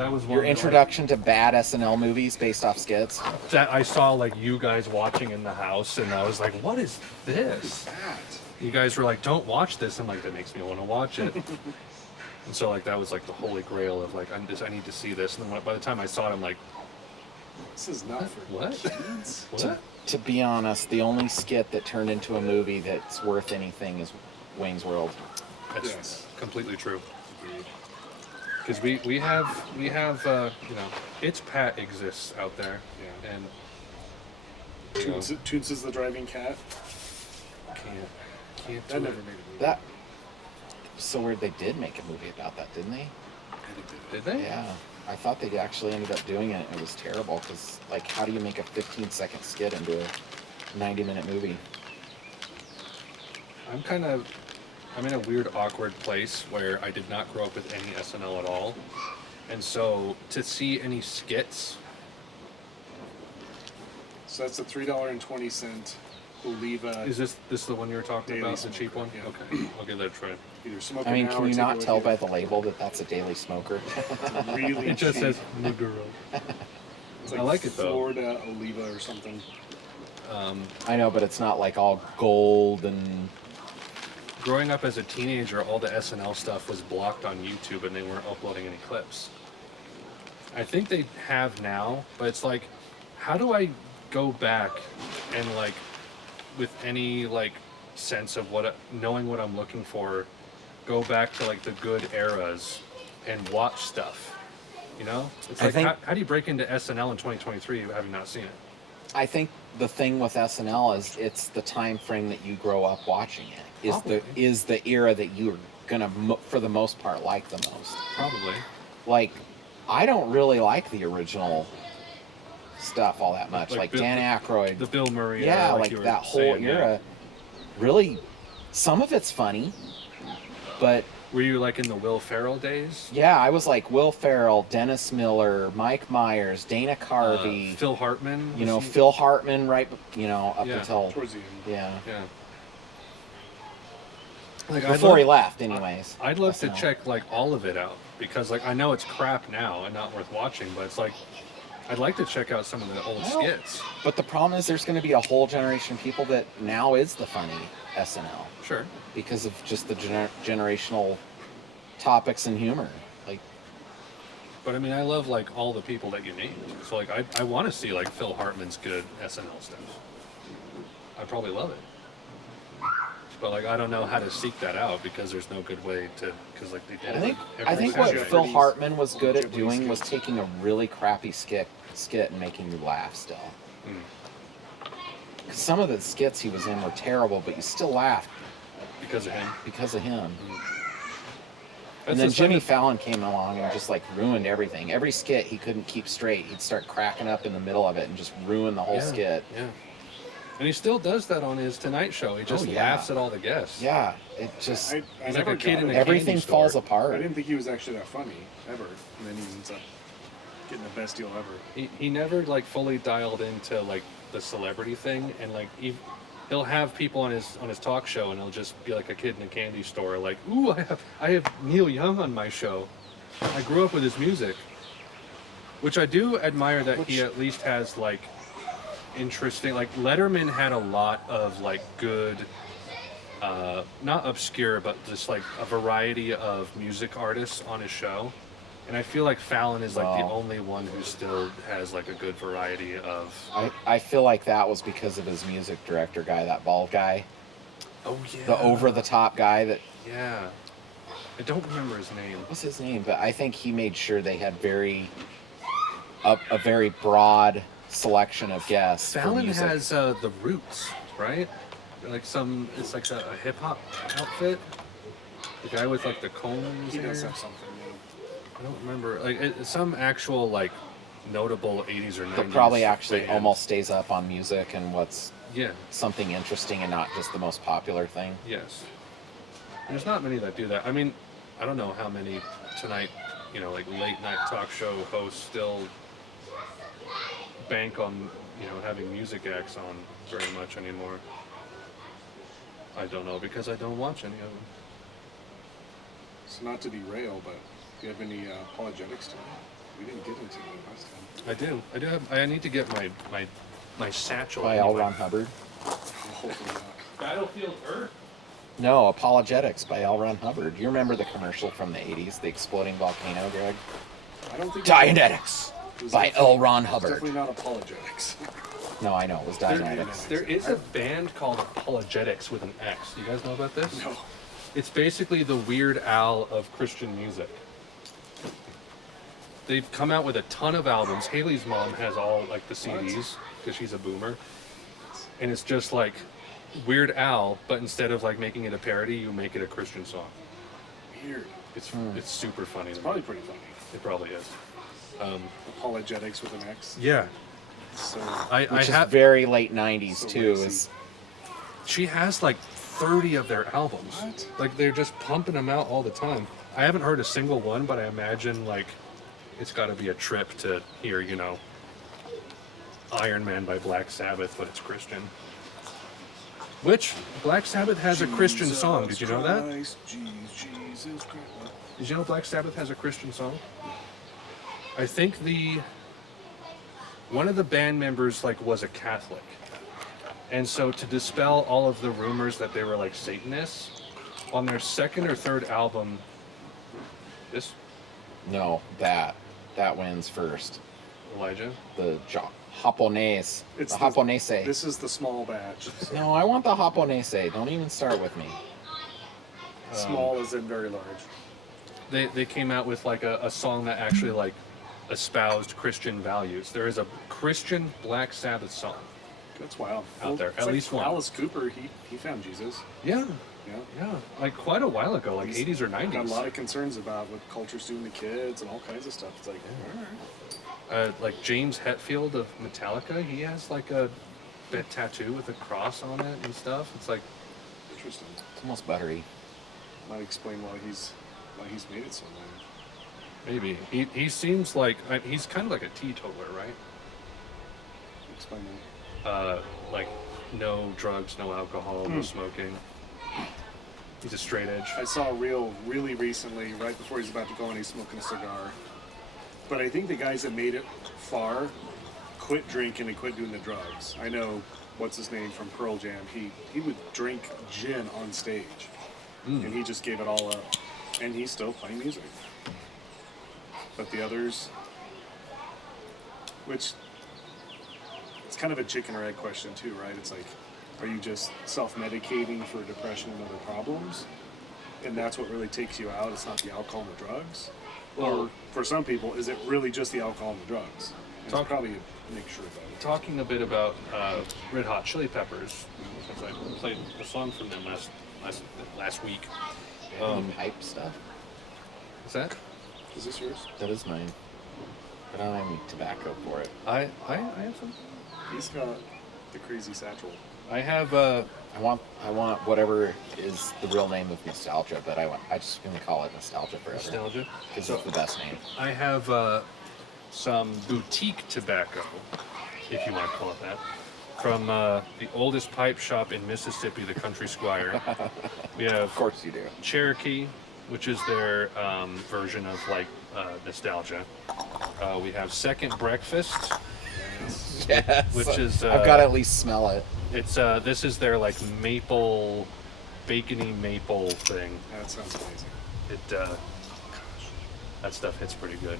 that was one Your introduction to bad SNL movies based off skits. that I saw like you guys watching in the house, and I was like, "What is this?" You guys were like, "Don't watch this." I'm like, "That makes me want to watch it." And so like that was like the holy grail of like I need to see this. And then by the time I saw it, I'm like, This is not for what? kids. What? To be honest, the only skit that turned into a movie that's worth anything is Wayne's World. That's Yes. completely true. Because we have you know, It's Pat exists out there, Yeah. and you know, Toots is the driving cat. can't That do never it. made a movie. That so weird. They did make a movie about that, didn't they? Did they? Yeah. I thought they actually ended up doing it. It was terrible because, like, how do you make a 15-second skit into a 90-minute movie? I'm in a weird, awkward place where I did not grow up with any SNL at all, and so to see any skits. So that's a $3.20 Oliva. Is this the one you were talking Daily about, the Smoker, cheap one? yeah. Okay, I'll give that a try. Either smoke I mean, it now can or you take not it with tell you. by the label that that's a daily smoker? It's really It just cheap. says Maduro. It's I like it, though. Florida Oliva or something. I know, but it's not like all gold and. Growing up as a teenager, all the SNL stuff was blocked on YouTube and they weren't uploading any clips. I think they have now, but it's like, how do I go back and like, with any like sense of knowing what I'm looking for, go back to like the good eras and watch stuff? You know, it's I like think- how do you break into SNL in 2023 having not seen it? I think the thing with SNL is it's the time frame that you grow up watching it. Probably. Is the era that you're gonna, for the most part, like the most. Probably. Like, I don't really like the original stuff all that much. Like Bill- Dan Aykroyd. The Bill Murray yeah, era, like you were that whole saying, yeah. era. Really, some of it's funny, but Were you like in the Will Ferrell days? yeah, I was like Will Ferrell, Dennis Miller, Mike Myers, Dana Carvey, Phil Hartman? you know, was he- Phil Hartman, right? You know, up Yeah. until Towards the end. yeah, Yeah. Like before he left, anyways. I'd love to SNL. check like all of it out because like I know it's crap now and not worth watching, but it's like I'd like to check out some of the old Well, skits. But the problem is, there's going to be a whole generation of people that now is the funny SNL Sure. because of just the generational topics and humor. Like, But I mean, I love like all the people that you named. So like I want to see like Phil Hartman's good SNL stuff. I probably love it. But like I don't know how to seek that out because there's no good way to because like they did. I think what Jeopardy's- Phil Hartman was good at Jeopardy's doing was skits. taking a really crappy skit and making you laugh still. Hmm. 'Cause some of the skits he was in were terrible, but you still laughed because of him. because of him. That's And then the sign Jimmy of- Fallon came along and just like ruined everything. Every skit he couldn't keep straight. He'd start cracking up in the middle of it and just ruin the whole yeah, skit. Yeah. And he still does that on his Tonight Show. He just yeah. laughs at all the guests. Yeah, it just I He's never like a kid got in it. a everything candy falls store. apart. I didn't think he was actually that funny ever, and then he ends up getting the best deal ever. He never like fully dialed into like the celebrity thing, and like he'll have people on his talk show, and he'll just be like a kid in a candy store, like, ooh, I have Neil Young on my show. I grew up with his music, which I do admire that he at least has like interesting. Like Letterman had a lot of like good, not obscure, but just like a variety of music artists on his show. And I feel like Fallon is like the Wow. only one who still has like a good variety of. I feel like that was because of his music director guy, that bald guy, Oh yeah. the over-the-top guy. That Yeah. I don't remember his name. what's his name? But I think he made sure they had a very broad selection of guests. for Fallon music. has the Roots, right? Like it's like a hip hop outfit. The guy with like the combs. He does hair. have something. I don't remember. Like some actual like notable 80s or 90s. that probably actually band. almost stays up on music and what's Yeah. something interesting and not just the most popular thing. Yes. There's not many that do that. I mean, I don't know how many tonight, like late night talk show hosts still bank on, having music acts on very much anymore. I don't know because I don't watch any of them. So not to derail, but do you have any apologetics to We didn't get into it last time. I do have. I need to get my satchel. By L. Ron Hubbard. Hopefully not. Battlefield Earth. No, Apologetics by L. Ron Hubbard. You remember the commercial from the 80s, the exploding volcano, Greg? I don't think Dianetics it was by definitely- L. Ron it's Hubbard. Definitely not apologetics. No, I know, it was Dianetics. There is a band called Apologetics with an X. Do you guys know about this? No. It's basically the Weird Al of Christian music. They've come out with a ton of albums. Haley's mom has all like the CDs because she's a boomer, and it's just like Weird Al, but instead of like making it a parody, you make it a Christian song. Weird. It's super funny. It's probably pretty funny. It probably is. Apologetics with an X. Yeah, So I Which is have. very late 90s, So too. racy. Is She has like 30 of their albums. What? Like they're just pumping them out all the time. I haven't heard a single one, but I imagine like it's got to be a trip to hear, you know, Iron Man by Black Sabbath, but it's Christian. Which Black Sabbath has a Christian song. Did you know that? Jesus Christ. Did you know Black Sabbath has a Christian song? I think one of the band members like was a Catholic. And so to dispel all of the rumors that they were like Satanists, on their second or third album, this no, that wins first. Elijah, The Japonese. It's the Japonese. This is the small batch. So No, I want the Japonese. Don't even start with me. small is in very large. they came out with like a song that actually like espoused Christian values. There is a Christian Black Sabbath song. That's wild. Out there, it's at like least one. Alice Cooper, he found Jesus. Yeah, Yeah. yeah, like quite a while ago, like He's 80s or Got a 90s. lot of concerns about what culture's doing to kids and all kinds of stuff. It's like, all right. Like James Hetfield of Metallica, he has like a bit tattoo with a cross on it and stuff. It's like, Interesting. It's almost buttery. Might explain why he's made it so long. maybe he seems like he's kind of like a teetotaler, right? Explain that. Like no drugs, no alcohol, no smoking. He's a straight edge. I saw a reel really recently, right before he's about to go and he's smoking a cigar. But I think the guys that made it far quit drinking and quit doing the drugs. I know, what's his name from Pearl Jam, he would drink gin on stage. And he just gave it all up. And he's still playing music. But the others, which, it's kind of a chicken or egg question too, right? It's like, are you just self-medicating for depression and other problems? And that's what really takes you out, it's not the alcohol and the drugs? Well- Or for some people, is it really just the alcohol and the drugs? And Talk- it's probably a mixture of both. Talking a bit about Red Hot Chili Peppers, since I played a song from them last week. Pipe stuff? Is that? Is this yours? That is mine. But I don't have any tobacco for it. I have some. He's got the crazy satchel. I have I want whatever is the real name of nostalgia, but I just gonna call it nostalgia forever. nostalgia. Because it's the best name. I have some boutique tobacco, if you want to call it that, from the oldest pipe shop in Mississippi, the Country Squire. We have Of course you do. Cherokee, which is their version of like nostalgia. We have Second Breakfast, Yes. which is I've got to at least smell it. it's this is their like maple, bacony maple thing. That sounds amazing. It that stuff hits pretty good.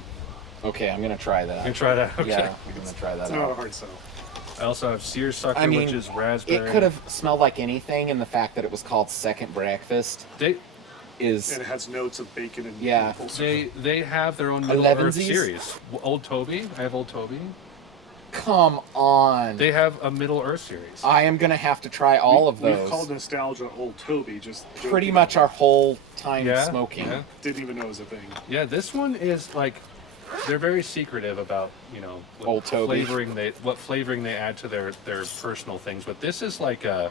Okay, I'm gonna try that. You can try that. Okay. Yeah, I'm gonna try that It's not a out. hard sell. I also have Seersucker, I mean, which is raspberry. it could have smelled like anything, and the fact that it was called Second Breakfast They is And it has notes of bacon and Yeah. maple syrup. they have their own Middle Earth Elevensies? series. Old Toby, I have Old Toby. come on. They have a Middle Earth series. I am gonna have to try all of We've those. called nostalgia Old Toby, just Pretty joking. much our whole time Yeah, smoking. yeah. Didn't even know it was a thing. Yeah, this one is like they're very secretive about what Old Toby. what flavoring they add to their personal things. But this is like a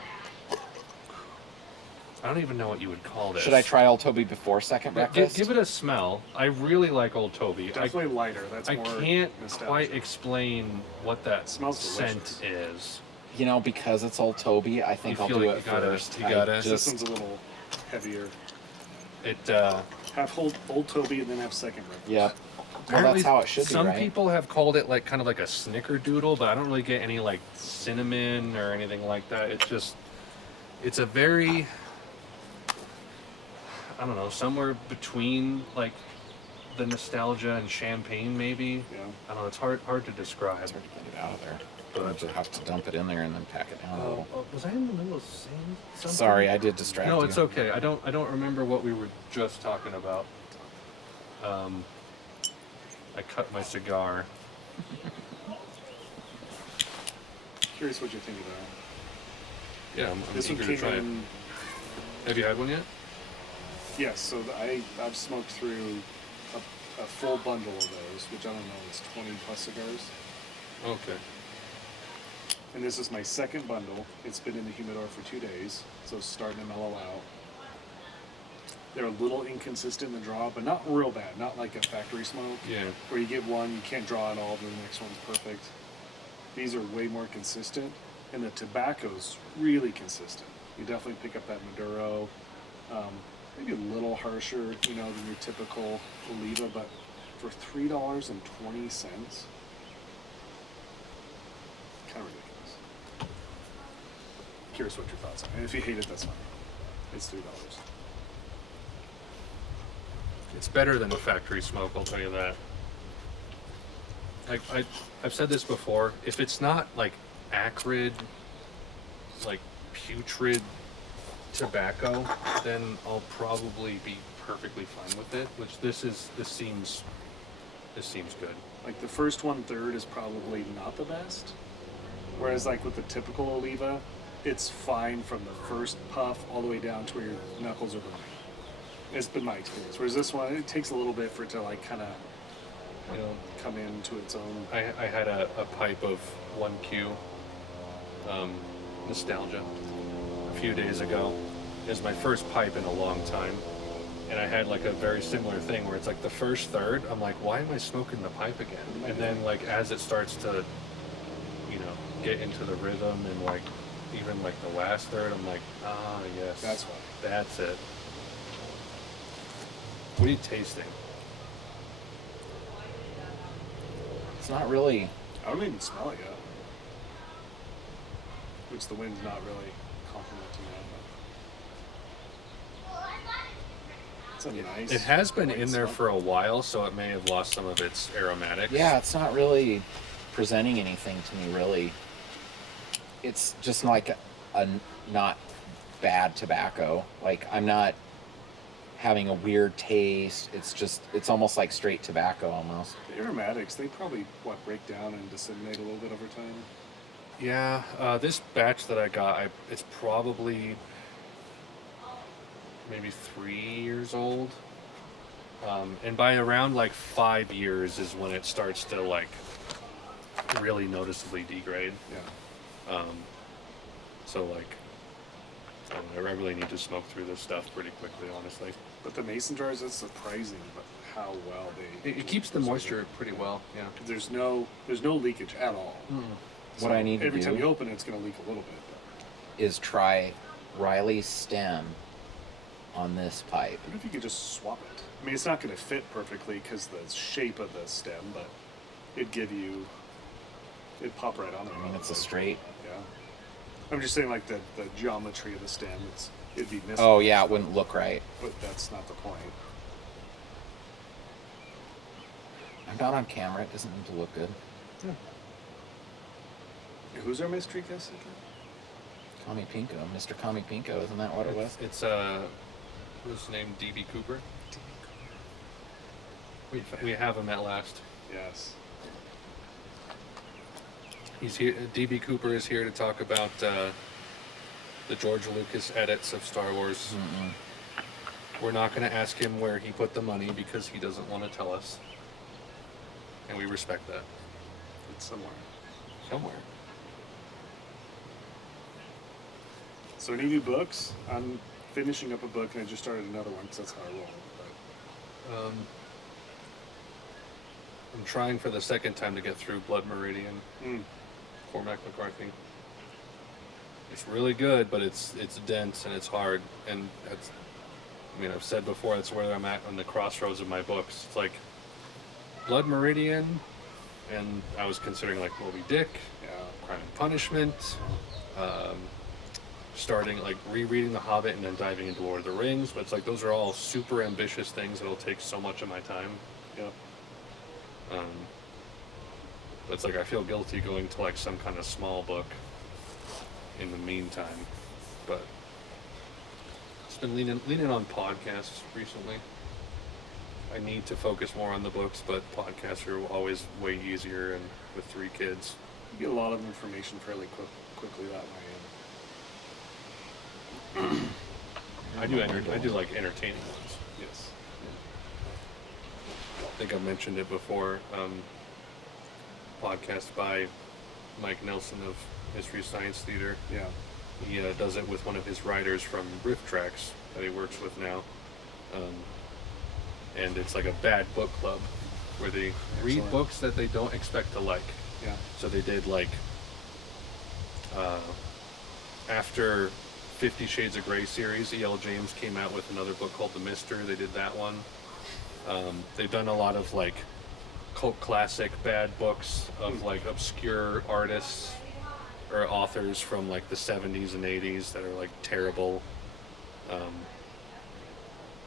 I don't even know what you would call this. Should I try Old Toby before Second But Breakfast? give it a smell. I really like Old Toby. Definitely lighter. That's I more can't nostalgia. quite explain what that Smells scent delicious. is. You know, because it's Old Toby, I think You I'll feel do like it you gotta- first. you gotta- I This just, one's a little heavier. It Have old Toby and then have second breakfast. Yep. Well, Apparently, that's how it should be, some right? people have called it like kind of like a snickerdoodle, but I don't really get any like cinnamon or anything like that. It's a very, I don't know, somewhere between like the nostalgia and champagne, maybe. Yeah. I don't know. It's hard to describe. It's hard to get it out of there. But You'll have to dump it in there and then pack it down a little. Was I in the middle of saying something? Sorry, I did distract you. No, it's okay. I don't remember what we were just talking about. I cut my cigar. Curious what you think of that. Yeah, I'm This one eager to came try it. in. Have you had one yet? Yes, so I've smoked through a full bundle of those, which I don't know, it's 20 plus cigars. Okay. And this is my second bundle. It's been in the humidor for 2 days, so it's starting to mellow out. They're a little inconsistent in the draw, but not real bad. Not like a factory smoke, Yeah. where you get one, you can't draw at all, then the next one's perfect. These are way more consistent, and the tobacco's really consistent. You definitely pick up that Maduro, maybe a little harsher, than your typical Oliva, but for $3.20, kind of ridiculous. Curious what your thoughts are, and if you hate it, that's fine. It's $3. It's better than a factory smoke, I'll tell you that. I've said this before. If it's not like acrid, like putrid tobacco, then I'll probably be perfectly fine with it. Which this seems good. Like the first 1/3 is probably not the best. Whereas like with the typical Oliva, it's fine from the first puff all the way down to where your knuckles are burning. It's been my experience. Whereas this one, it takes a little bit for it to like kind of, come into its own. I had a pipe of 1Q nostalgia a few days ago. It was my first pipe in a long time. And I had like a very similar thing where it's like the first third, I'm like, why am I smoking the pipe again? And then like as it starts to, get into the rhythm and like even like the last third, I'm like, yes. That's why. That's it. What are you tasting? It's not really. I don't even smell it yet. Which the wind's not really complimenting that. It's a nice. It has been light in there smoke. for a while, so it may have lost some of its aromatics. Yeah, it's not really presenting anything to me, really. It's just like a not bad tobacco. Like, I'm not having a weird taste. It's almost like straight tobacco almost. The aromatics, they probably break down and disseminate a little bit over time. Yeah, this batch that I got, it's probably maybe 3 years old. And by around like 5 years is when it starts to like really noticeably degrade. Yeah. So like, I don't know, I really need to smoke through this stuff pretty quickly, honestly. But the mason jars, it's surprising but how well they. It keeps the moisture pretty well, yeah. There's no leakage at all. What I need to every time do you open it, it's going to leak a little bit. But is try Riley's stem on this pipe. what if you could just swap it? I mean, it's not going to fit perfectly because the shape of the stem, but it'd pop right on there. I mean, it's a straight. Yeah. I'm just saying, like the geometry of the stem, it'd be missing. Oh yeah, it wouldn't look right. But that's not the point. I'm not on camera. It doesn't need to look good. Who's our mystery guest again? Kami Pinko, Mr. Kami Pinko, isn't that what it was? It's who's his name? DB Cooper. We have him at last. Yes. He's here. DB Cooper is here to talk about the George Lucas edits of Star Wars. We're not going to ask him where he put the money because he doesn't want to tell us, and we respect that. It's somewhere. Somewhere. So any new books? I'm finishing up a book and I just started another one because that's how I roll. But I'm trying for the second time to get through Blood Meridian. Cormac McCarthy. It's really good, but it's dense and it's hard, and that's I mean, I've said before, that's where I'm at on the crossroads of my books. It's like Blood Meridian, and I was considering like Moby Dick, Yeah. Crime and Punishment, starting like rereading The Hobbit and then diving into Lord of the Rings. But it's like those are all super ambitious things that'll take so much of my time. Yep. But it's like I feel guilty going to like some kind of small book in the meantime. But it's been leaning on podcasts recently. I need to focus more on the books, but podcasts are always way easier, and with 3 kids. You get a lot of information fairly quickly that way. I do like entertaining ones. Yes. I think I've mentioned it before. Podcast by Mike Nelson of Mystery Science Theater. Yeah. He does it with one of his writers from Riff Tracks that he works with now. And it's like a bad book club where they read Excellent. books that they don't expect to like. Yeah. So they did like after 50 Shades of Grey series, E.L. James came out with another book called The Mister. They did that one. They've done a lot of like cult classic bad books of like obscure artists or authors from like the 70s and 80s that are like terrible.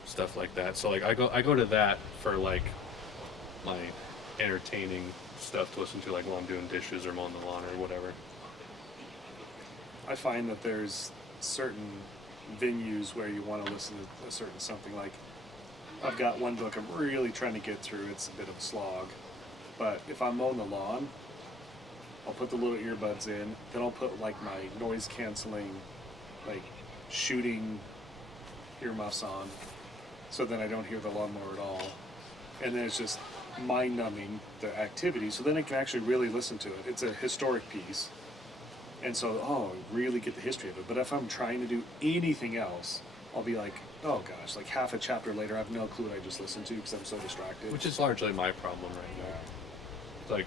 Stuff like that. So like I go to that for like my entertaining stuff to listen to, like while I'm doing dishes or mowing the lawn or whatever. I find that there's certain venues where you want to listen to a certain something. Like I've got one book I'm really trying to get through. It's a bit of a slog, but if I'm mowing the lawn, I'll put the little earbuds in. Then I'll put like my noise canceling, like shooting earmuffs on, so then I don't hear the lawnmower at all. And then it's just mind numbing the activity. So then I can actually really listen to it. It's a historic piece. And so, really get the history of it. But if I'm trying to do anything else, I'll be like, oh gosh, like half a chapter later, I have no clue what I just listened to because I'm so distracted. Which is largely my problem right now. It's like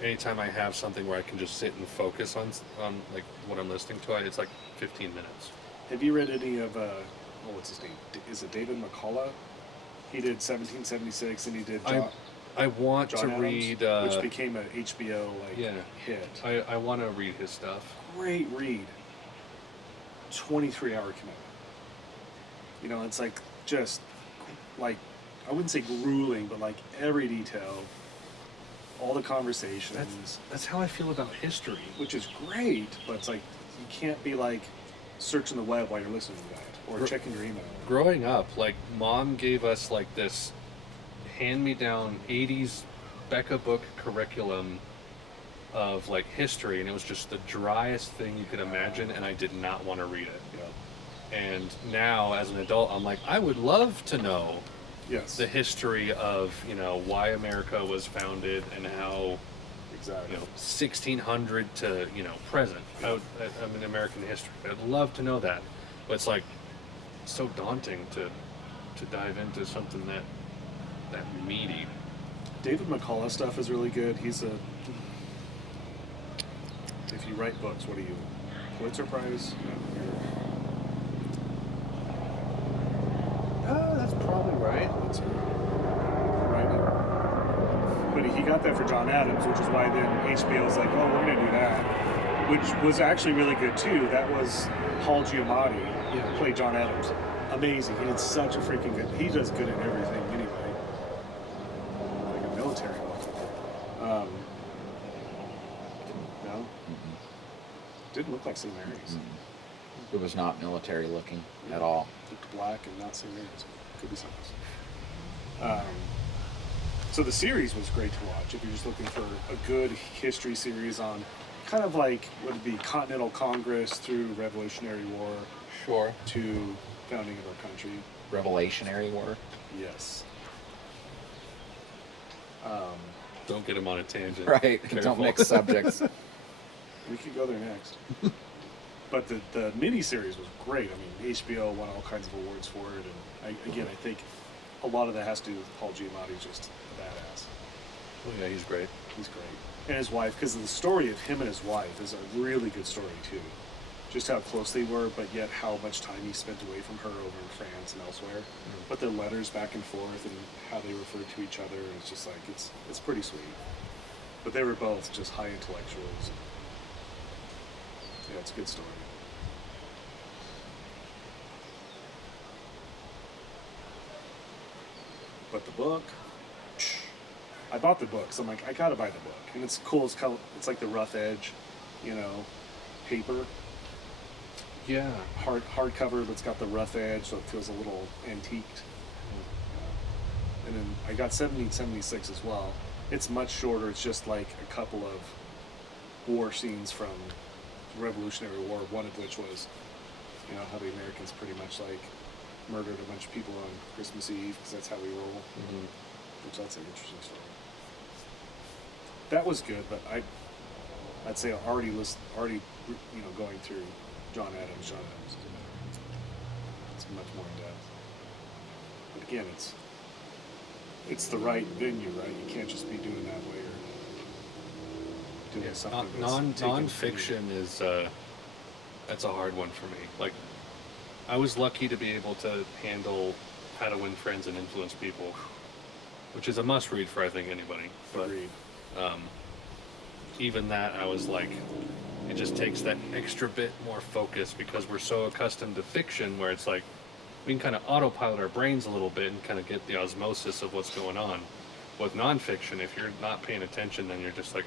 anytime I have something where I can just sit and focus on like what I'm listening to, it's like 15 minutes. Have you read any of, what's his name? Is it David McCullough? He did 1776 and he did I want John to Adams, read which became an HBO hit. I want to read his stuff. Great read. 23-hour commitment. You know, it's like just like I wouldn't say grueling, but like every detail, all the conversations, That's how I feel about history. which is great. But it's like you can't be like searching the web while you're listening to that or checking your email. Growing up, like Mom gave us like this hand-me-down 80s Becca book curriculum of like history, and it was just the driest thing you could imagine, and I did not want to read it. Yeah. And now as an adult, I'm like, I would love to know Yes. the history of, you know, why America was founded and how, Exactly. you know, 1600 to, you know, present. I'm in American history. I'd love to know that. But it's like so daunting to dive into something that meaty. David McCullough stuff is really good. He's a. If you write books, what are you? Pulitzer Prize? That's probably right. Pulitzer. Right. But he got that for John Adams, which is why then HBO's like, oh, we're gonna do that, which was actually really good too. That was Paul Giamatti played John Adams. Amazing. He did such a freaking good. He does good at everything anyway. Like a military one. No. Didn't look like St. Mary's. It was not military looking at all. Looked black and not St. Mary's. Could be something else. So the series was great to watch if you're just looking for a good history series on kind of like would it be Continental Congress through Revolutionary War Sure. to founding of our country. Revelationary War. Yes. Don't get him on a tangent. Right. Careful. Don't mix subjects. We could go there next. But the miniseries was great. I mean, HBO won all kinds of awards for it, and I think a lot of that has to do with Paul Giamatti's just a badass. Oh yeah, he's great. He's great, and his wife, because the story of him and his wife is a really good story too. just how close they were, but yet how much time he spent away from her over in France and elsewhere. But their letters back and forth and how they referred to each other, it's just like it's pretty sweet. But they were both just high intellectuals. Yeah, it's a good story. But the book, I bought the book, so I'm like, I gotta buy the book, and it's cool. It's like the rough edge, paper, Yeah. hardcover, but it's got the rough edge, so it feels a little antiqued. And then I got 1776 as well. It's much shorter. It's just like a couple of war scenes from the Revolutionary War, one of which was, how the Americans pretty much like murdered a bunch of people on Christmas Eve, because that's how we roll. Which that's an interesting story. That was good, but I'd say already going through John Adams is better. It's much more in depth. But again, it's the right venue, right? You can't just be doing that way or doing something that's Non-fiction is that's a hard one for me. Like, I was lucky to be able to handle How to Win Friends and Influence People, which is a must-read for I think anybody. But Agreed. Even that, I was like, it just takes that extra bit more focus because we're so accustomed to fiction where it's like we can kind of autopilot our brains a little bit and kind of get the osmosis of what's going on. With nonfiction, if you're not paying attention, then you're just like,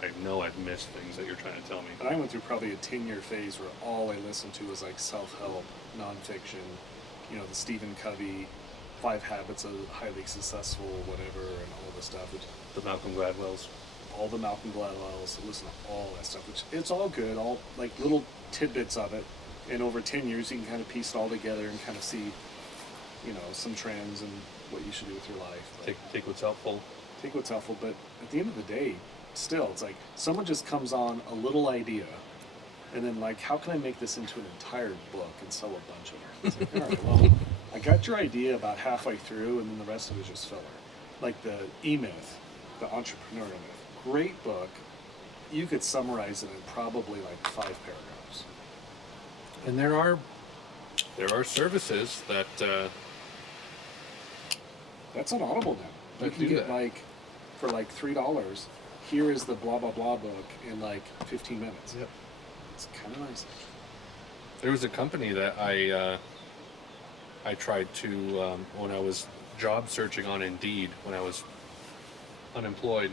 I know I've missed things that you're trying to tell me. And I went through probably a 10-year phase where all I listened to was like self-help, nonfiction, the Stephen Covey, 5 Habits of Highly Successful, whatever, and all this stuff. The Malcolm Gladwells. All the Malcolm Gladwells, listen to all that stuff, which it's all good, all like little tidbits of it. And over 10 years, you can kind of piece it all together and kind of see, some trends and what you should do with your life. But Take what's helpful. take what's helpful, but at the end of the day, still, it's like someone just comes on a little idea, and then like, how can I make this into an entire book and sell a bunch of them? It's like, all right, well, I got your idea about halfway through, and then the rest of it is just filler. Like the E-Myth, the entrepreneurial myth. Great book. You could summarize it in probably like 5 paragraphs. And there are services that That's on Audible now. You That can do get that. like, for like $3, here is the blah blah blah book in like 15 minutes. Yep. It's kind of nice. There was a company that I tried to when I was job searching on Indeed when I was unemployed.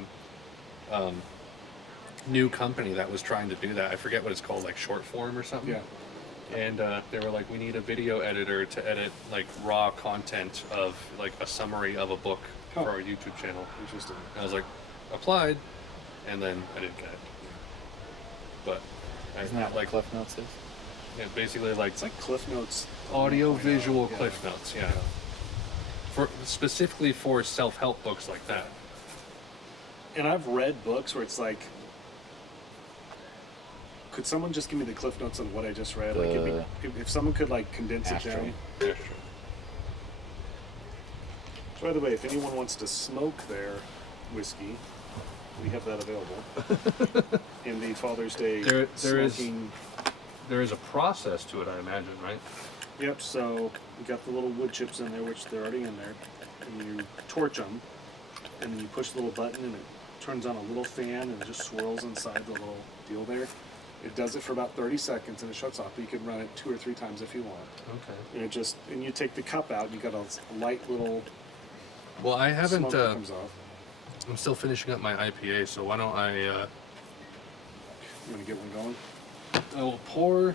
New company that was trying to do that. I forget what it's called, like short form or something. Yeah. And they were like, we need a video editor to edit like raw content of like a summary of a book Huh. for our YouTube channel. Interesting. And I was like, applied, and then I didn't get it. But Isn't that like Cliff Notes is? yeah, basically like It's like Cliff Notes. audio 1.0. visual Yeah. Cliff Notes, yeah. For specifically for self-help books like that. And I've read books where it's like, could someone just give me the Cliff Notes on what I just read? Like, if someone could like condense it Ashtray. down. Yeah, sure. So by the way, if anyone wants to smoke their whiskey, we have that available. In the Father's Day There is- smoking. There is a process to it, I imagine, right? Yep. So we got the little wood chips in there, which they're already in there, and you torch them, and then you push the little button, and it turns on a little fan, and it just swirls inside the little deal there. It does it for about 30 seconds, and it shuts off. But you can run it 2 or 3 times if you want. Okay. And you take the cup out, and you got a light little Well, I haven't. smoke that comes off. I'm still finishing up my IPA, so why don't I? You want to get one going? I will pour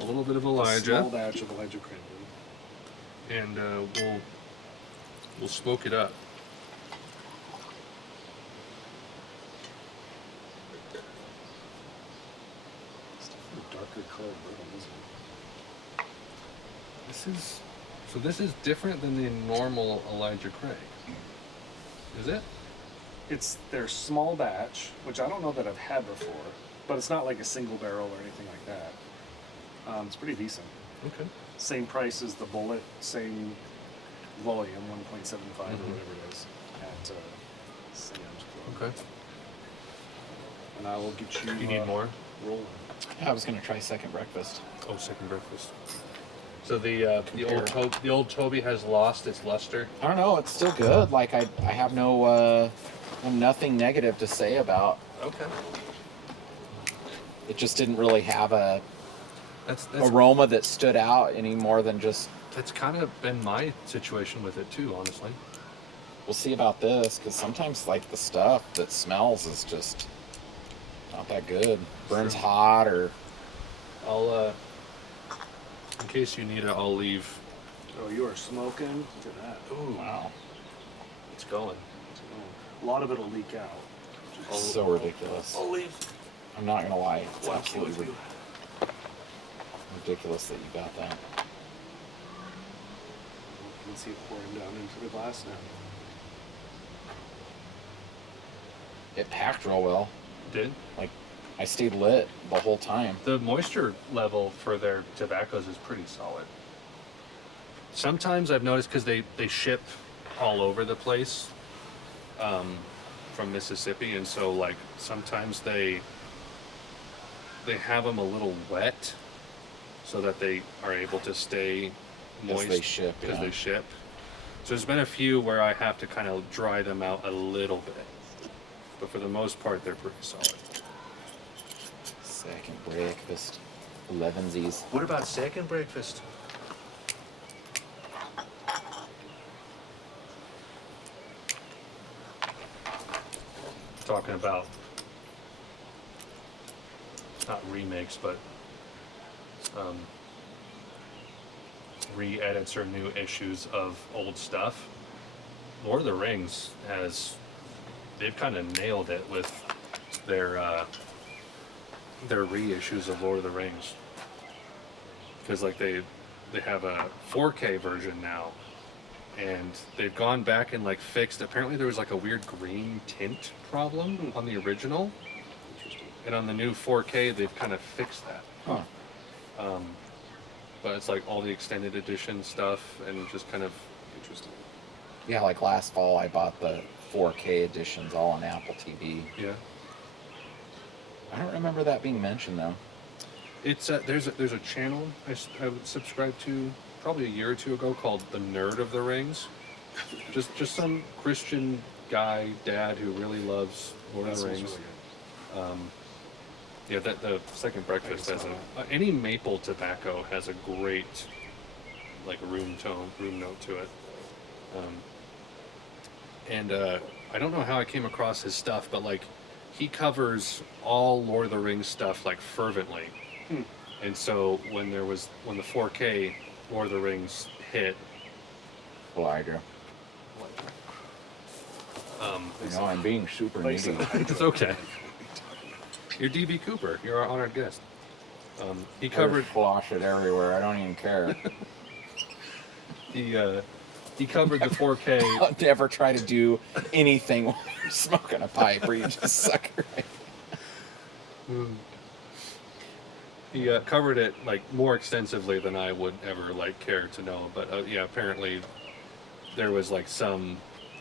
a little bit of A small Elijah, batch of Elijah Cranberry. and we'll smoke it up. It's definitely a darker colored bourbon, isn't it? This is different than the normal Elijah Craig. Is it? It's their small batch, which I don't know that I've had before, but it's not like a single barrel or anything like that. It's pretty decent. Okay. Same price as the Bullet, same volume, 1.75 or whatever it is, at Sam's Club. Okay. And I will get you. You need more? rolling. I was gonna try second breakfast. Oh, second breakfast. So the old Toby has lost its luster. I don't know. It's still good. Like I have no nothing negative to say about. Okay. It just didn't really have a That's aroma that stood out any more than just. That's kind of been my situation with it too, honestly. We'll see about this, because sometimes like the stuff that smells is just not that good. Burns Sure. hot or. I'll in case you need it, I'll leave. Oh, you are smoking. Look at that. Ooh, Wow. it's going. A lot of it'll leak out. It's so ridiculous. I'll leave. I'm not gonna lie. It's Wacky absolutely with you. ridiculous that you got that. You can see it pouring down into the glass now. It packed real well. Did Like I stayed lit the whole time. the moisture level for their tobaccos is pretty solid. Sometimes I've noticed because they ship all over the place from Mississippi, and so like sometimes they have them a little wet so that they are able to stay moist they ship, because yeah. they ship. So there's been a few where I have to kind of dry them out a little bit, but for the most part they're pretty solid. Second breakfast. 11sies. What about second breakfast? Talking about not remakes, but re-edits or new issues of old stuff. Lord of the Rings they've kind of nailed it with their reissues of Lord of the Rings, because like they have a 4K version now, and they've gone back and like fixed. Apparently there was like a weird green tint problem on the original, Interesting. and on the new 4K they've kind of fixed that. Huh. But it's like all the extended edition stuff and just kind of Interesting. Yeah, like last fall I bought the 4K editions all on Apple TV. yeah. I don't remember that being mentioned though. It's there's a channel I would subscribe to probably a year or two ago called The Nerd of the Rings. Just some Christian guy, dad who really loves Lord of the That sounds Rings. really good. Yeah, that the second breakfast has any maple tobacco has a great like room note to it. And I don't know how I came across his stuff, but like he covers all Lord of the Rings stuff like fervently. And so when the 4K Lord of the Rings hit, Well, I do. You know, I'm being super Like needy. it's okay. You're DB Cooper. You're our honored guest. He I covered flush it everywhere. I don't even care. he covered the 4K. I'll never try to do anything while you're smoking a pipe where you just suck it right. He covered it like more extensively than I would ever like care to know. But yeah, apparently there was like some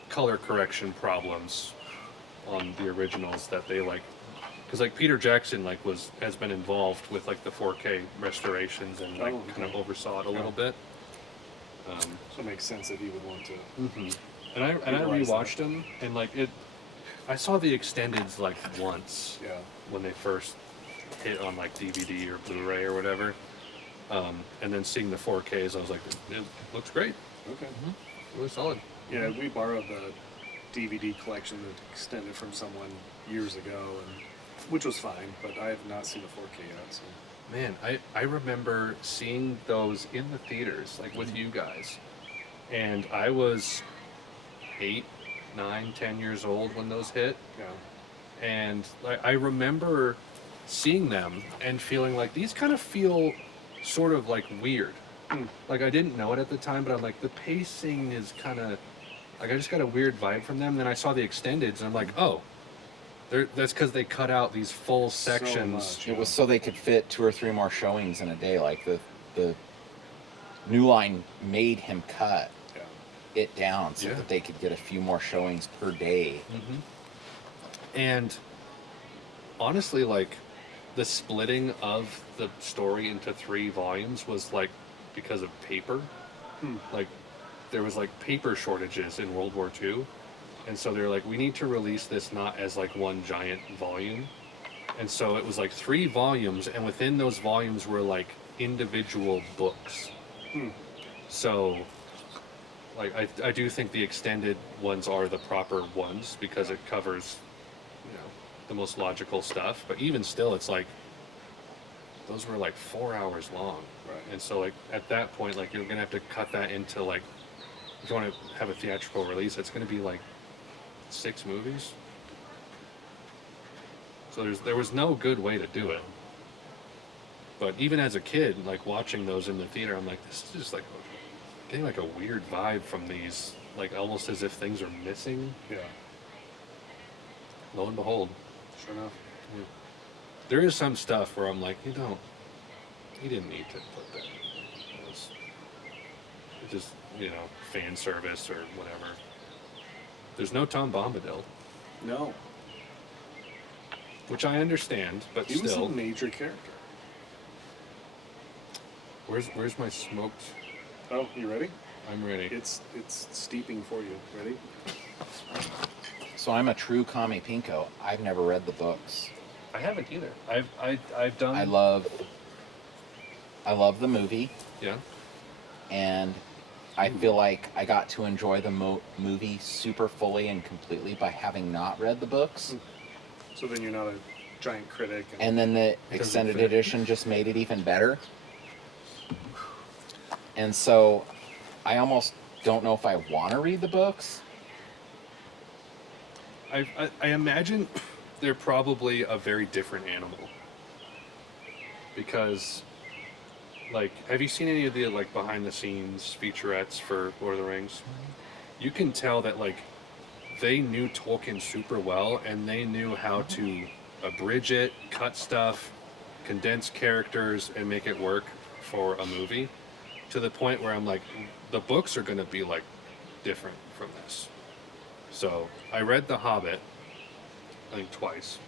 color correction problems on the originals that they like, because like Peter Jackson like has been involved with like the 4K restorations and like kind of oversaw it a little bit. So it makes sense that he would want to. And I Utilize rewatched them, and like I saw the extendeds like once Yeah. when they first hit on like DVD or Blu-ray or whatever, and then seeing the 4Ks, I was like, it looks great, Okay. really solid. Yeah, we borrowed the DVD collection that extended from someone years ago, and which was fine, but I have not seen the 4K yet. So. Man, I remember seeing those in the theaters, like with you guys, and I was 8, 9, 10 years old when those hit, Yeah. and I remember seeing them and feeling like these kind of feel sort of like weird. Like I didn't know it at the time, but I'm like, the pacing is kind of like, I just got a weird vibe from them. Then I saw the extendeds and I'm like, oh, that's because they cut out these full sections. much. It was so they could fit 2 or 3 more showings in a day. Like the New Line made him cut Yeah. it down so Yeah. that they could get a few more showings per day. And honestly, like the splitting of the story into 3 volumes was like because of paper. Like there was like paper shortages in World War II, and so they're like, we need to release this not as like one giant volume, and so it was like 3 volumes, and within those volumes were like individual books. So like I do think the extended ones are the proper ones because it covers, you know, the most logical stuff, but even still it's like those were like 4 hours long. Right. And so like at that point, like you're gonna have to cut that into like, if you want to have a theatrical release, it's gonna be like 6 movies. So there was no good way to do it. But even as a kid, like watching those in the theater, I'm like, this is just like getting like a weird vibe from these, like almost as if things are missing. Yeah. Lo and behold, Sure enough. there is some stuff where I'm like, you didn't need to put that. It was just, you know, fan service or whatever. There's no Tom Bombadil, No. which I understand, but He was still, a major character. where's my smoked? Oh, you ready? I'm ready. It's steeping for you. Ready? So I'm a true Kami Pinko. I've never read the books. I haven't either. I've done. I love the movie, Yeah. and I feel like I got to enjoy the movie super fully and completely by having not read the books. So then you're not a giant critic. And then the Because extended of the- edition just made it even better. And so I almost don't know if I want to read the books. I imagine they're probably a very different animal. Because, like, have you seen any of the, like, behind-the-scenes featurettes for Lord of the Rings? You can tell that, like, they knew Tolkien super well, and they knew how to abridge it, cut stuff, condense characters, and make it work for a movie. To the point where I'm like, the books are going to be, like, different from this. So I read The Hobbit, I think twice,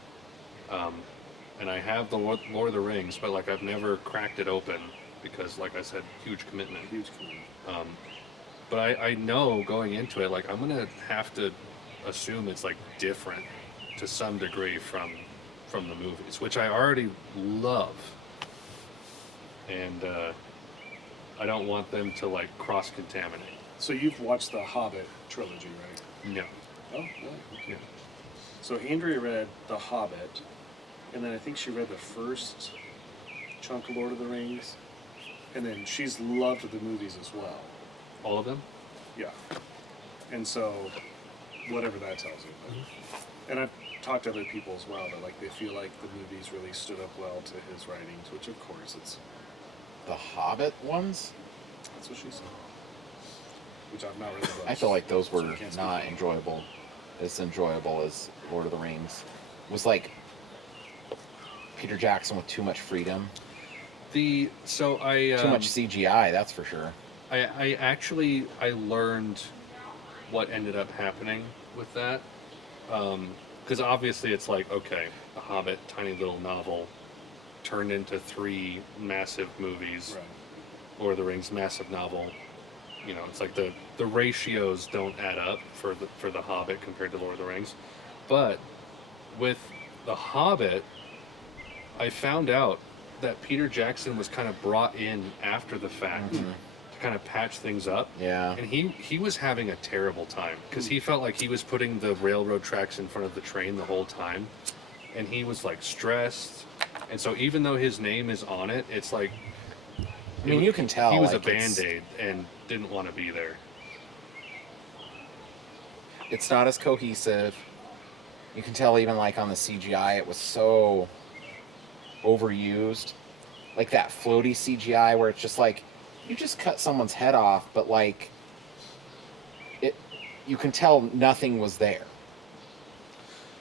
and I have the Lord of the Rings, but like I've never cracked it open because, like I said, huge commitment. Huge commitment. But I know going into it, like I'm gonna have to assume it's like different to some degree from the movies, which I already love, and I don't want them to like cross contaminate. So you've watched the Hobbit trilogy, right? No. Oh, really? Yeah. So Andrea read The Hobbit, and then I think she read the first chunk of Lord of the Rings, and then she's loved the movies as well. All of them? Yeah. And so, whatever that tells you. But, and I've talked to other people as well that like they feel like the movies really stood up well to his writings, which of course The Hobbit ones? that's what she said. Which I've not read the books. I feel like those so were I can't speak not for them. enjoyable as Lord of the Rings. It was like Peter Jackson with too much freedom, Too much CGI, that's for sure. I learned what ended up happening with that. Because obviously it's like, okay, The Hobbit, tiny little novel, turned into 3 massive movies. Right. Lord of the Rings, massive novel. You know, it's like the ratios don't add up for the Hobbit compared to Lord of the Rings. But with The Hobbit, I found out that Peter Jackson was kind of brought in after the fact to kind of patch things up. Yeah. And he was having a terrible time because he felt like he was putting the railroad tracks in front of the train the whole time. And he was like stressed. And so even though his name is on it, it's like, I mean, you can tell. he was like, a Band-Aid and didn't want to be there. It's not as cohesive. You can tell even like on the CGI, it was so overused. Like that floaty CGI where it's just like, you just cut someone's head off, but like, you can tell nothing was there.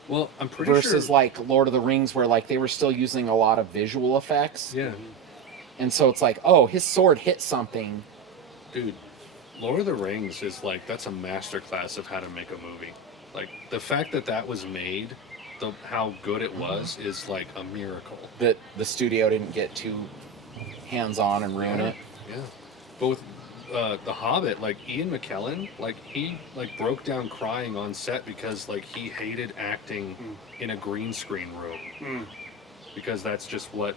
Well, I'm pretty Versus sure. like Lord of the Rings where like they were still using a lot of visual effects. Yeah, And so it's like, oh, his sword hit something. dude, Lord of the Rings is like, that's a masterclass of how to make a movie. Like the fact that was made, how good it was is like a miracle. That the studio didn't get too hands-on and ruin it. Yeah. But with The Hobbit, like Ian McKellen, like he like broke down crying on set because like he hated acting in a green screen room. Because that's just what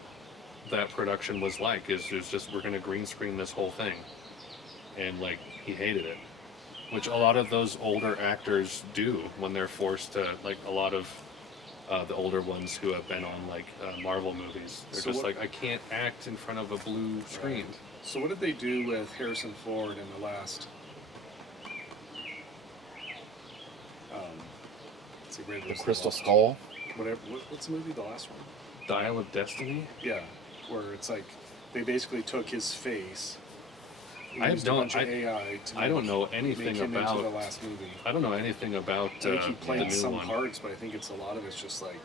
that production was like. Is there's just we're gonna green screen this whole thing, and like he hated it, which a lot of those older actors do when they're forced to, like a lot of the older ones who have been on like Marvel movies. They're So just what- like, I can't act in front of a blue screen. Right. So what did they do with Harrison Ford in the last? Let's see, Red The was Crystal last- Skull. Whatever. What's the movie? The last one. Dial of Destiny. Yeah, where it's like they basically took his face. and I used a don't- bunch of AI to I don't make- know make anything him into about. the last movie. I don't know anything about I think he the played new some one. parts, but I think it's a lot of it's just like,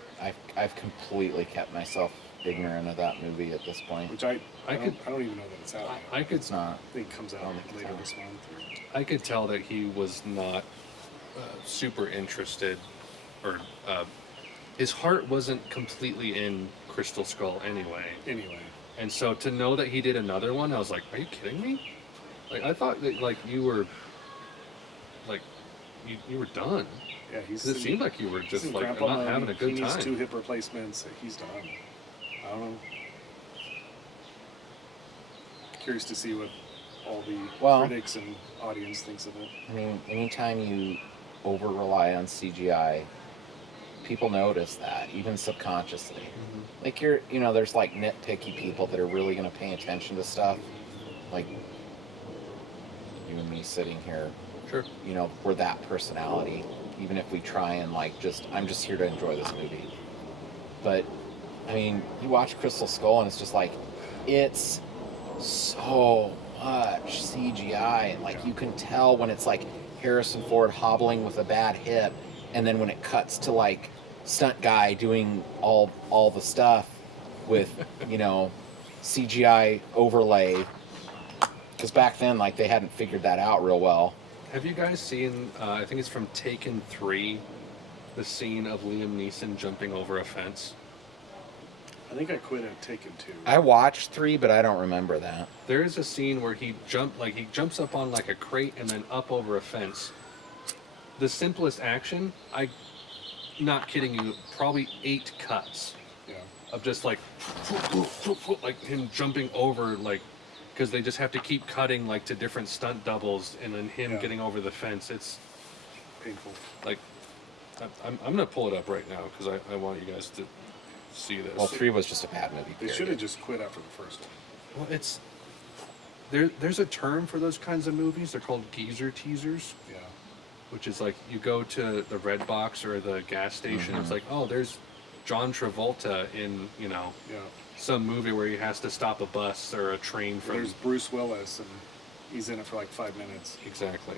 I've completely kept myself ignorant of that movie at this point. which I I don't, could- I don't even know that it's out. yet. I could It's not. I think it comes out I don't think it's later out. this month. I could tell that he was not super interested, or his heart wasn't completely in Crystal Skull anyway. Anyway, And so to know that he did another one, I was like, are you kidding me? Like I thought that like you were like you were done. yeah, he's. 'Cause it in- seemed like you were he's just in like Grandpa not mode. having a good He needs time. 2 hip replacements. He's done. I don't know. Curious to see what all the Well- critics and audience thinks of it. I mean, anytime you over rely on CGI, people notice that, even subconsciously. Like there's like nitpicky people that are really going to pay attention to stuff. Like you and me sitting here, Sure. we're that personality. Even if we try and I'm just here to enjoy this movie. But, I mean, you watch Crystal Skull and it's just like, it's so much CGI. And like, you can tell when it's like Harrison Ford hobbling with a bad hip. And then when it cuts to like stunt guy doing all the stuff with, CGI overlay. Because back then, like, they hadn't figured that out real well. Have you guys seen? I think it's from Taken 3, the scene of Liam Neeson jumping over a fence. I think I quit at Taken 2. I watched 3, but I don't remember that. There is a scene where he jumps up on like a crate and then up over a fence. The simplest action, not kidding you, probably 8 cuts Yeah. of just like him jumping over, like, because they just have to keep cutting like to different stunt doubles and then him Yeah. getting over the fence. It's Painful. like I'm gonna pull it up right now because I want you guys to see this. Well, 3 was just a bad movie. They period. should have just quit after the first one. Well, it's there's a term for those kinds of movies. They're called geezer teasers, Yeah. which is like you go to the Red Box or the gas station. It's like, oh, there's John Travolta in Yeah. some movie where he has to stop a bus or a train from. There's Bruce Willis, and he's in it for like 5 minutes. Exactly.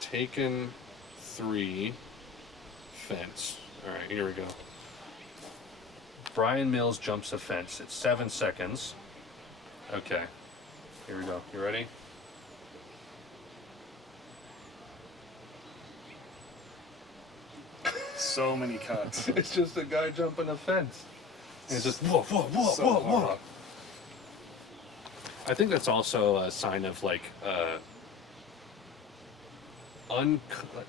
Taken 3 fence. All right, here we go. Brian Mills jumps a fence. It's 7 seconds. Okay, here we go. You ready? So many cuts. It's just a guy jumping a fence. And it's just whoa, whoa, whoa, So whoa, whoa. hard. I think that's also a sign of like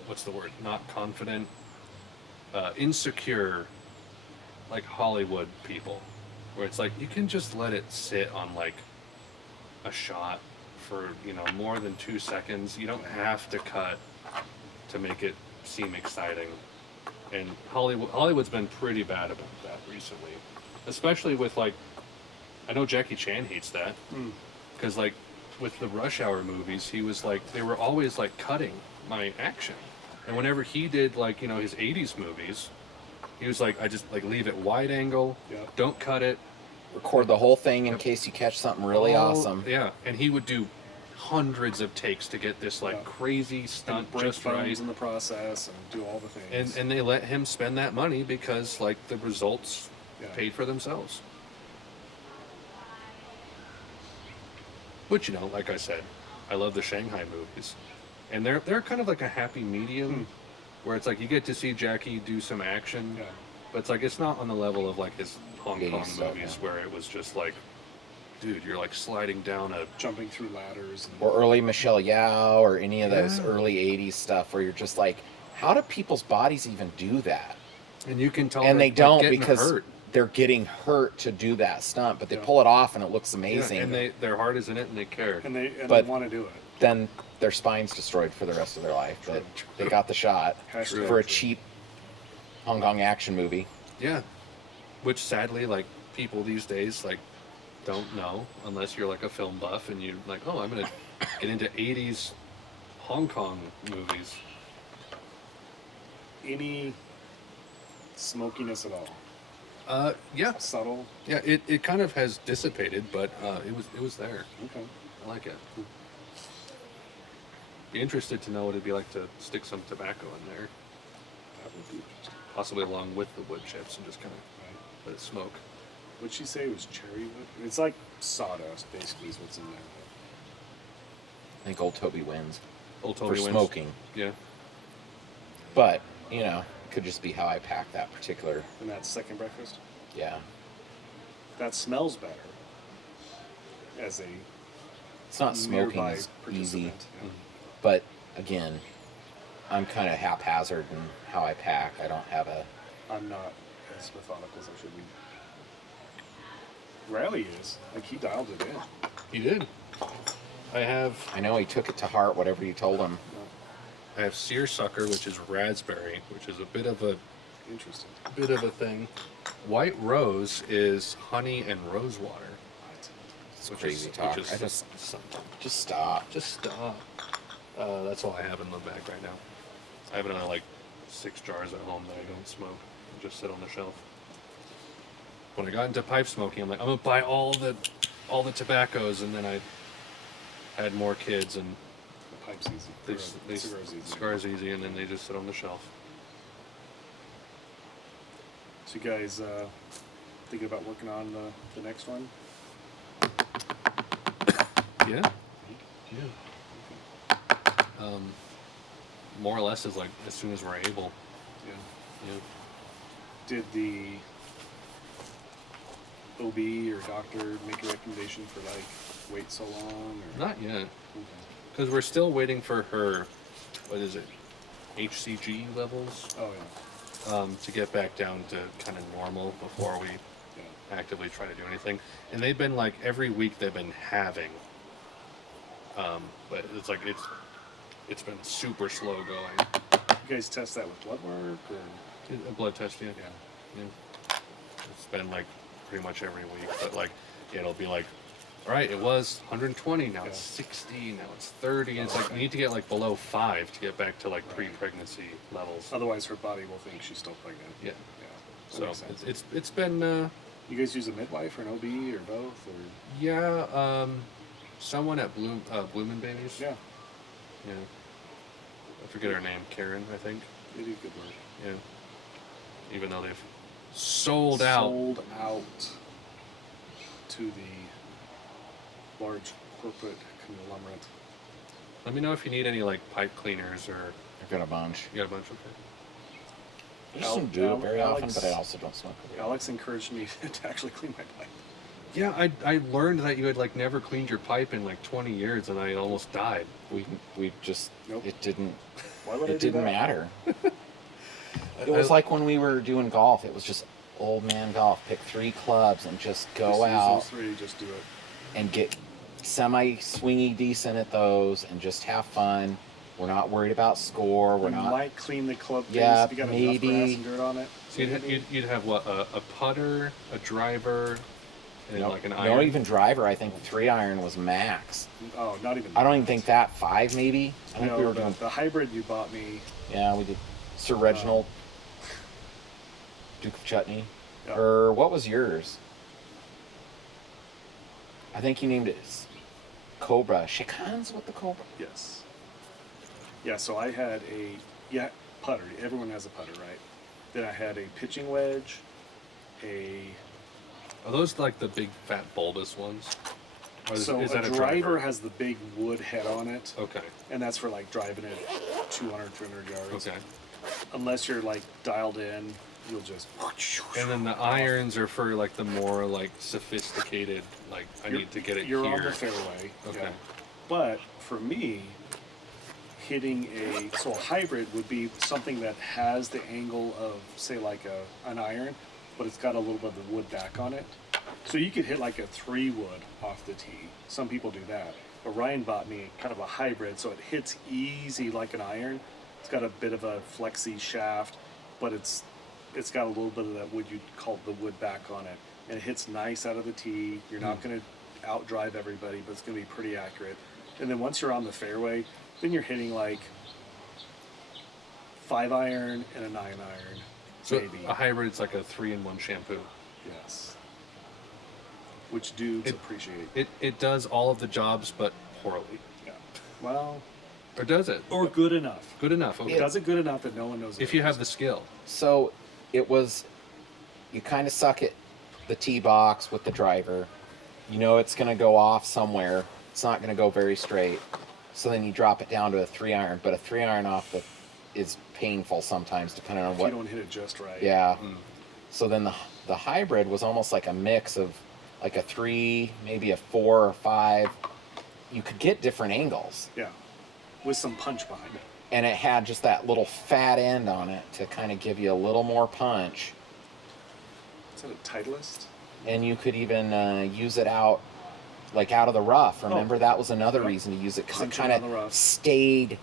what's the word? Not confident, insecure, like Hollywood people, where it's like you can just let it sit on like a shot for more than 2 seconds. You don't have to cut to make it seem exciting. And Hollywood's been pretty bad about that recently, especially with like, I know Jackie Chan hates that, because like with the Rush Hour movies, he was like, they were always like cutting my action, and whenever he did like his 80s movies, he was like, I just like leave it wide angle, Yeah. don't cut it. Record the whole thing in case you catch something really Oh, awesome. Yeah, and he would do hundreds of takes to get this like Yeah. crazy And stunt break just right. bones in the process and do all the things. And they let him spend that money because like the results Yeah. paid for themselves. Which like I said, I love the Shanghai movies, and they're kind of like a happy medium, where it's like you get to see Jackie do some action, Yeah. But it's like it's not on the level of like his Hong 80s Kong stuff, movies yeah. where it was just like, dude, you're like sliding down a. Jumping through ladders. And, Or early Michelle Yao, or any of those Yeah. early 80s stuff where you're just like, how do people's bodies even do that? And you can tell. And they they're, don't getting because hurt. they're getting hurt to do that stunt, but they Yeah. pull it off and it looks Yeah, amazing. and their heart is in it, and they care. and they But- want to do it. Then their spine's destroyed for the rest of their life. But True. they got the shot Hashtag for a true. cheap Hong Kong action movie. Yeah, which sadly, like people these days, like don't know unless you're like a film buff and you're like, oh, I'm gonna get into '80s Hong Kong movies. Any smokiness at all? Yeah, Subtle? yeah. It kind of has dissipated, but it was there. Okay. I like it. Be interested to know what it'd be like to stick some tobacco in there, That would be interesting. possibly along with the wood chips, and just kind of Right. let it smoke. What'd she say it was cherry wood? It's like sawdust, basically, is what's in there. I think old Toby wins Old for Toby wins. smoking. Yeah. But, you know, it could just be how I pack that particular. And that second breakfast? Yeah. That smells better. As a It's not smoking nearby is easy. participant. Yeah. But, again, I'm kind of haphazard in how I pack. I don't have a. I'm not as methodical as I should be. Riley is. Like, he dialed it in. He did. I I know he took it to heart, whatever you told him. have seersucker, which is raspberry, which is a bit of a Interesting. thing. White rose is honey and rose water. It's Which crazy is, talk. Which is I just something. stop. Just stop. That's all I have in the bag right now. I have another like 6 jars at home that I don't smoke. They just sit on the shelf. When I got into pipe smoking, I'm like, I'm gonna buy all the tobaccos, and then I had more kids, and The pipe's easy. they Cigar's easy. cigars easy, and then they just sit on the shelf. So you guys thinking about working on the next one? Yeah. Yeah. More or less is like as soon as we're able. Yeah. Yeah. Did the OB or doctor make a recommendation for like wait so long? Or? Not yet, Okay. because we're still waiting for her. What is it? HCG levels Oh yeah. to get back down to kind of normal before we Yeah. actively try to do anything. And they've been like every week they've been having. But it's like it's been super slow going. You guys test that with blood work or? A blood test, yeah. Yeah. Yeah. It's been like pretty much every week, but like yeah, it'll be like, all right, it was 120, now it's 60, now it's 30. And it's like you need to get like below 5 to get back to like pre-pregnancy levels. Otherwise, her body will think she's still pregnant. Yeah. Yeah. That So makes sense. it's been You guys use a midwife or an OB or both or? yeah, someone at Bloomin' Babies. Yeah. Yeah. I forget her name, Karen, I think. They do good work. Yeah. Even though they've sold out. Sold out to the large corporate conglomerate. Let me know if you need any like pipe cleaners or I've got a bunch. you got a bunch of I just don't do it very often, Alex- but I also don't smoke it. Alex encouraged me to actually clean my pipe. Yeah, I learned that you had like never cleaned your pipe in like 20 years, and I almost died. We just Nope. it didn't Why would I it do didn't that? matter. It was like when we were doing golf. It was just old man golf. Pick 3 clubs and just go Just use out those 3, just do it. and get semi swingy decent at those and just have fun. We're not worried about score. We're You not. might clean the club face Yeah, if you got maybe. enough grass and dirt on it. So you'd have what a putter, a driver, and No, like an no, iron. even driver. I think 3 iron was max. Oh, not even. I don't even think that 5 maybe. I think No, we were doing. the hybrid you bought me. Yeah, we did. Sir Reginald, Duke of Chutney, Yeah. or what was yours? I think you named it Cobra. Shake hands with the Cobra. Yes. Yeah, so I had a putter. Everyone has a putter, right? Then I had a pitching wedge, Are those like the big fat bulbous ones? Or so is a that driver has the big wood head on it, Okay. and that's for like driving it 200, 300 yards. Okay. Unless you're like dialed in you'll just. And then the irons are for like the more like sophisticated. Like I need to get it You're here. on the fairway. Okay. Yeah. But for me, hitting a hybrid would be something that has the angle of say like an iron, but it's got a little bit of the wood back on it. So you could hit like a 3-wood off the tee. Some people do that. But Ryan bought me kind of a hybrid, so it hits easy like an iron. It's got a bit of a flexy shaft, but it's got a little bit of that wood, you'd call the wood back on it. And it hits nice out of the tee. You're not going to outdrive everybody, but it's going to be pretty accurate. And then once you're on the fairway, then you're hitting like 5-iron and a 9-iron. So maybe. a hybrid is like a 3-in-1 shampoo. Yes. Which dudes appreciate. It does all of the jobs, but poorly. Yeah. Well, Or does it? or good enough. Good enough. Okay. It does it good enough that no one knows. If you have the skill. So it was, you kind of suck at the tee box with the driver. You know it's going to go off somewhere. It's not going to go very straight. So then you drop it down to a 3-iron, but a 3-iron off is painful sometimes depending on if what. you don't hit it just right. Yeah. So then the hybrid was almost like a mix of like a 3, maybe a 4 or 5. You could get different angles. Yeah. With some punch behind it. And it had just that little fat end on it to kind of give you a little more punch. Is that a Titleist? And you could even use it out of the rough. Remember, that was another reason to use it, because it Punch it kind on the rough. of stayed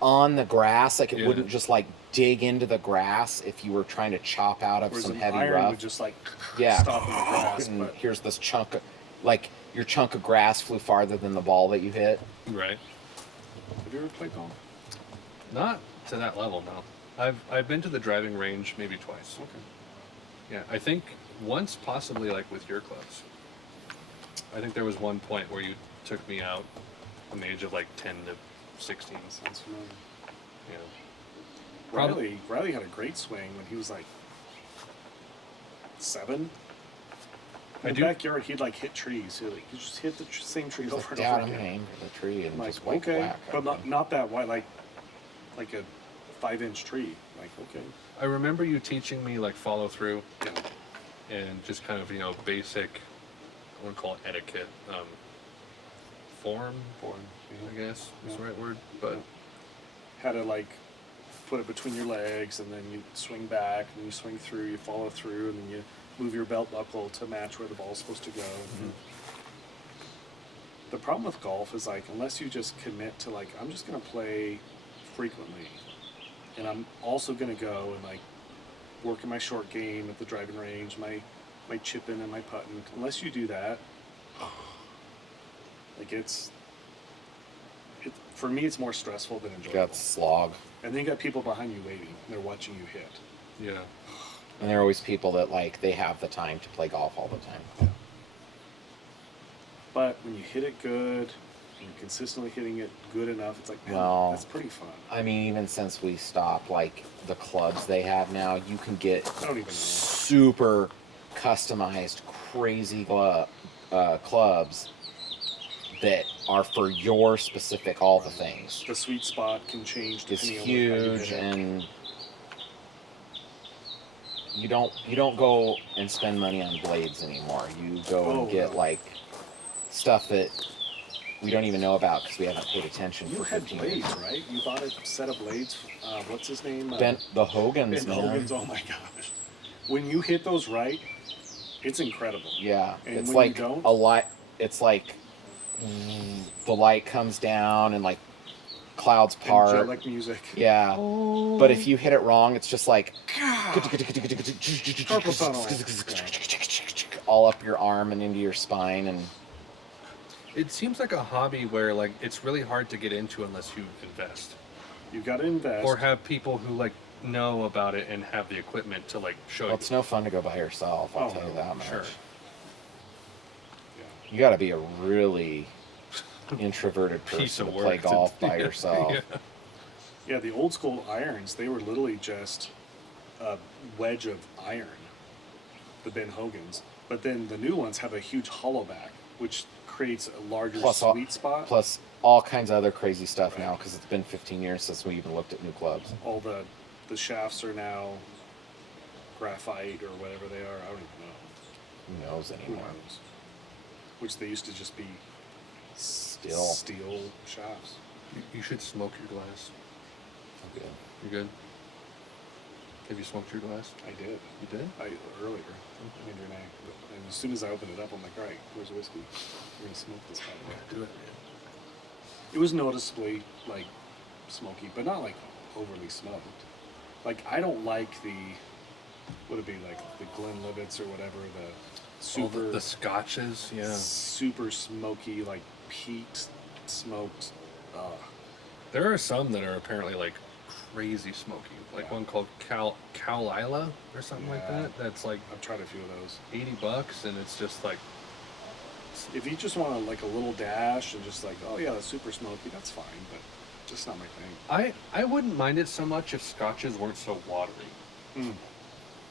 on the grass. Like it Yeah. wouldn't just like dig into the grass if you were trying to chop out of Whereas some an heavy iron rough. would just like Yeah. stop in the grass. And But here's this chunk of, like your chunk of grass flew farther than the ball that you hit. Right. have you ever played golf? Not to that level, no. I've been to the driving range maybe twice. Okay. Yeah, I think once possibly like with your clubs. I think there was one point where you took me out from the age of like 10 to 16. Sounds familiar. Yeah. Probably- Riley had a great swing when he was like 7. I In the do- backyard, he'd like hit trees. He'd just hit the same tree over and Down over and again. hang to the tree and I'm like, just whack okay, whack. but not that wide, like a 5-inch tree. Like, okay. I remember you teaching me like follow through Yeah. and just kind of, basic, I wouldn't call it etiquette, form, I guess is the right word, but How to like put it between your legs, and then you swing back, and you swing through, you follow through, and then you move your belt buckle to match where the ball's supposed to go. The problem with golf is like, unless you just commit to like, I'm just gonna play frequently, and I'm also gonna go and like work in my short game at the driving range, my chipping and my putting. Unless you do that, like for me, it's more stressful than enjoyable. Got slog. And then you got people behind you waiting, and they're watching you hit. yeah. And there are always people that like they have the time to play golf all the time. But when you hit it good, and you're consistently hitting it good enough, it's like, man, Well, that's pretty fun. I mean, even since we stopped, like the clubs they have now, you can get I don't even know. super customized, crazy clubs that are for your specific all the things. The sweet spot can change It's depending on how you huge, hit it. and you don't go and spend money on blades anymore. You go Oh, and get no. like stuff that we don't even know about because we haven't paid attention You for had 15 years. blades, right? You bought a set of blades. What's his name? The Hogans, Ben man. Hogan's. Oh my gosh! When you hit those right, it's incredible. Yeah, And it's when like you don't? a light. It's like the light comes down and like clouds part. Angelic music. Yeah, but if you hit it wrong, it's just like Carpal tunnel. all up your arm and into your spine, and It seems like a hobby where like it's really hard to get into unless you invest You've got to invest. or have people who like know about it and have the equipment to like show well, you. it's no fun to go by yourself. I'll Oh, tell you no, that much. sure. Yeah. You got to be a really introverted Piece person of to play work to golf do. by yourself. Yeah. Yeah, the old school irons, they were literally just a wedge of iron, the Ben Hogans. But then the new ones have a huge hollow back, which creates a larger sweet spot. Plus all kinds of other crazy stuff now Right. because it's been 15 years since we even looked at new clubs. All the shafts are now graphite or whatever they are. I don't even know. Who knows Who anymore? knows? Which they used to just be steel shafts. You should smoke your glass. Okay. You good? Have you smoked your glass? I did. You did? Earlier. Andrew and I. And as soon as I opened it up, I'm like, all right, where's the whiskey? We're gonna smoke this bad boy. Do it. It was noticeably like smoky, but not like overly smoked. Like I don't like the would it be like the Glenlivets or whatever, the super The scotches, yeah. super smoky, like peat smoked. There are some that are apparently like crazy smoky. Like Yeah. one called Cowlila or something like Yeah. that. That's like I've tried a few of those. $80 and it's just like If you just want like a little dash and just like, oh yeah, that's super smoky, that's fine, but just not my thing. I wouldn't mind it so much if scotches weren't so watery. Mm.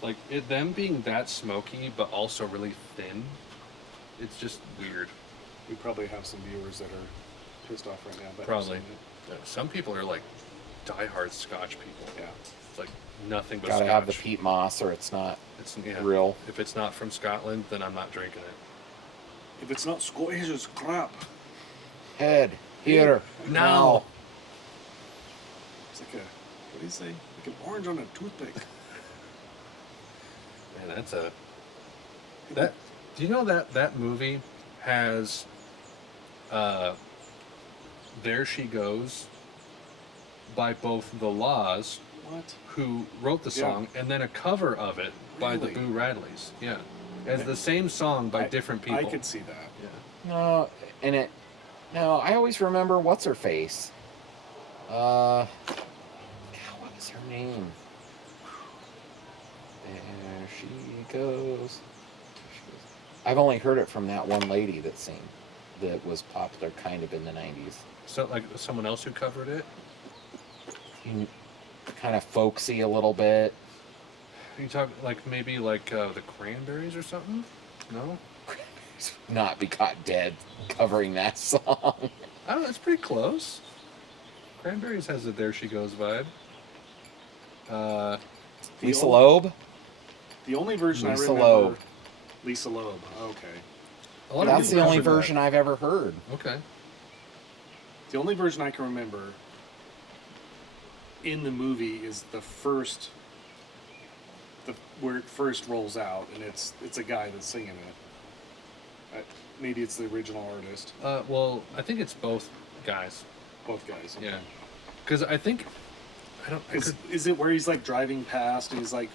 Like them being that smoky but also really thin, it's just weird. We probably have some viewers that are pissed off right now. But Probably. Some people are like diehard Scotch people. Yeah. It's like nothing but Gotta Scotch. have the peat moss, or it's not It's real. If it's not from Scotland, then I'm not drinking it. If it's not Scottish, it's crap. Head here Now. It's like what do you say? Like an orange on a toothpick. Man, that's a that. Do you know that movie has "There She Goes" by both the Laws, What? who wrote the Yeah. song, and then a cover of it by the Really? Boo Radleys. Yeah, as the same song by different people. I could see that. Yeah. No, and it. No, I always remember what's her face. God, what was her name? There she goes. I've only heard it from that one lady that was popular kind of in the 90s. So like someone else who covered it. Kind of folksy a little bit. You talk like maybe like the Cranberries or something? No, Not be caught dead covering that song. I don't know. It's pretty close. Cranberries has a "There She Goes" vibe. Lisa Loeb? The only version Lisa I remember. Loeb. Lisa Loeb. Okay. A lot of That's people the only cover that. version I've ever heard. Okay. The only version I can remember in the movie is the first, where it first rolls out, and it's a guy that's singing it. Maybe it's the original artist. Well, I think it's both guys. Both guys. Okay. Yeah. Because I think I don't. I Is, could, is it where he's like driving past and he's like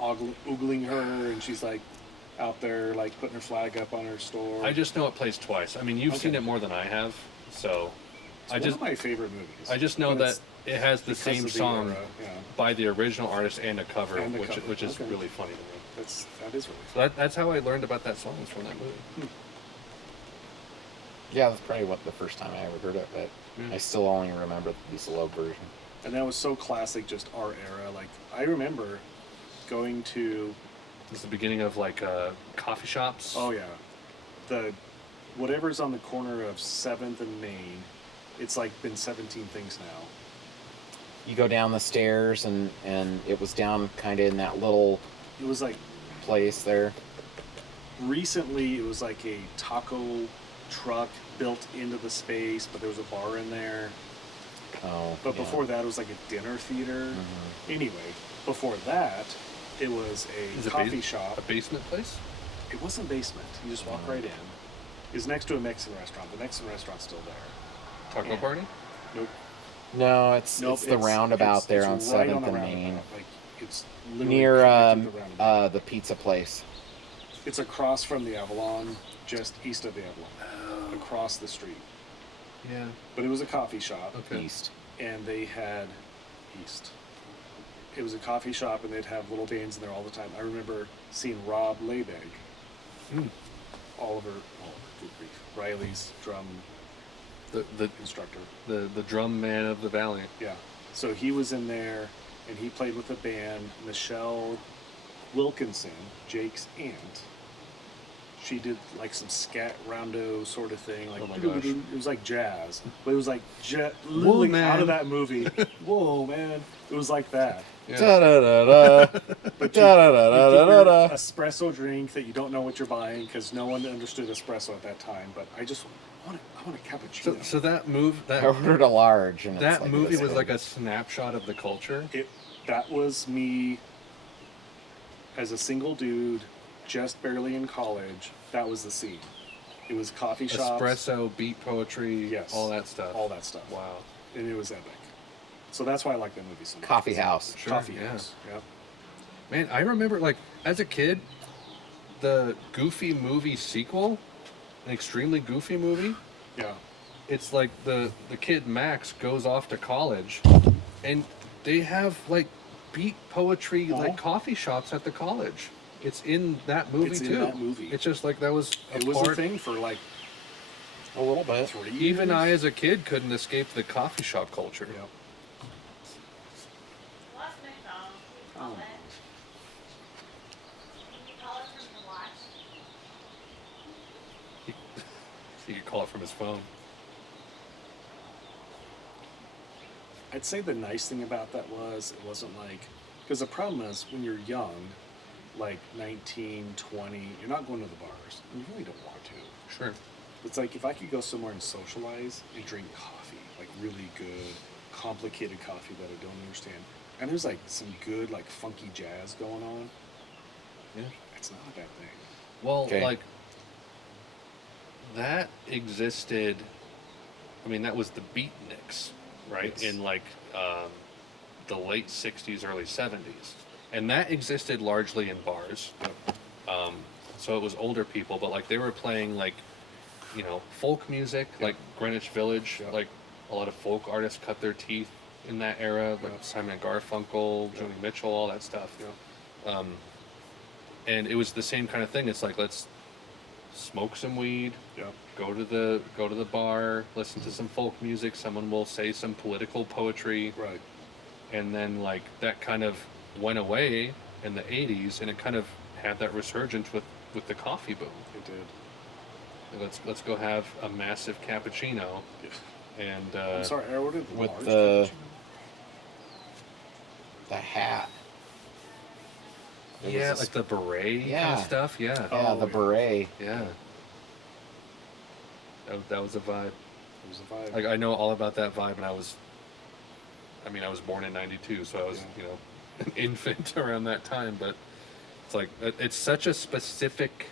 oogling her and she's like out there like putting her flag up on her store? I just know it plays twice. I mean, you've Okay. seen it more than I have, so It's I one just of my favorite movies. I just know And that it's it has the because same of the song era, yeah. by the original artist and a cover, And the which cover, is okay. really funny to me. That is really fun. So that's how I learned about that song, was from that movie. Yeah, that's probably the first time I ever heard it, but Yeah. I still only remember the Lisa Loeb version. And that was so classic, just our era. Like I remember going to, It's the beginning of like coffee shops. oh yeah, the whatever's on the corner of 7th and Main. It's like been 17 things now. You go down the stairs, and it was down kind of in that little It was like place there. recently. It was like a taco truck built into the space, but there was a bar in there. Oh, But yeah. before that, it was like a dinner theater. Mhm. Anyway, before that, it was Is a it coffee a shop. basement place. It wasn't a basement. You just walk right in. It's next to a Mexican restaurant. The Mexican restaurant's still there. Taco Yeah. party. Nope. No, it's the roundabout there on right 7th the and Main, roundabout. Like it's literally near connected to the roundabout. the pizza place. It's across from the Avalon, just east of the Avalon, across the street. Yeah. But it was a coffee shop, Okay. East. and they had east. It was a coffee shop, and they'd have little bands in there all the time. I remember seeing Rob Leibeg, Mm. Oliver, good grief, Riley's drum The instructor. the drum man of the valley. Yeah. So he was in there, and he played with the band. Michelle Wilkinson, Jake's aunt, she did like some scat rondo sort of thing. Like, Oh my gosh. it was like jazz, but it was like literally man. out of that movie. Whoa, man! It was like that. Yeah. Da da da da. But Da da da da da da da. espresso drink that you don't know what you're buying because no one understood espresso at that time. But I want a cappuccino. So that move I ordered a large, and it's that like movie this was big. like a snapshot of the culture. That was me as a single dude, just barely in college. That was the scene. It was coffee shops, Espresso, beat poetry, Yes. all that stuff. all that stuff. Wow. And it was epic. So that's why I like that movie so much. Coffee house. Sure, Coffee yeah. house. Yep. Man, I remember like as a kid, the Goofy movie sequel, an extremely goofy movie. Yeah. It's like the kid Max goes off to college, and they have like beat poetry Uh-huh. like coffee shops at the college. It's in that movie It's in too. that movie. It's just like that was It was a part. thing for like A little bit. 3 Even years. I, as a kid, couldn't escape the coffee shop culture. Yep. Lost my phone. Can you call Oh. it? Can you call it from the watch? You could call it from his phone. I'd say the nice thing about that was it wasn't like, because the problem is when you're young, like 19, 20, you're not going to the bars. And you really don't want to. Sure. It's like if I could go somewhere and socialize and drink coffee, like really good, complicated coffee that I don't understand. And there's like some good, like funky jazz going on. Yeah. It's not a bad thing. Well, Okay. like that existed. I mean, that was the beatniks, right? Yes. In like the late '60s, early '70s, and that existed largely in bars. So it was older people, but like they were playing like, you know, folk music, like Greenwich Village. Yeah. Like a lot of folk artists cut their teeth in that era, like Yeah. Simon and Garfunkel, Yeah. Joni Mitchell, all that stuff. Yeah. And it was the same kind of thing. It's like let's smoke some weed, Yeah. go to the bar, listen to some folk music. Someone will say some political poetry, Right. and then like that kind of went away in the '80s, and it kind of had that resurgence with the coffee boom. It did. Let's go have a massive cappuccino, Yeah. and I'm sorry, I ordered the with large the- cappuccino. The hat. It yeah, was a like the beret kind Yeah. of stuff. Yeah, Yeah, Oh, the yeah. beret. yeah. That was a vibe. It was a vibe. Like I know all about that vibe, and I was born in '92, so I was Yeah. an infant around that time. But it's like it's such a specific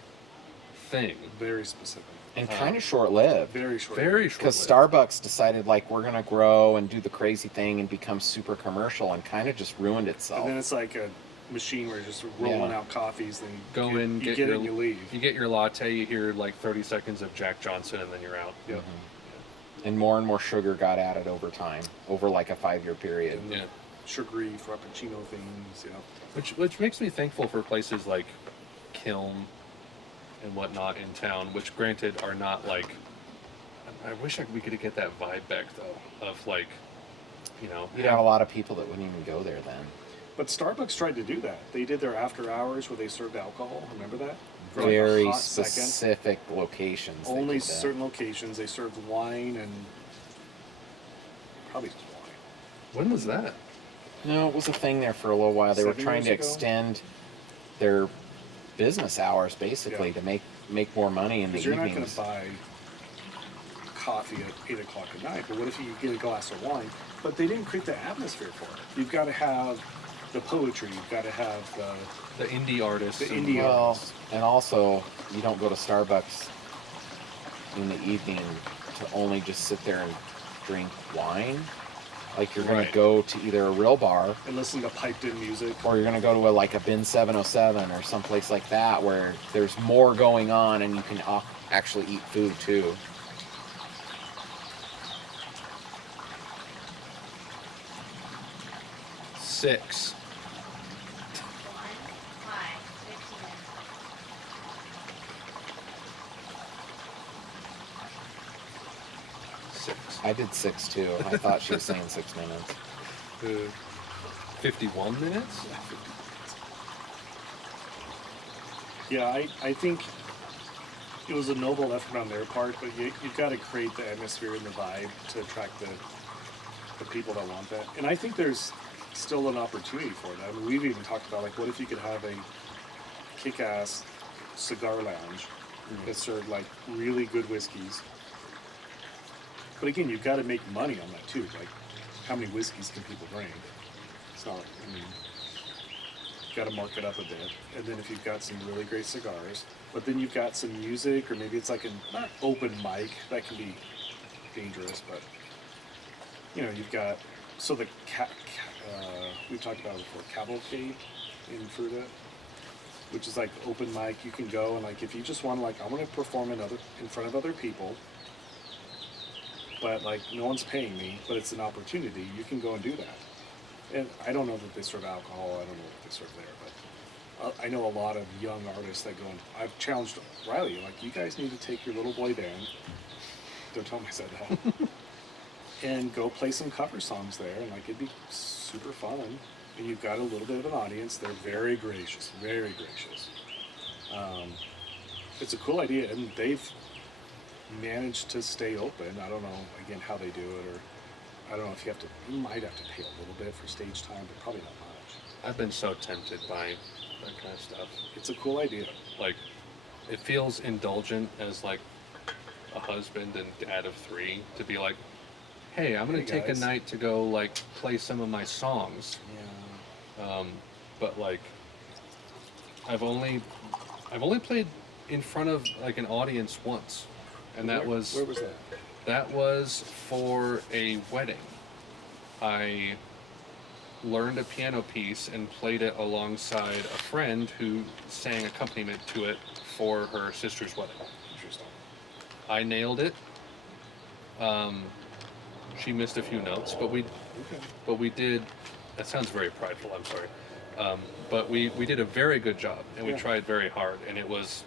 thing. Very specific. And kind of short-lived. Very short. Very short. Because Starbucks decided, like, we're going to grow and do the crazy thing and become super commercial and kind of just ruined itself. And then it's like a machine where you're just rolling Yeah. out coffees, then Go you, in, you get get your it, and you leave. You get your latte. You hear like 30 seconds of Jack Johnson, and then you're out. Yep. And more sugar got added over time, over like a 5-year period. And the Yeah. sugary frappuccino things. Yeah. Which makes me thankful for places like Kiln and whatnot in town, which granted are not like. I wish we could get that vibe back though, of like, You'd have a lot of people that wouldn't even go there then. But Starbucks tried to do that. They did their after hours where they served alcohol. Remember that? For like a Very hot second. specific locations. they Only did that. certain locations they served wine and probably just wine. when was that? No, it was a thing there for a little while. They were 7 trying to years ago? extend their business hours basically Yeah. to make more money in the Because you're not going evenings. to buy coffee at 8 o'clock at night. But what if you get a glass of wine? But they didn't create the atmosphere for it. You've got to have the poetry. You've got to have The indie artists. The and- indie- Well, artists. and also you don't go to Starbucks in the evening to only just sit there and drink wine. Like you're going Right. to go to either a real bar and listen to piped-in music. or you're going to go to like a Bin 707 or someplace like that where there's more going on and you can actually eat food too. Six. 15 minutes. Six. I did 6 too. I thought she was saying 6 minutes. 51 minutes? Yeah, I think it was a noble effort on their part, but you've got to create the atmosphere and the vibe to attract the people that want that. And I think there's still an opportunity for it. I mean, we've even talked about, like, what if you could have a kick-ass cigar lounge that served, like, really good whiskeys. But again, you've got to make money on that too. Like, how many whiskeys can people drink? It's not, I mean, you've got to mark it up a bit. And then if you've got some really great cigars, but then you've got some music, or maybe it's like an not open mic, that can be dangerous, but you know, you've got, so the we've talked about it before, cavalcade in Fruta, which is like open mic. You can go and, like, if you just want to, like, I want to perform in front of other people, but like no one's paying me, but it's an opportunity, you can go and do that. And I don't know that they serve alcohol, I don't know what they serve there, but I know a lot of young artists that go and, I've challenged Riley, like, you guys need to take your little boy band, don't tell him I said that, and go play some cover songs there, and like, it'd be super fun. And you've got a little bit of an audience. They're very gracious, very gracious. It's a cool idea, and they've managed to stay open. I don't know, again, how they do it, or I don't know if you might have to pay a little bit for stage time, but probably not much. I've been so tempted by that kind of stuff. It's a cool idea. Like, it feels indulgent as like a husband and dad of 3 to be like, hey, I'm gonna Hey, take a guys. night to go like play some of my songs. Yeah. But like, I've only played in front of like an audience once, and that Where was was that? that was for a wedding. I learned a piano piece and played it alongside a friend who sang accompaniment to it for her sister's wedding. Interesting. I nailed it. She missed a few notes, but we did. That sounds very prideful. I'm sorry, but we did a very good job, and we Yeah. tried very hard. And it was,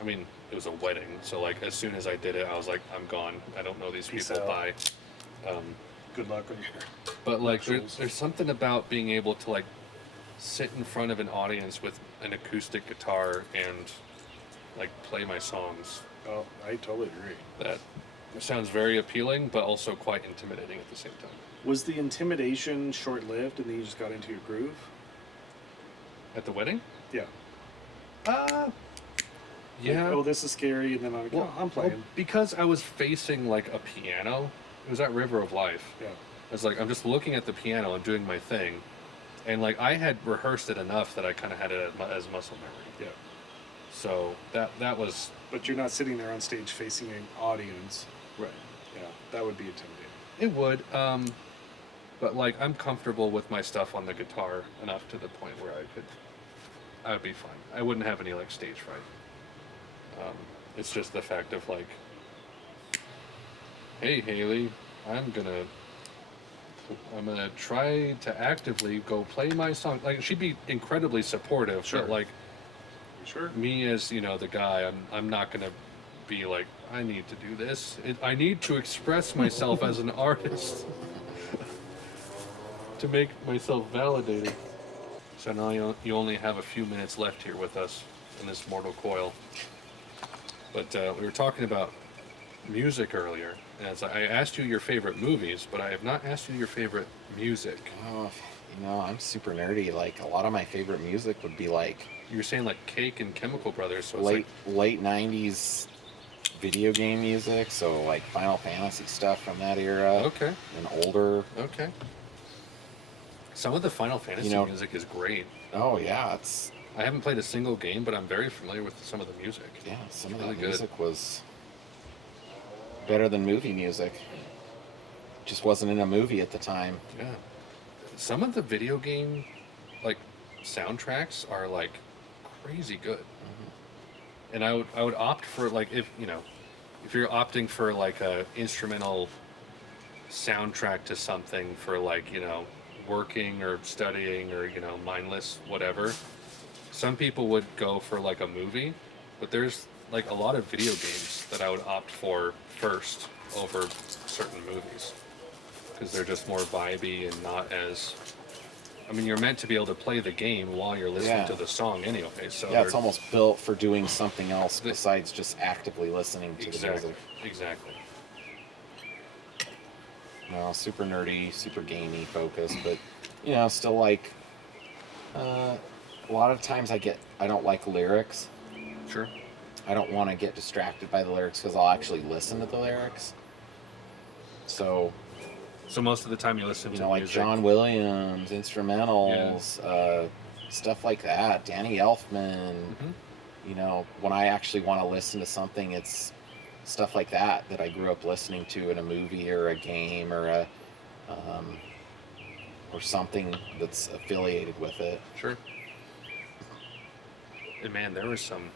I mean, it was a wedding, so like as soon as I did it, I was like, I'm gone. I don't know these Peace people. out. Bye. Good luck on your. But like, Nuptials. there's something about being able to like sit in front of an audience with an acoustic guitar and like play my songs. Oh, I totally agree. That sounds very appealing, but also quite intimidating at the same time. Was the intimidation short-lived, and then you just got into your groove? At the wedding? Yeah. Yeah. Like, oh, this is scary, and then I'm like, oh, I'm playing. Well, because I was facing like a piano. It was at River of Life. Yeah. I was like, I'm just looking at the piano and doing my thing, and like I had rehearsed it enough that I kind of had it as muscle memory. Yeah. So that was But you're not sitting there on stage facing an audience. right. Yeah, that would be intimidating. It would, but like I'm comfortable with my stuff on the guitar enough to the point where I would be fine. I wouldn't have any like stage fright. It's just the fact of like, hey Haley, I'm gonna try to actively go play my song. Like she'd be incredibly supportive, Sure. but like Sure. me as the guy, I'm not gonna be like, I need to do this. I need to express myself as an artist to make myself validated. So now you only have a few minutes left here with us in this mortal coil. But we were talking about music earlier, and it's like, I asked you your favorite movies, but I have not asked you your favorite music. Oh, I'm super nerdy. Like, a lot of my favorite music would be like You were saying like Cake and Chemical Brothers, so it's late 90s video game music, so like Final Fantasy stuff from that era. okay, And older. okay. Some of the Final Fantasy music is great. Oh yeah, it's I haven't played a single game, but I'm very familiar with some of the music. yeah, some of Really that good. music was better than movie music. Just wasn't in a movie at the time. Yeah. Some of the video game like soundtracks are like crazy good. And I would opt for like if you're opting for like a instrumental soundtrack to something for like, working or studying or, mindless whatever. Some people would go for like a movie, but there's like a lot of video games that I would opt for first over certain movies because they're just more vibey and not as I mean, you're meant to be able to play the game while you're listening Yeah. to the song anyway. So Yeah, it's almost built for doing something else The- besides just actively listening to the exactly, music. exactly. No, super nerdy, super gamey focused, but still like. A lot of times I don't like lyrics. Sure. I don't want to get distracted by the lyrics because I'll actually listen to the lyrics. So, So most of the time you listen to like music. John Williams, instrumentals, stuff like that, Danny Elfman. Mhm. When I actually want to listen to something, it's stuff like that I grew up listening to in a movie or a game or or something that's affiliated with it. Sure. And man, there was some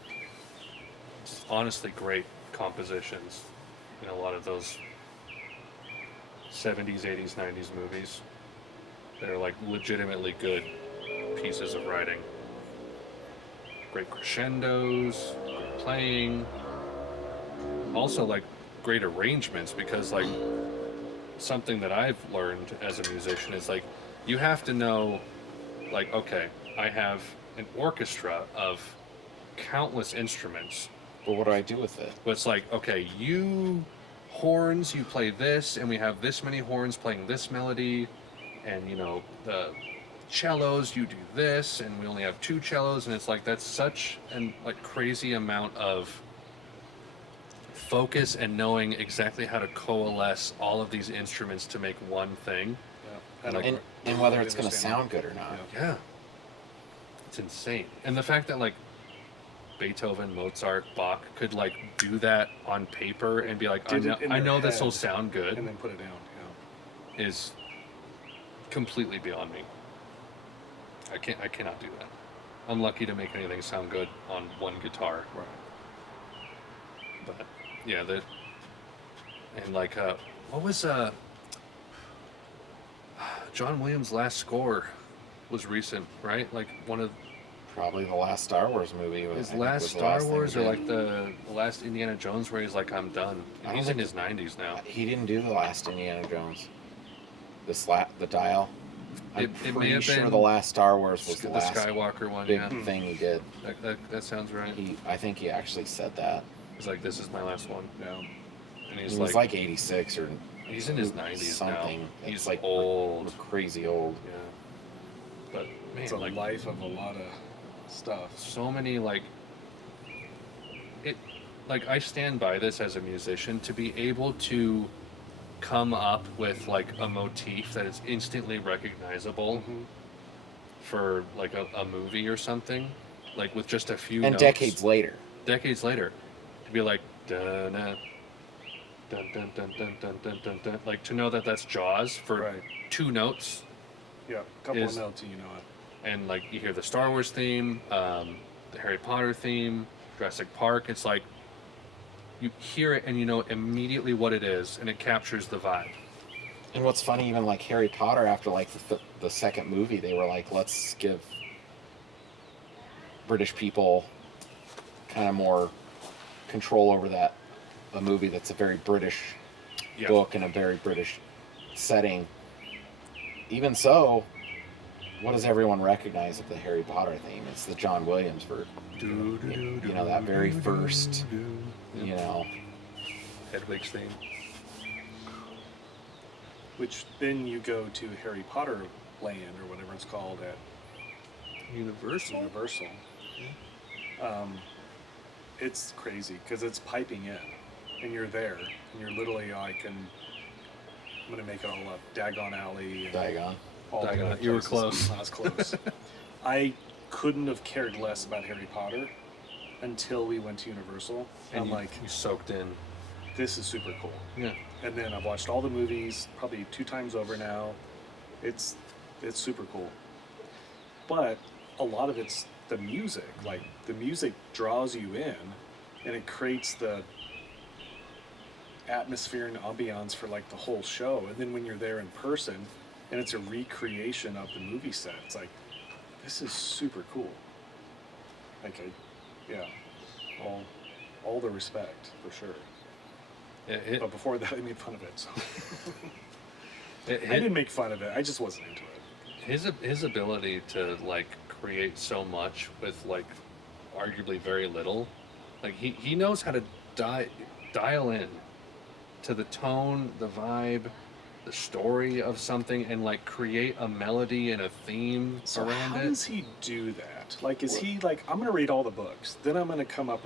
honestly great compositions in a lot of those 70s, 80s, 90s movies. They're like legitimately good pieces of writing. Great crescendos, great playing. Also like great arrangements, because like something that I've learned as a musician is like you have to know, like, okay, I have an orchestra of countless instruments, But what do I do with it? but it's like, okay, you horns, you play this, and we have this many horns playing this melody, and the cellos, you do this, and we only have 2 cellos, and it's like that's such an like crazy amount of focus and knowing exactly how to coalesce all of these instruments to make one thing. Yeah. Like- And whether it's going to understand sound good or not. Yeah. Yeah. It's insane. And the fact that like Beethoven, Mozart, Bach could like do that on paper and be like, Did it in I their know this will head sound good, and then put it down. Yeah. is completely beyond me. I cannot do that. I'm lucky to make anything sound good on one guitar. Right. But yeah, and like what was John Williams' last score was recent, right? Like one of Probably the last Star Wars movie. his I think, last was the Star last thing Wars, he or did. like the last Indiana Jones, where he's like, I'm done. I don't He's in think- his 90s now. He didn't do the last Indiana Jones. The Dial. I'm It may pretty have sure been the last Star Wars was The the last Skywalker one, big yeah. thing he did. That sounds right. I think he actually said that. He's like, this is my last one. Yeah. And He he's was like, like 86 or he's in his 90s something. now. It's He's like old. crazy old. Yeah. But man, It's a like life of a lot of stuff. so many like I stand by this as a musician, to be able to come up with like a motif that is instantly recognizable Mhm. for like a movie or something, like with just a few And notes, decades later. to be like dun dun dun dun dun dun dun dun dun dun, like to know that that's Jaws for Right. 2 notes. Yeah. A couple Is- of notes, and you know it. And like you hear the Star Wars theme, the Harry Potter theme, Jurassic Park. It's like you hear it and you know immediately what it is, and it captures the vibe. And what's funny, even like Harry Potter, after like the second movie, they were like, let's give British people kind of more control over a movie that's a very British Yeah. book and a very British setting. Even so, what does everyone recognize of the Harry Potter theme? It's the John Williams version. That very first, Hedwig's theme. Which then you go to Harry Potter Land or whatever it's called at Universal. Universal. It's crazy because it's piping in, and you're there, and you're literally like, I'm gonna make it all up, Dagon Alley. And Diagon. all the Dagon. other You were places. close. I was close. I couldn't have cared less about Harry Potter until we went to Universal. And I'm you, like, you soaked in. this is super cool. Yeah. And then I've watched all the movies probably 2 times over now. It's super cool. But a lot of it's the music. Like the music draws you in, and it creates the atmosphere and ambiance for like the whole show. And then when you're there in person, and it's a recreation of the movie set, it's like, this is super cool. Okay, yeah, all the respect for sure. But before that, I made fun of it. So. I didn't make fun of it. I just wasn't into it. his ability to like create so much with like arguably very little, like he knows how to dial in to the tone, the vibe, the story of something, and like create a melody and a theme So around how it. does he do that? Like, is he like, I'm gonna read all the books, then I'm gonna come up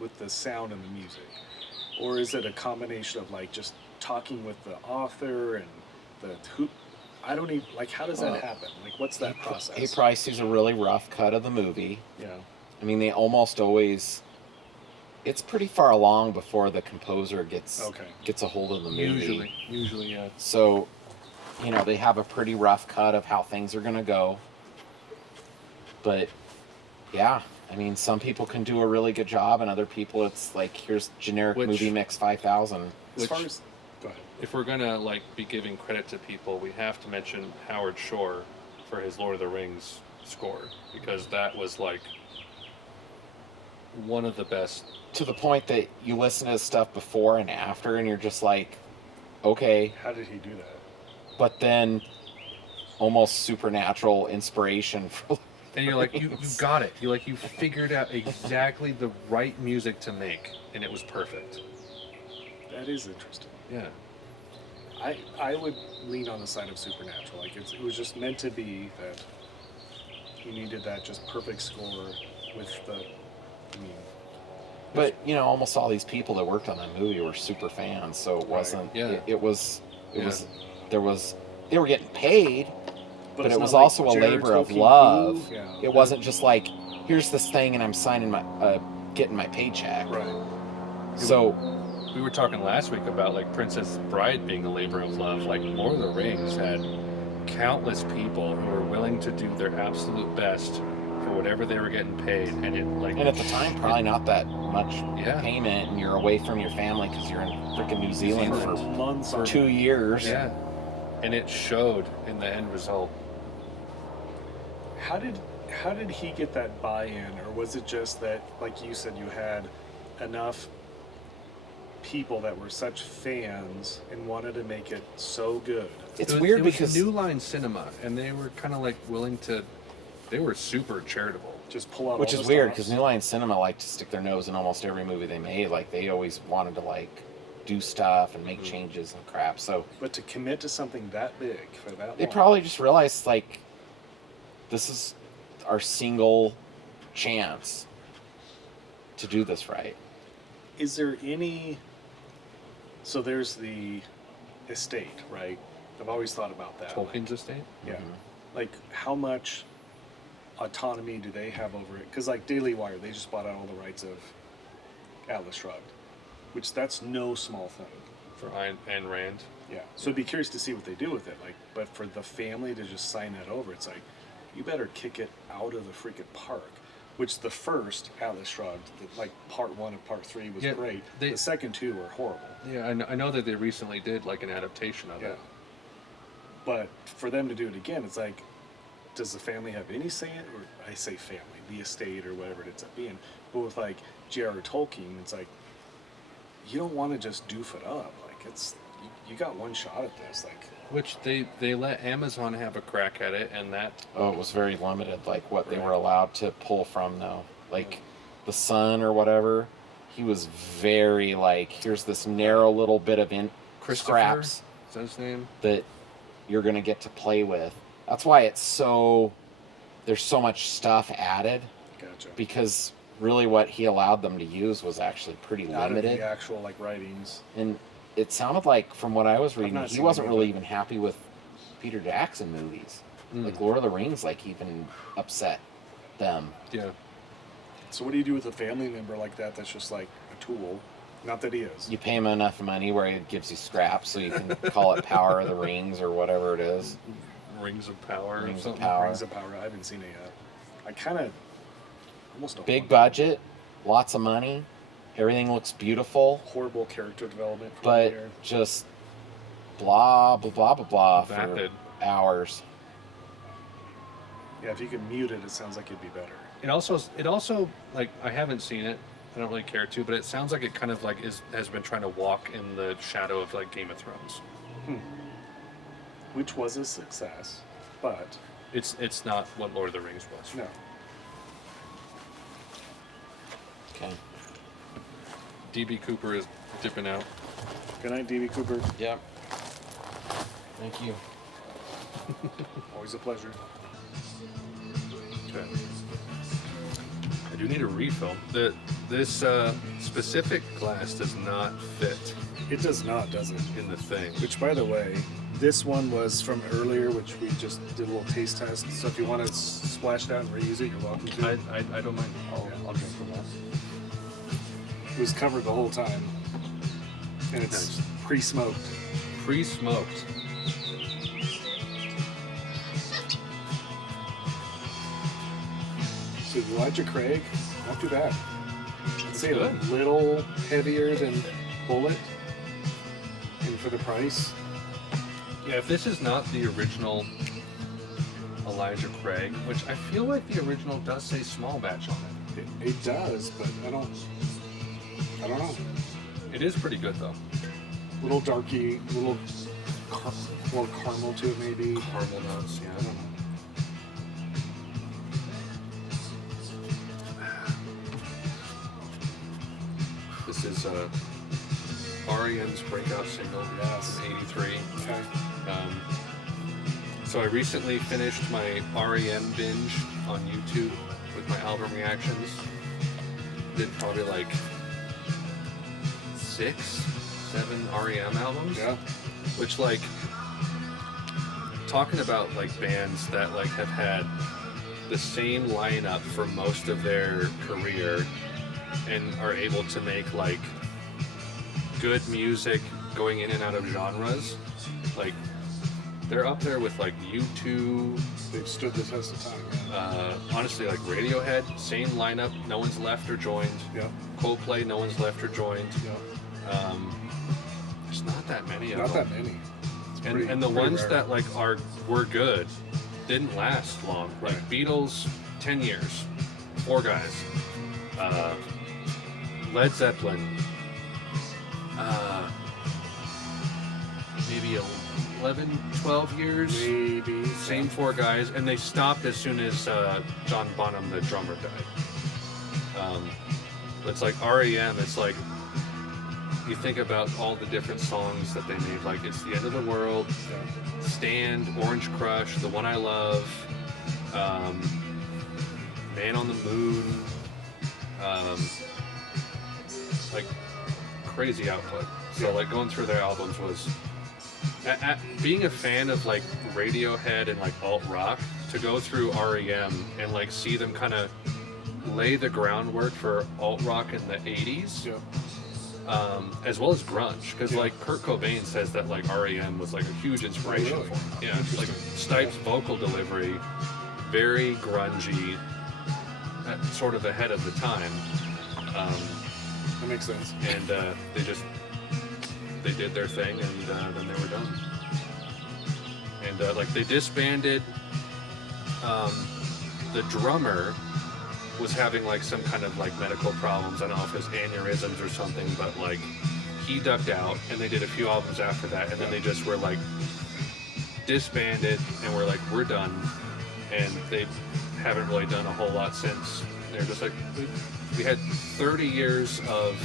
with the sound and the music, or is it a combination of like just talking with the author and the who? I don't even like. How does that happen? Like, what's that process? He probably sees a really rough cut of the movie. Yeah. I mean, they almost always. It's pretty far along before the composer gets a hold of the movie. Usually, yeah. So, you know, they have a pretty rough cut of how things are gonna go. But, yeah, I mean, some people can do a really good job, and other people, it's like, here's generic movie mix 5000. As far as, go ahead. If we're gonna like be giving credit to people, we have to mention Howard Shore for his Lord of the Rings score, because that was like one of the best. To the point that you listen to his stuff before and after, and you're just like, okay. How did he do that? But then, almost supernatural inspiration for. And you're like, you got it. You figured out exactly the right music to make, and it was perfect. That is interesting. Yeah. I would lean on the side of supernatural. Like it was just meant to be that he needed that just perfect score with the. I mean. But you know, almost all these people that worked on that movie were super fans, so it wasn't. Yeah. It was. They were getting paid, but it's it was not like also a Jared labor of Tolkien love. movie. Yeah. It wasn't just like, here's this thing and I'm signing my, getting my paycheck. Right. So. We were talking last week about like Princess Bride being a labor of love. Like Lord of the Rings had countless people who were willing to do their absolute best for whatever they were getting paid, and it like. And at the time, probably not that much Yeah. payment, and you're away from your family because you're in freaking New Zealand for months, 2 years. Yeah, and it showed in the end result. How did he get that buy-in, or was it just that, like you said, you had enough people that were such fans and wanted to make it so good? It's It weird was because New Line Cinema, and they were kind of like willing to. They were super charitable. Just pull out which all is the weird stops. because New Line Cinema liked to stick their nose in almost every movie they made. Like they always wanted to like do stuff and make changes and crap. So But to commit to something that big for that they long, probably just realized like this is our single chance to do this right. is there any? So there's the estate, right? I've always thought about that. Tolkien's estate. Yeah. Like, how much autonomy do they have over it? Because, like, Daily Wire, they just bought out all the rights of Atlas Shrugged, which that's no small thing. For Ayn Rand. Yeah. So I'd be curious to see what they do with it. Like, but for the family to just sign that over, it's like, you better kick it out of the freaking park. Which the first Atlas Shrugged, like part 1 and part 3 was Yeah, great. they- The second 2 were horrible. Yeah, I know that they recently did like an adaptation of Yeah. it. But for them to do it again, it's like, does the family have any say in it? Or I say family, the estate or whatever it ends up being. But with like J.R.R. Tolkien, it's like, you don't want to just doof it up. Like it's, you got one shot at this. Like, Which they let Amazon have a crack at it, and that Oh, it was very limited, like what they Right. were allowed to pull from though. Like the son or whatever, he was very like, here's this narrow little bit of Christopher, scraps is that his name? that you're gonna get to play with. That's why it's so, there's so much stuff added, gotcha. because really what he allowed them to use was actually pretty Out of limited. the actual like writings. And it sounded like, from what I was reading, not he seen wasn't it, really but- even happy with Peter Jackson movies. Mm. Like Lord of the Rings, like even upset them. Yeah. So what do you do with a family member like that? That's just like a tool. Not that he is. You pay him enough money where it gives you scraps, so you can call it Power of the Rings or whatever it is. Rings of Power. Rings or of something. Power. Rings of Power. I haven't seen it yet. I kind of almost don't Big want budget, lots of money, everything looks beautiful, horrible character development. from but here. just blah blah blah blah blah for Vapid. hours. Yeah, if you could mute it, it sounds like it'd be better. It also like I haven't seen it. I don't really care to, but it sounds like it kind of like has been trying to walk in the shadow of like Game of Thrones. Which was a success. but It's not what Lord of the Rings was. no. Okay. DB Cooper is dipping out. Good night, D.B. Cooper. Yep. Thank you. Always a pleasure. Okay. I do need a refill. This specific glass does not fit It does not, does it? in the thing. Which, by the way, this one was from earlier, which we just did a little taste test. So if you want to splash it out and reuse it, you're welcome to. I don't mind. I'll drink from that. It was covered the whole time, and it's Nice. pre-smoked. Pre-smoked. So Elijah Craig, not too bad. I'd say a good. little heavier than Bullet, and for the price, Yeah, if this is not the original Elijah Craig, which I feel like the original does say small batch on it. it does, but I don't know. It is pretty good though. Little darky, little caramel to it maybe. Caramel nuts, I yeah. don't know. This is REM's breakout single Yes. from '83. Okay. So I recently finished my REM binge on YouTube with my album reactions. Did probably like 6, 7 REM albums. Yeah. Which, like, talking about like bands that like have had the same lineup for most of their career and are able to make like good music going in and out of genres, like they're up there with like U2, They've stood the test of time. honestly like Radiohead, same lineup, no one's left or joined. Yeah. Coldplay, no one's left or joined. Yeah. There's not that many of Not them. that many. It's And, pretty- and the pretty ones rare. that like were good didn't last long. Like Right. Beatles, 10 years, 4 guys. Led Zeppelin, maybe 11, 12 years. maybe Same 4 guys, and they stopped as soon as John Bonham, the drummer, died. It's like REM. It's like you think about all the different songs that they made. Like It's the End of the World, Yeah. Stand, Orange Crush, The One I Love, Man on the Moon, like crazy output. So like going through their albums was being a fan of like Radiohead and like alt rock, to go through REM and like see them kind of lay the groundwork for alt rock in the 80s. Yeah. As well as grunge, because Yeah. like Kurt Cobain says that like REM was like a huge inspiration really? for him. Yeah, like Interesting. Stipe's vocal delivery, very grungy, sort of ahead of the time, That makes sense. and they did their thing, and then they were done. And like they disbanded. The drummer was having like some kind of like medical problems. I don't know if it was aneurysms or something, but like he ducked out, and they did a few albums after that, and then they just were like disbanded and were like, we're done, and they haven't really done a whole lot since. They're just like, we had 30 years of,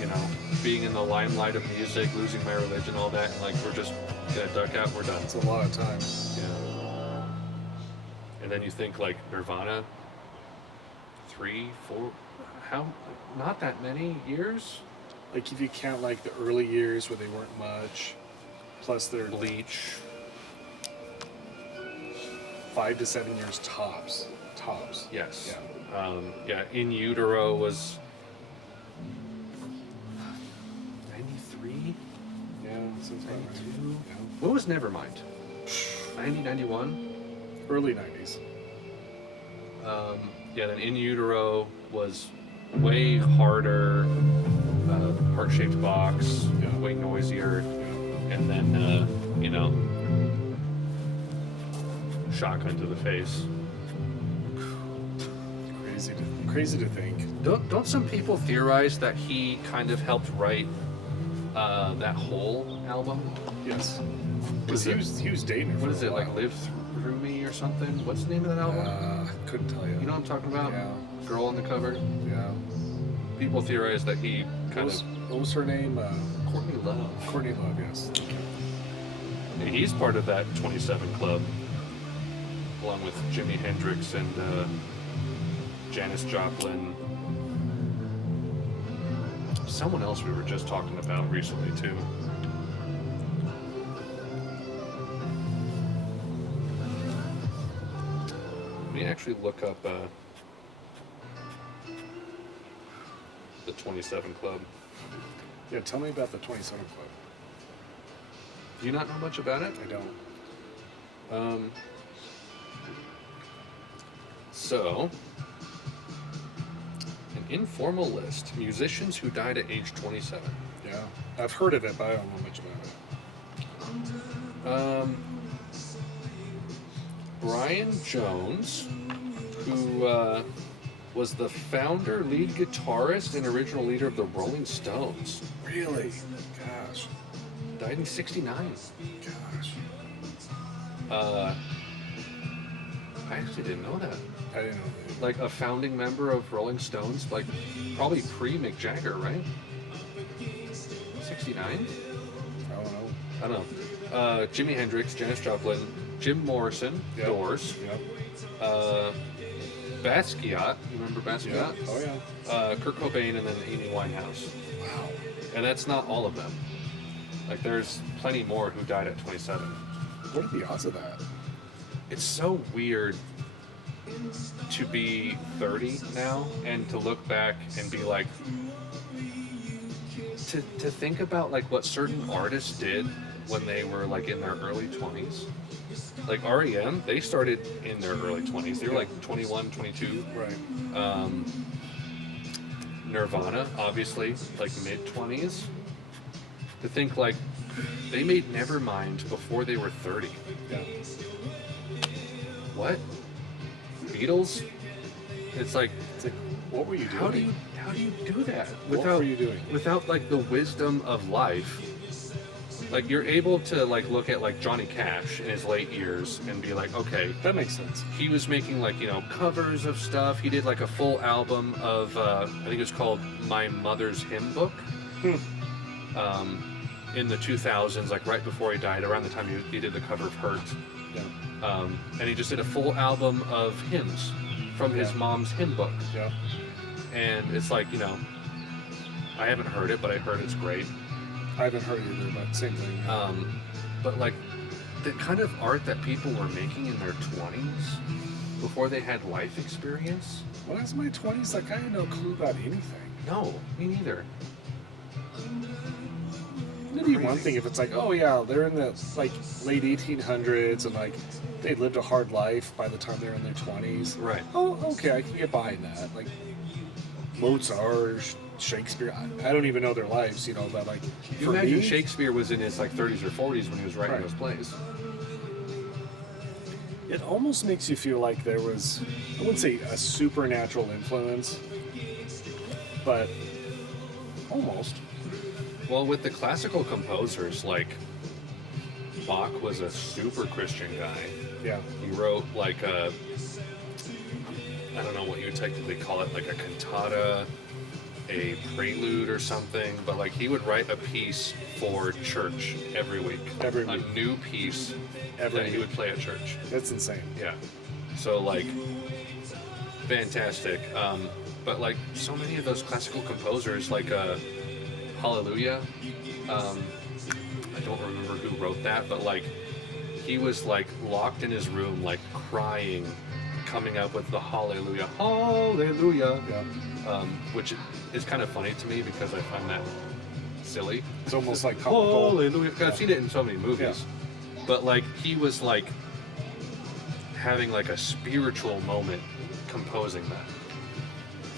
you know, being in the limelight of music, losing my religion, all that, and like we're just gonna duck out, we're done. It's a lot of time. Yeah. And then you think like Nirvana, 3, 4, how, not that many years? Like if you count like the early years where they weren't much, plus their Bleach, 5 to 7 years tops. yes. Yeah. Yeah, In Utero was 93, Yeah. Sounds about right. 92. Yeah. What was Nevermind? 90, 91? Early 90s. Yeah, then In Utero was way harder, heart-shaped box, Yeah. way noisier, Yeah. and then, you know, shotgun to the face. Crazy to think. Don't some people theorize that he kind of helped write that whole album? Yes. Was Because it- he was dating her. What for is a it, like while. Live Grunge or something. What's the name of that album? Couldn't tell you. You know what I'm talking about? Yeah. Girl on the cover. Yeah. People theorize that he kind of What was her name? Courtney Love. Courtney Love, yes. And he's part of that 27 Club, along with Jimi Hendrix and Janis Joplin. Someone else we were just talking about recently too. Let me actually look up the 27 Club. Yeah, tell me about the 27 Club. Do you not know much about it? I don't. So, an informal list: musicians who died at age 27. Yeah. I've heard of it, but I don't know much about it. Brian Jones, who was the founder, lead guitarist, and original leader of the Rolling Stones, Really? Gosh. died in 69. Gosh. I actually didn't know that. I didn't know. Like a founding member of Rolling Stones, like probably pre-Mick Jagger, right? 69? I don't know. I don't know. Jimi Hendrix, Janis Joplin, Jim Morrison, Yep. Doors, Yep. Basquiat, you remember Basquiat? Yeah. Oh, yeah. Kurt Cobain, and then Amy Winehouse. Wow. And that's not all of them. Like there's plenty more who died at 27. What are the odds of that? It's so weird to be 30 now and to look back and be like, to think about like what certain artists did when they were like in their early 20s. Like REM, they started in their early 20s. They were like 21, 22. Right. Nirvana, obviously, like mid 20s. To think like they made Nevermind before they were 30. Yeah. What? Beatles? It's like, What were you doing? how do you do that What were you doing? without like the wisdom of life? Like you're able to like look at like Johnny Cash in his late years and be like, okay, That makes sense. he was making like, you know, covers of stuff. He did like a full album of I think it was called My Mother's Hymn Book. In the 2000s, like right before he died, around the time he did the cover of Hurt. Yeah. And he just did a full album of hymns from his Yeah. mom's hymn book. Yeah. And it's like, you know, I haven't heard it, but I heard it's great. I haven't heard either, but same thing. But like the kind of art that people were making in their 20s before they had life experience. When I was in my 20s, like, I had no clue about anything. No, me neither. It'd be one thing if it's like, oh yeah, they're in the like late 1800s and like they lived a hard life by the time they're in their 20s. Right. Oh, okay, I can get behind that. Like Mozart, Shakespeare, I don't even know their lives, you know, but like You for imagine me, Shakespeare was in his like 30s or 40s when he was writing Right. those plays. it almost makes you feel like there was, I wouldn't say a supernatural influence, but almost. Well, with the classical composers, like Bach was a super Christian guy. Yeah. He wrote like a, I don't know what you would technically call it, like a cantata, a prelude or something, but like he would write a piece for church every week. Every A week. new piece Every that he week. would play at church. That's insane. Yeah. So like, fantastic. But like so many of those classical composers, like Hallelujah, I don't remember who wrote that, but like he was like locked in his room, like crying, coming up with the Hallelujah, Hallelujah, Yeah. which is kind of funny to me because I find that silly. It's almost like comical. Hallelujah. I've seen it in so many movies, but like he was like having like a spiritual moment composing that.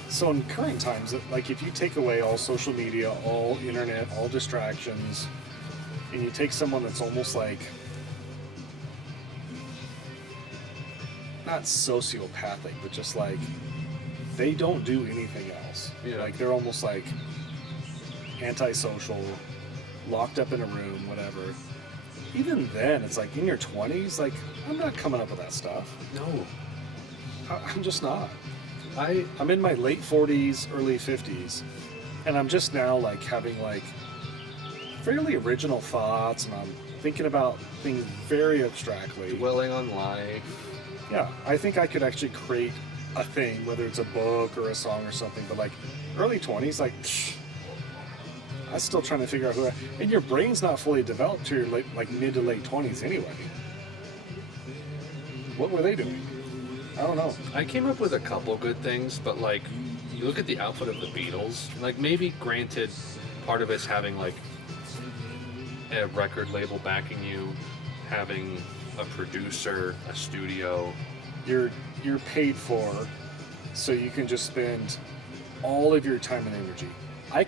So in current times, like if you take away all social media, all internet, all distractions, and you take someone that's almost like not sociopathic, but just like they don't do anything else. Yeah. Like they're almost like antisocial, locked up in a room, whatever. even then, it's like in your 20s, like I'm not coming up with that stuff. No, I'm just not. I I'm in my late 40s, early 50s, and I'm just now like having like fairly original thoughts, and I'm thinking about things very abstractly. dwelling on life. Yeah, I think I could actually create a thing, whether it's a book or a song or something. But like early 20s, like I'm still trying to figure out who. And your brain's not fully developed to your like mid to late 20s anyway. What were they doing? I don't know. I came up with a couple good things, but like, you look at the output of the Beatles, like maybe granted, part of it's having like a record label backing you, having a producer, a studio. You're paid for, so you can just spend all of your time and energy. I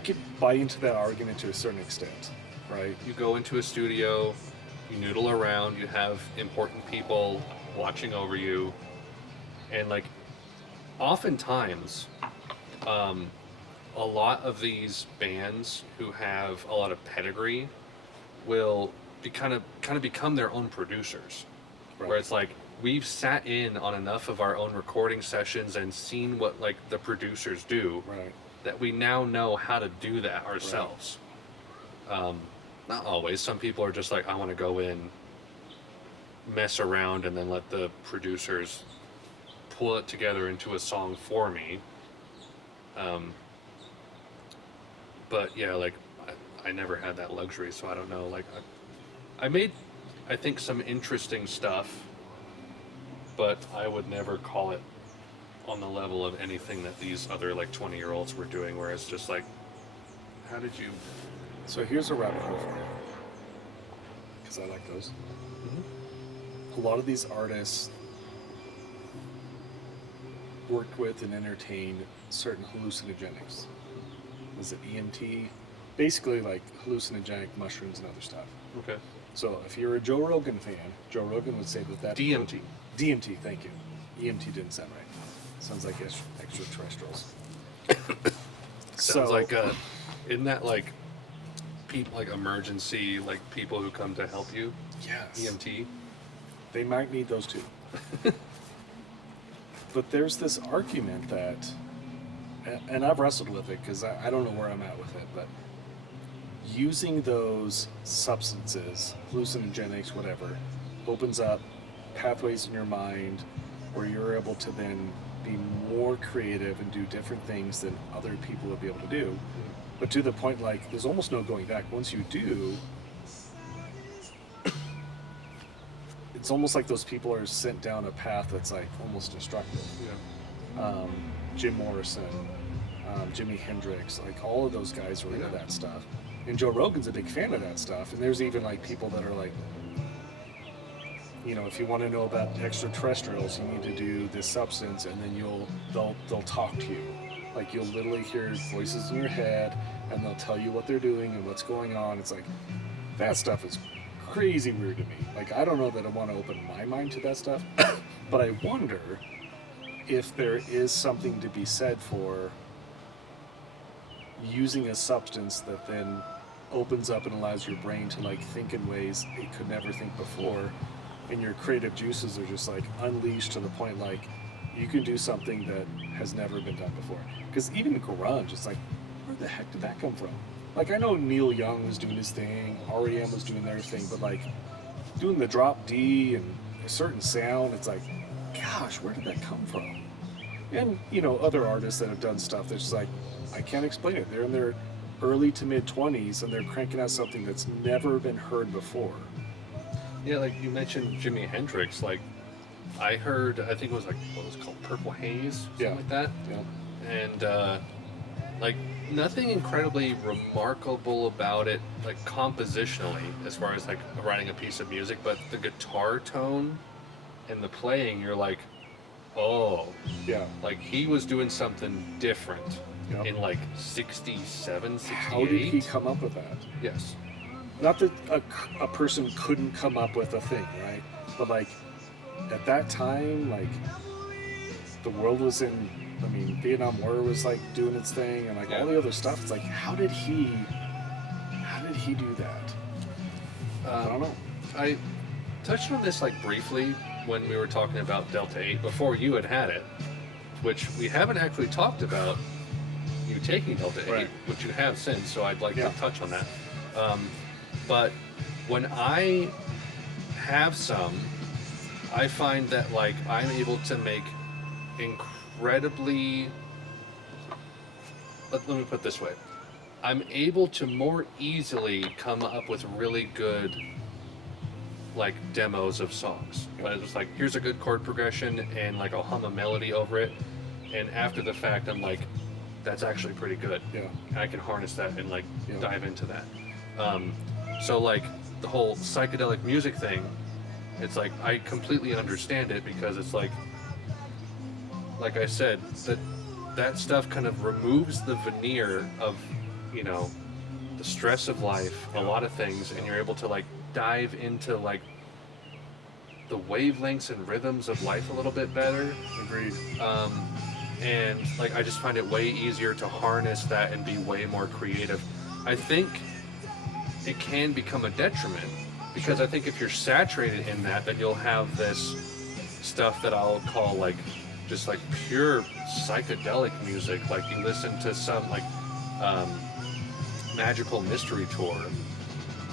could buy into that argument to a certain extent, right? You go into a studio, you noodle around, you have important people watching over you, and like, oftentimes, a lot of these bands who have a lot of pedigree will be kind of become their own producers. Right. Where it's like, we've sat in on enough of our own recording sessions and seen what like the producers do, Right. that we now know how to do that ourselves. Not always. Some people are just like, I want to go in, mess around, and then let the producers pull it together into a song for me. But yeah, like I never had that luxury, so I don't know. Like I made, I think, some interesting stuff, but I would never call it on the level of anything that these other like 20-year-olds were doing, where it's just like, how did you? So here's a rabbit hole for you, because I like those. A lot of these artists worked with and entertained certain hallucinogenics. Was it EMT? Basically like hallucinogenic mushrooms and other stuff. Okay. So if you're a Joe Rogan fan, Joe Rogan would say that DMT. DMT, thank you. EMT didn't sound right. Sounds like extraterrestrials. Sounds like isn't that like people like emergency, like people who come to help you? yes. EMT. They might need those too. But there's this argument that, and I've wrestled with it because I don't know where I'm at with it, but using those substances, hallucinogenics, whatever, opens up pathways in your mind where you're able to then be more creative and do different things than other people will be able to do. But to the point, like, there's almost no going back. Once you do, it's almost like those people are sent down a path that's like almost destructive. Yeah. Jim Morrison, Jimi Hendrix, like all of those guys were into Yeah. that stuff. And Joe Rogan's a big fan of that stuff. And there's even like people that are like, you know, if you want to know about extraterrestrials, you need to do this substance, and then they'll talk to you. Like you'll literally hear voices in your head, and they'll tell you what they're doing and what's going on. It's like, that stuff is crazy weird to me. Like, I don't know that I want to open my mind to that stuff, but I wonder if there is something to be said for using a substance that then opens up and allows your brain to like think in ways it could never think before, and your creative juices are just like unleashed to the point like you can do something that has never been done before. Because even grunge, it's like, where the heck did that come from? Like, I know Neil Young was doing his thing, REM was doing their thing, but like doing the drop D and a certain sound, it's like, gosh, where did that come from? And, you know, other artists that have done stuff that's just like, I can't explain it. They're in their early to mid 20s and they're cranking out something that's never been heard before. Yeah, like you mentioned Jimi Hendrix. Like, I heard, I think it was like, what was it called, Purple Haze, something Yeah. like that. Yeah. And like nothing incredibly remarkable about it, like compositionally, as far as like writing a piece of music, but the guitar tone and the playing, you're like, oh, Yeah. like he was doing something different Yeah. in like 67, 68. How did he come up with that? Yes. Not that a person couldn't come up with a thing, right? But like at that time, like the world was in, I mean, Vietnam War was like doing its thing, and like all the other stuff. It's like, how did he do that? I don't know. I touched on this like briefly when we were talking about Delta 8 before you had it, which we haven't actually talked about you taking Delta 8, Right. which you have since, so I'd like Yeah. to touch on that. But when I have some, I find that like I'm able to make incredibly, let me put it this way, I'm able to more easily come up with really good like demos of songs. But it's just like, here's a good chord progression, and like I'll hum a melody over it, and after the fact I'm like, that's actually pretty good. Yeah. And I can harness that and like Yeah. dive into that. So like the whole psychedelic music thing, it's like I completely understand it, because it's like I said, that stuff kind of removes the veneer of, you know, the stress of life, a lot of things, and you're able to like dive into like the wavelengths and rhythms of life a little bit better. Agreed. And like I just find it way easier to harness that and be way more creative. I think it can become a detriment, because I think if you're saturated in that, then you'll have this stuff that I'll call like just like pure psychedelic music. Like you listen to some like Magical Mystery Tour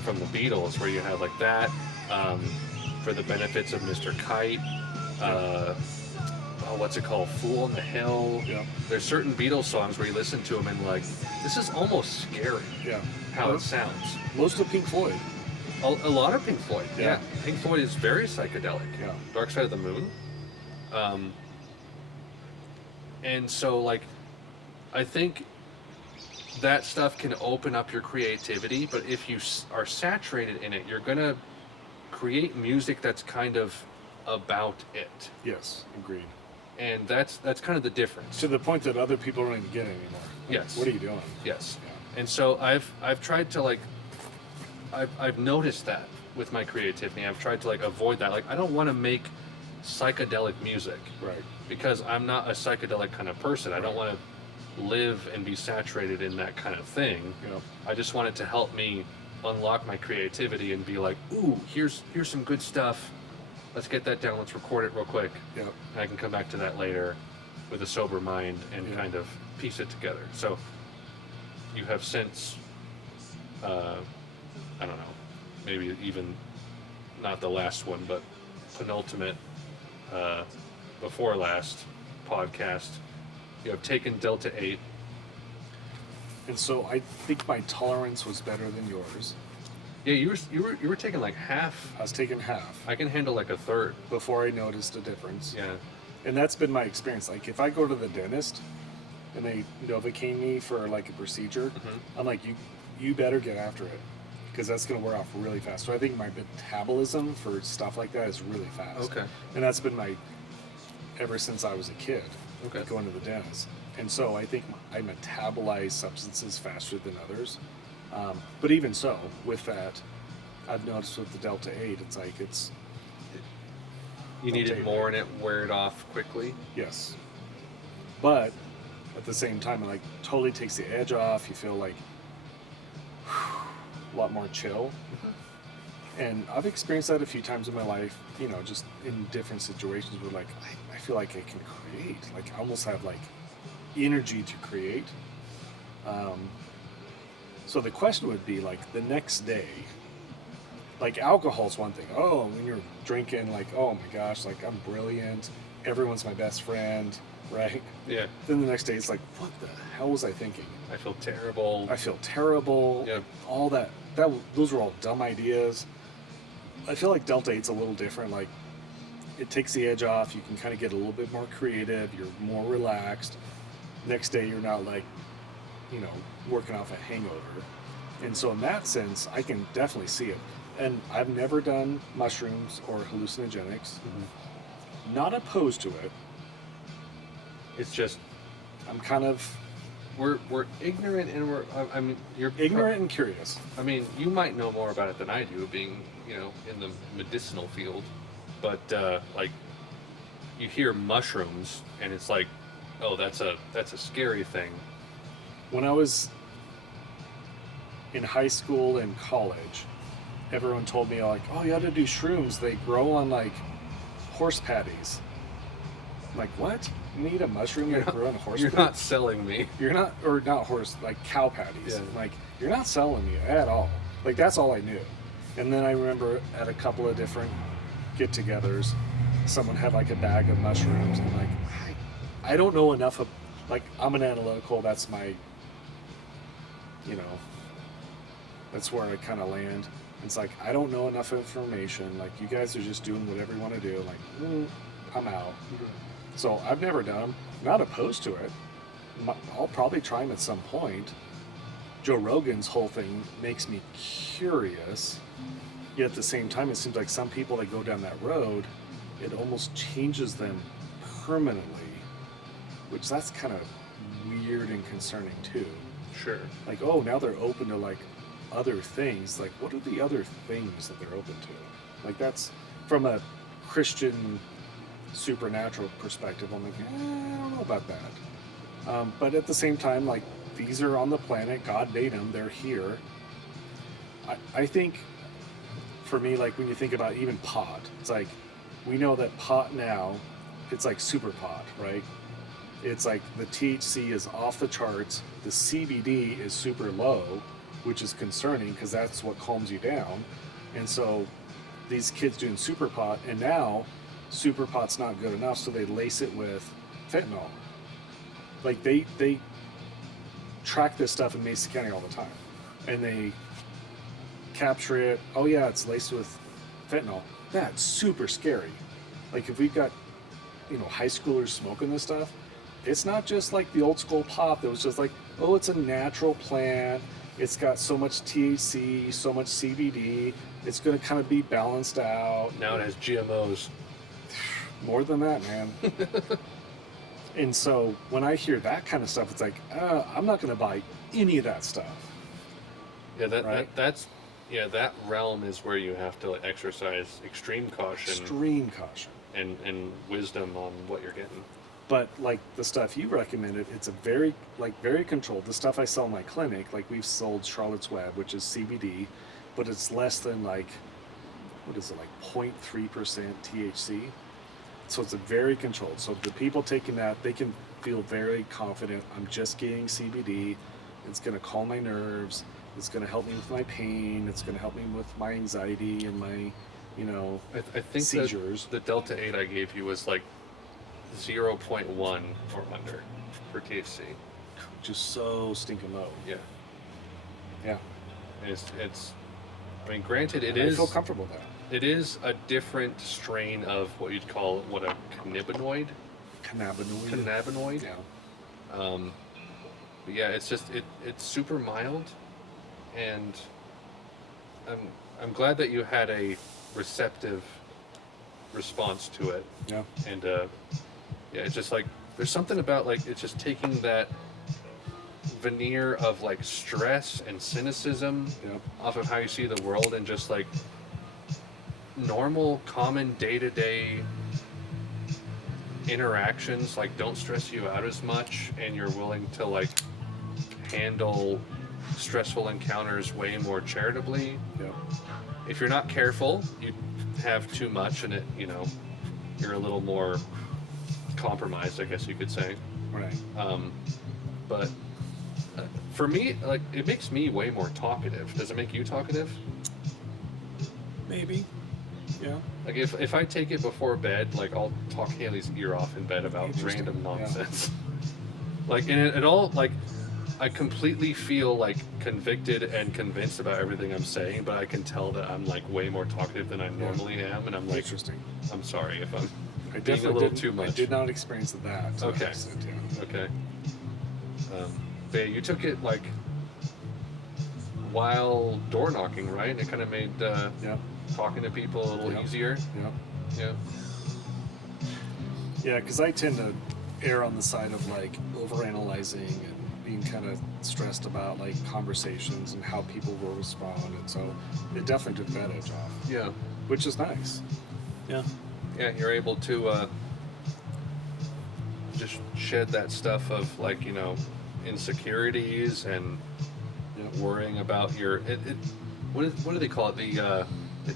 from the Beatles, where you have like that, for the benefits of Mr. Kite, what's it called, Fool on the Hill. Yeah. There's certain Beatles songs where you listen to them and like, this is almost scary Yeah. how Well, it sounds. Most of Pink Floyd. A lot of Pink Floyd. Yeah. Pink Floyd is very psychedelic. Yeah. Dark Side of the Moon. And so like, I think that stuff can open up your creativity, but if you are saturated in it, you're gonna create music that's kind of about it, Yes. Agreed. and that's kind of the difference. To the point that other people don't even get it anymore. Like, Yes. What are you doing? Yes. Yeah. And so I've tried to like, I've noticed that with my creativity. I've tried to like avoid that. Like I don't want to make psychedelic music, Right. because I'm not a psychedelic kind of person. I don't want to live and be saturated in that kind of thing. You know. I just want it to help me unlock my creativity and be like, ooh, here's some good stuff. Let's get that down. Let's record it real quick. Yeah. And I can come back to that later with a sober mind and Yeah. kind of piece it together. So you have since, I don't know, maybe even not the last one, but penultimate, before last podcast, you have taken Delta 8. And so I think my tolerance was better than yours. Yeah, you were taking like half. I was taking half I can handle like a third. before I noticed a difference. Yeah. And that's been my experience. Like if I go to the dentist and they Novocaine me for like a procedure, Mm-hmm. I'm like, you better get after it, because that's going to wear off really fast. So I think my metabolism for stuff like that is really fast. Okay. And that's been my, ever since I was a kid, Okay. going to the dentist. And so I think I metabolize substances faster than others. But even so, with that, I've noticed with the Delta 8, it's like You Don't needed take more it. and it wear it off quickly. yes. But at the same time, it like totally takes the edge off. You feel like a lot more chill. And I've experienced that a few times in my life, you know, just in different situations where like I feel like I can create, like I almost have like energy to create. So the question would be like the next day, like alcohol's one thing. Oh, when you're drinking, like, oh my gosh, like I'm brilliant, everyone's my best friend, right? Yeah. Then the next day it's like, what the hell was I thinking? I feel terrible. I feel terrible. Yep. All that those were all dumb ideas. I feel like Delta 8's a little different. Like it takes the edge off. You can kind of get a little bit more creative. You're more relaxed. Next day you're not like, you know, working off a hangover. And so in that sense, I can definitely see it. And I've never done mushrooms or hallucinogenics. Not opposed to it. It's just I'm kind of we're ignorant, and I mean you're ignorant and curious. I mean, you might know more about it than I do, being, you know, in the medicinal field. But like, you hear mushrooms, and it's like, oh, that's a scary thing. When I was in high school and college, everyone told me like, oh, you ought to do shrooms. They grow on like horse patties. I'm like, what? You need a mushroom that grow on horse You're patties? not selling me. You're not, or not horse, like cow patties. Yeah. Like, you're not selling me at all. Like, that's all I knew. And then I remember at a couple of different get-togethers, someone had like a bag of mushrooms. And I'm like, I don't know enough of, like, I'm an analytical. That's my, you know, that's where I kind of land. It's like, I don't know enough information. Like, you guys are just doing whatever you want to do. Like, I'm out. So I've never done them. Not opposed to it. I'll probably try them at some point. Joe Rogan's whole thing makes me curious. Yet at the same time, it seems like some people that go down that road, it almost changes them permanently, which that's kind of weird and concerning too. Sure. Like, oh, now they're open to like other things. Like, what are the other things that they're open to? Like, that's from a Christian supernatural perspective. I'm like, I don't know about that. But at the same time, like, these are on the planet. God made them. They're here. I think, for me, like, when you think about even pot, it's like, we know that pot now, it's like super pot, right? It's like the THC is off the charts. The CBD is super low, which is concerning because that's what calms you down. And so these kids doing super pot, and now super pot's not good enough, so they lace it with fentanyl. Like, they track this stuff in Mason County all the time, and they capture it. Oh yeah, it's laced with fentanyl. That's super scary. Like, if we've got, you know, high schoolers smoking this stuff, it's not just like the old school pop that was just like, oh, it's a natural plant, it's got so much THC, so much CBD, it's going to kind of be balanced out. Now it has GMOs. More than that, man. And so when I hear that kind of stuff, it's like, I'm not going to buy any of that stuff. Yeah, Right? that's that realm is where you have to exercise extreme caution Extreme caution. and wisdom on what you're getting. But like the stuff you recommended, it's a very controlled. The stuff I sell in my clinic, like we've sold Charlotte's Web, which is CBD, but it's less than like, what is it, like 0.3% THC. So it's a very controlled. So the people taking that, they can feel very confident. I'm just getting CBD. It's going to calm my nerves. It's going to help me with my pain. It's going to help me with my anxiety and my, you know, I think seizures. the Delta 8 I gave you was like 0.1 or under for THC. Just so stinking low. Yeah. Yeah. It's I mean, granted, I feel comfortable with that. it is a different strain of what you'd call what a cannabinoid. Cannabinoid. Yeah. But yeah, it's just it's super mild, and I'm glad that you had a receptive response to it. Yeah. And yeah, it's just like there's something about like it's just taking that veneer of like stress and cynicism Yeah. off of how you see the world and just like normal, common day-to-day interactions like don't stress you out as much, and you're willing to like handle stressful encounters way more charitably. Yeah. If you're not careful, you have too much, and it, you know, you're a little more compromised, I guess you could say. Right. But for me, like, it makes me way more talkative. Does it make you talkative? Maybe. Yeah. Like, if I take it before bed, like, I'll talk Haley's ear off in bed about Interesting. random Yeah. nonsense. Like, and it all, like, I completely feel, like, convicted and convinced about everything I'm saying, but I can tell that I'm, like, way more talkative than I normally am, and I'm like, Interesting. I'm sorry if I'm I being a definitely little didn't- too much. I did not experience that. to Okay. that extent, yeah. Okay. But yeah, you took it like while door knocking, right? And it kind of made Yeah. talking to people a little Yeah. easier. Yeah. Yeah. Yeah, because I tend to err on the side of like overanalyzing and being kind of stressed about like conversations and how people will respond, and so it definitely took that edge off, Yeah. which is nice. Yeah. Yeah. You're able to just shed that stuff of like, you know, insecurities and Yeah. worrying about your. what do they call it? The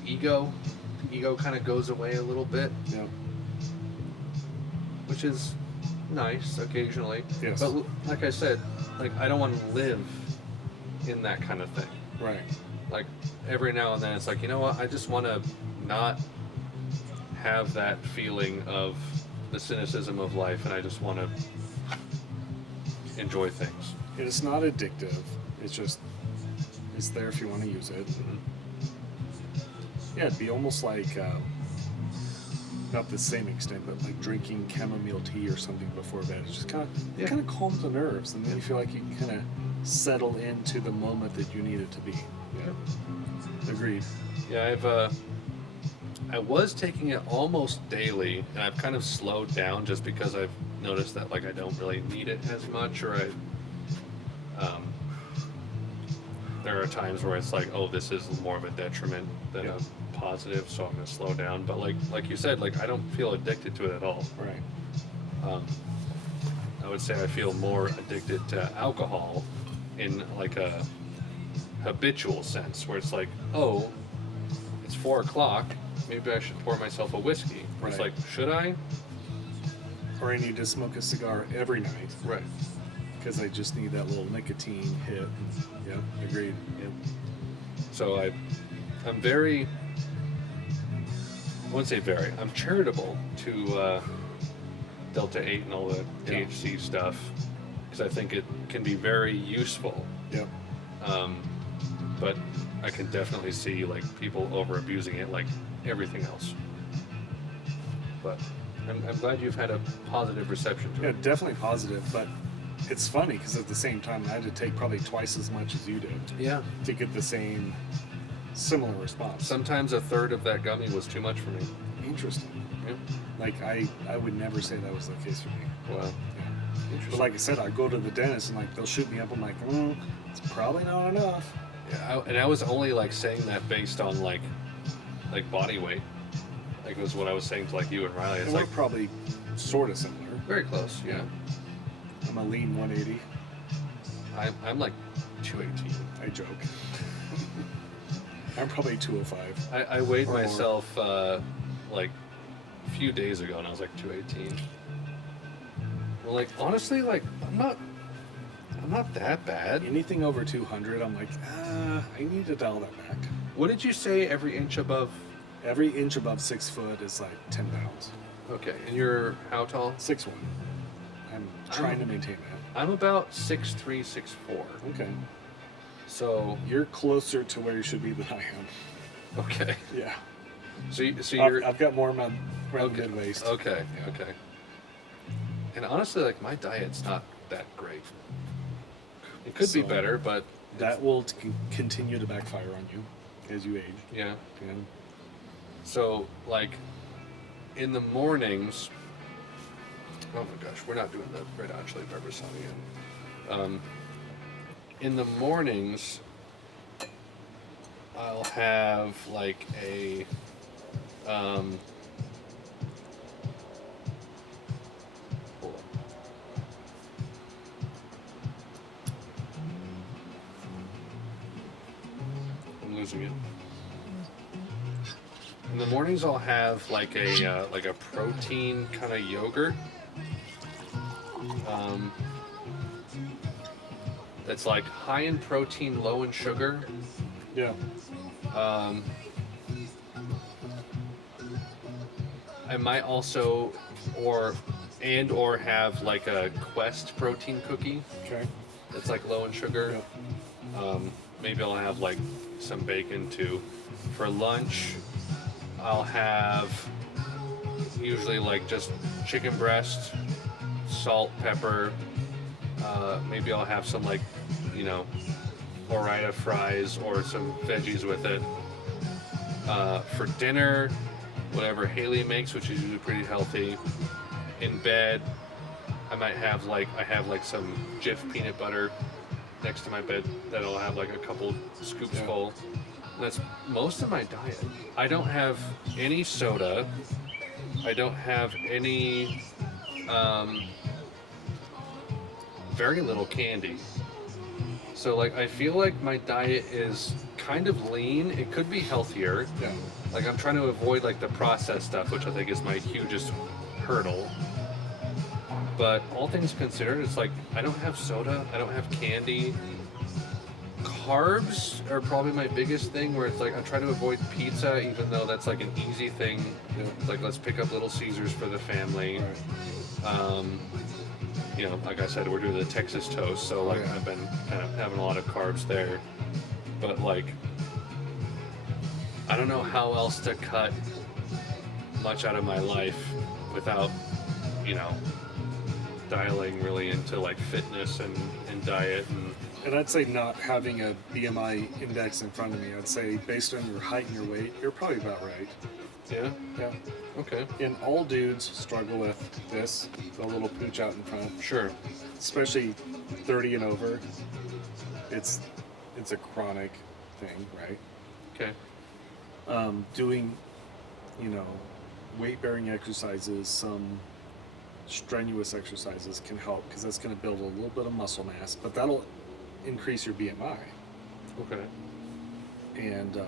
ego. The ego kind of goes away a little bit, Yeah. which is nice occasionally. Yes. But like I said, like I don't want to live in that kind of thing. Right. Like every now and then, it's like, you know what? I just want to not have that feeling of the cynicism of life, and I just want to enjoy things. It's not addictive. It's just, it's there if you want to use it. Yeah, it'd be almost like, not the same extent, but like drinking chamomile tea or something before bed. It's just kind Yeah. of calms the nerves, and then you feel like you can kind of settle into the moment that you need it to be. Yeah. Agreed. Yeah, I was taking it almost daily, and I've kind of slowed down just because I've noticed that like I don't really need it as much, or there are times where it's like, oh, this is more of a detriment than Yeah. a positive, so I'm gonna slow down. But like you said, like I don't feel addicted to it at all. Right. I would say I feel more addicted to alcohol in like a habitual sense, where it's like, oh, it's 4 o'clock, maybe I should pour myself a whiskey. It's Right. like, should I? Or I need to smoke a cigar every night Right. because I just need that little nicotine hit. Yeah, agreed. Yeah. So I'm very, I wouldn't say very, I'm charitable to Delta 8 and all the Yeah. THC stuff, because I think it can be very useful. Yep. But I can definitely see like people over abusing it like everything else. But I'm glad you've had a positive reception to Yeah, it. definitely positive, but it's funny because at the same time I had to take probably twice as much as you did Yeah. to get the same similar response. Sometimes a third of that gummy was too much for me. Interesting. Yeah. Like I would never say that was the case for me. Wow. Yeah. Interesting. But like I said, I go to the dentist and like they'll shoot me up. I'm like, it's probably not enough. Yeah, and I was only like saying that based on like body weight. Like it was what I was saying to like you and Riley. It's And like we're probably sort of similar. very close. Yeah. I'm a lean 180. I'm like 218. I joke. I'm probably 205. I weighed Or more. myself like a few days ago, and I was like 218. Well, like honestly, like I'm not that bad. Anything over 200, I'm like, I need to dial that back. What did you say? Every inch above? Every inch above 6 foot is like 10 pounds. Okay, and you're how tall? 6'1". I'm trying to maintain that. I'm about 6'3", 6'4". Okay. So You're closer to where you should be than I am. okay. Yeah. So you're I've got more around okay. mid waist. Okay. Yeah. Okay. And honestly, like my diet's not that great. It could be So, better, but That will continue to backfire on you as you age. yeah. And So like in the mornings. Oh my gosh, we're not doing the Red Hot Chili Pepper song again. In the mornings, I'll have like a hold on. I'm losing it. In the mornings, I'll have like a protein kind of yogurt. That's like high in protein, low in sugar. yeah. I might also or have like a Quest protein cookie Okay. that's like low in sugar. Yeah. Maybe I'll have like some bacon too. For lunch, I'll have usually like just chicken breast, salt, pepper. Maybe I'll have some like, Ore-Ida fries or some veggies with it. For dinner, whatever Haley makes, which is usually pretty healthy. In bed, I have some Jif peanut butter next to my bed that I'll have like a couple scoops Yeah. full. And that's most of my diet. I don't have any soda. I don't have any very little candy. So like I feel like my diet is kind of lean. It could be healthier. Yeah. Like I'm trying to avoid like the processed stuff, which I think is my hugest hurdle. But all things considered, it's like I don't have soda, I don't have candy. Carbs are probably my biggest thing, where it's like I try to avoid pizza, even though that's like an easy thing. It's like let's pick up Little Caesars for the family. You know, like I said, we're doing the Texas toast, so like I've been kind of having a lot of carbs there. But like, I don't know how else to cut much out of my life without, you know, dialing really into like fitness and diet And I'd say not having a BMI index in front of me. I'd say based on your height and your weight, you're probably about right. yeah. Yeah. Okay. And all dudes struggle with this, the little pooch out in front, Sure. especially 30 and over. It's a chronic thing, right? Okay. Doing, you know, weight-bearing exercises, some strenuous exercises can help because that's going to build a little bit of muscle mass, but that'll increase your BMI, Okay. and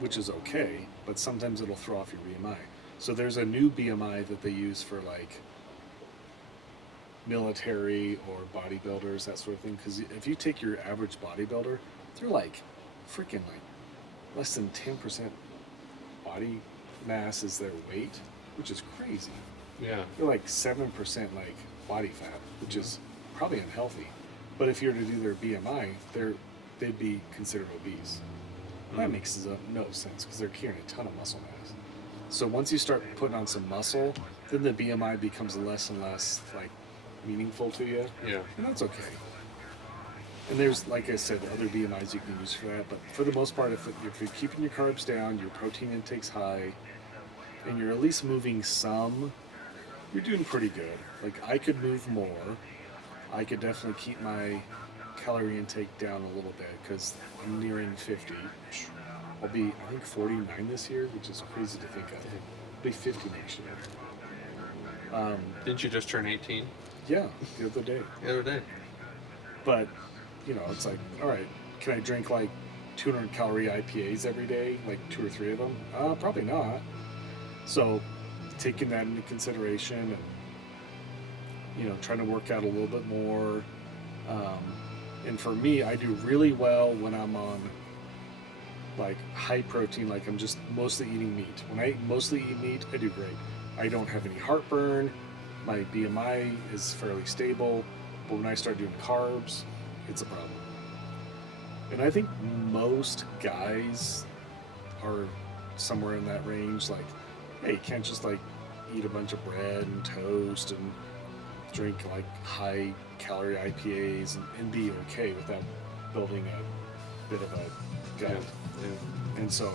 which is okay, but sometimes it'll throw off your BMI. So there's a new BMI that they use for like military or bodybuilders, that sort of thing. Because if you take your average bodybuilder, they're like freaking like less than 10% body mass is their weight, which is crazy. Yeah. They're like 7% like body fat, which is probably unhealthy. But if you were to do their BMI, they'd be considered obese. That makes no sense because they're carrying a ton of muscle mass. So once you start putting on some muscle, then the BMI becomes less and less like meaningful to you. Yeah. And that's okay. And there's, like I said, other BMIs you can use for that. But for the most part, if you're keeping your carbs down, your protein intake's high, and you're at least moving some, you're doing pretty good. Like I could move more. I could definitely keep my calorie intake down a little bit because I'm nearing 50. I'll be, I think, 49 this year, which is crazy to think of. I'll be 50 next year. Didn't you just turn 18 Yeah, the other day. the other day? But, you know, it's like, all right, can I drink like 200 calorie IPAs every day, like 2 or 3 of them? Probably not. So, taking that into consideration and, you know, trying to work out a little bit more. And for me, I do really well when I'm on like high protein, like I'm just mostly eating meat. When I mostly eat meat, I do great. I don't have any heartburn. My BMI is fairly stable. But when I start doing carbs, it's a problem. And I think most guys are somewhere in that range. Like, hey, you can't just like eat a bunch of bread and toast and drink like high calorie IPAs and be okay with that building a bit of a gut. Yeah. And so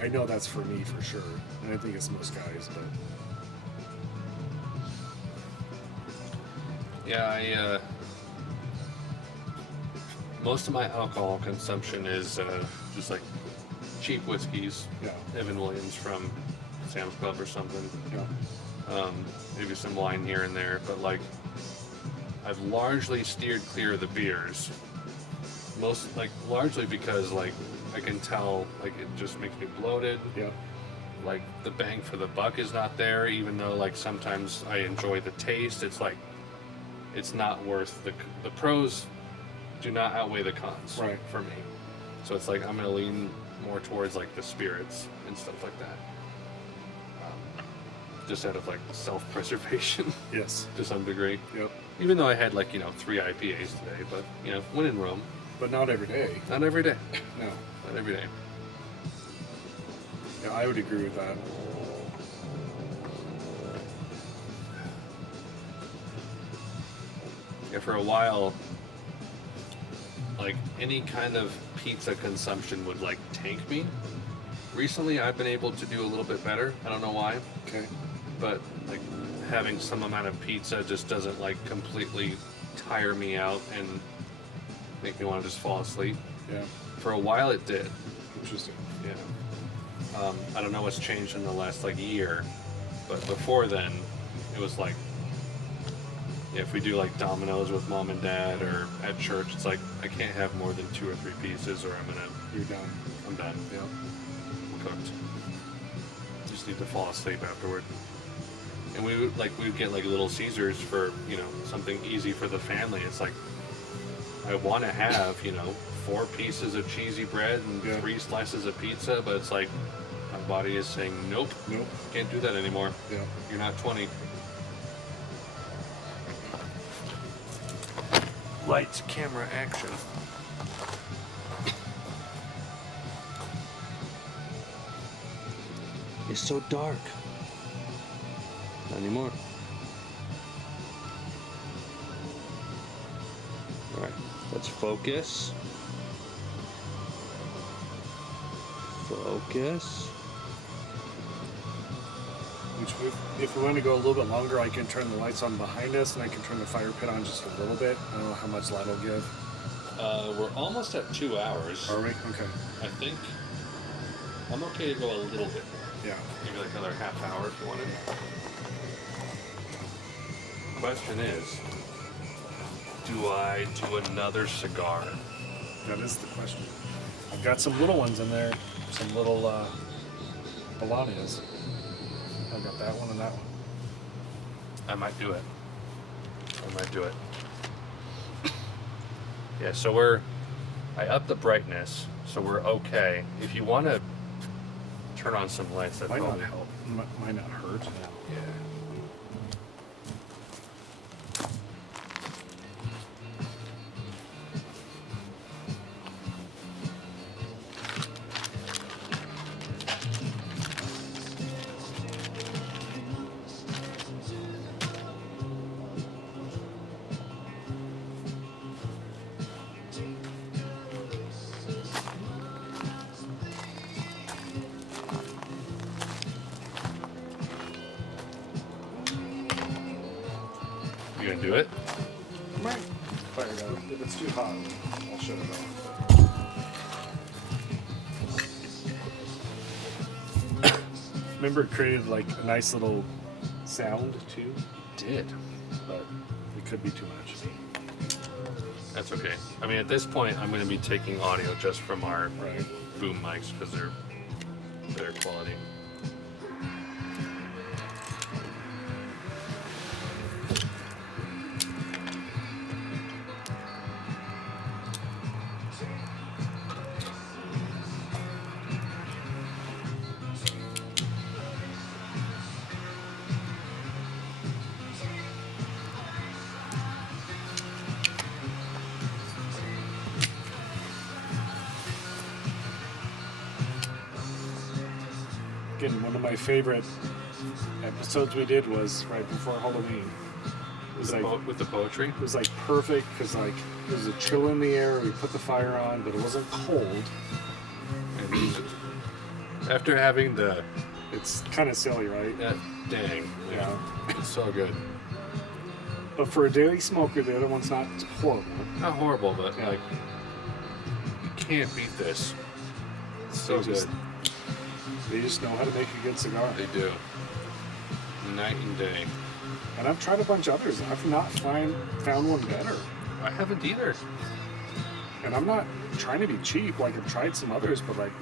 I know that's for me for sure. And I think it's most guys, but Yeah, most of my alcohol consumption is just like cheap whiskeys. yeah, Evan Williams from Sam's Club or something. yeah. Maybe some wine here and there, but like I've largely steered clear of the beers. Largely because like I can tell like it just makes me bloated. Yeah. Like the bang for the buck is not there, even though like sometimes I enjoy the taste. It's like it's not worth the pros do not outweigh the cons Right. for me. So it's like I'm gonna lean more towards like the spirits and stuff like that. Just out of like self-preservation Yes. to some degree. Yep. Even though I had like 3 IPAs today, but when in Rome, But not every day. not every day, No. not every day. Yeah, I would agree with that. Yeah, for a while, like any kind of pizza consumption would like tank me. Recently, I've been able to do a little bit better. I don't know why, Okay. but like having some amount of pizza just doesn't like completely tire me out and make me want to just fall asleep. Yeah. For a while, it did. Interesting. Yeah. I don't know what's changed in the last like year, but before then, it was like, if we do like Domino's with mom and dad or at church, it's like I can't have more than 2 or 3 pieces or I'm gonna You're done. I'm done. Yeah. I'm cooked. Just need to fall asleep afterward. And we would get like Little Caesars for, you know, something easy for the family. It's like, I want to have, you know, 4 pieces of cheesy bread and Yeah. 3 slices of pizza, but it's like, my body is saying, nope, Nope. can't do that anymore. Yeah. You're not 20. Lights, camera, action. It's so dark. Not anymore. Alright, let's focus. Focus. If we want to go a little bit longer, I can turn the lights on behind us, and I can turn the fire pit on just a little bit. I don't know how much light I'll give. We're almost at 2 hours. Are we? Okay. I think I'm okay to go a little bit more. Yeah. Maybe like another half hour if you wanted. Question is, do I do another cigar? That is the question. I've got some little ones in there. Some little Bolognas. I've got that one and that one. I might do it. Yeah, so I upped the brightness, so we're okay. If you want to turn on some lights, that Might not probably help. Might not hurt. Yeah. You gonna do it? Might fire it out. If it's too hot, I'll shut it off. Remember, it created like a nice little sound too, Did. but it could be too much. That's okay. I mean, at this point, I'm going to be taking audio just from our Right. boom mics because they're better quality. Again, one of my favorite episodes we did was right before Halloween. It was like With the poetry? it was like perfect because like there was a chill in the air. We put the fire on, but it wasn't cold. And after having It's kind of silly, right? that dang, Yeah. it's so good. But for a daily smoker, the other one's not horrible. Not horrible, but Yeah. like, you can't beat this. It's so They just- good. They just know how to make a good cigar. They do. Night and day. And I've tried a bunch of others. I've not found one better. I haven't either. And I'm not trying to be cheap. Like, I've tried some others, but like...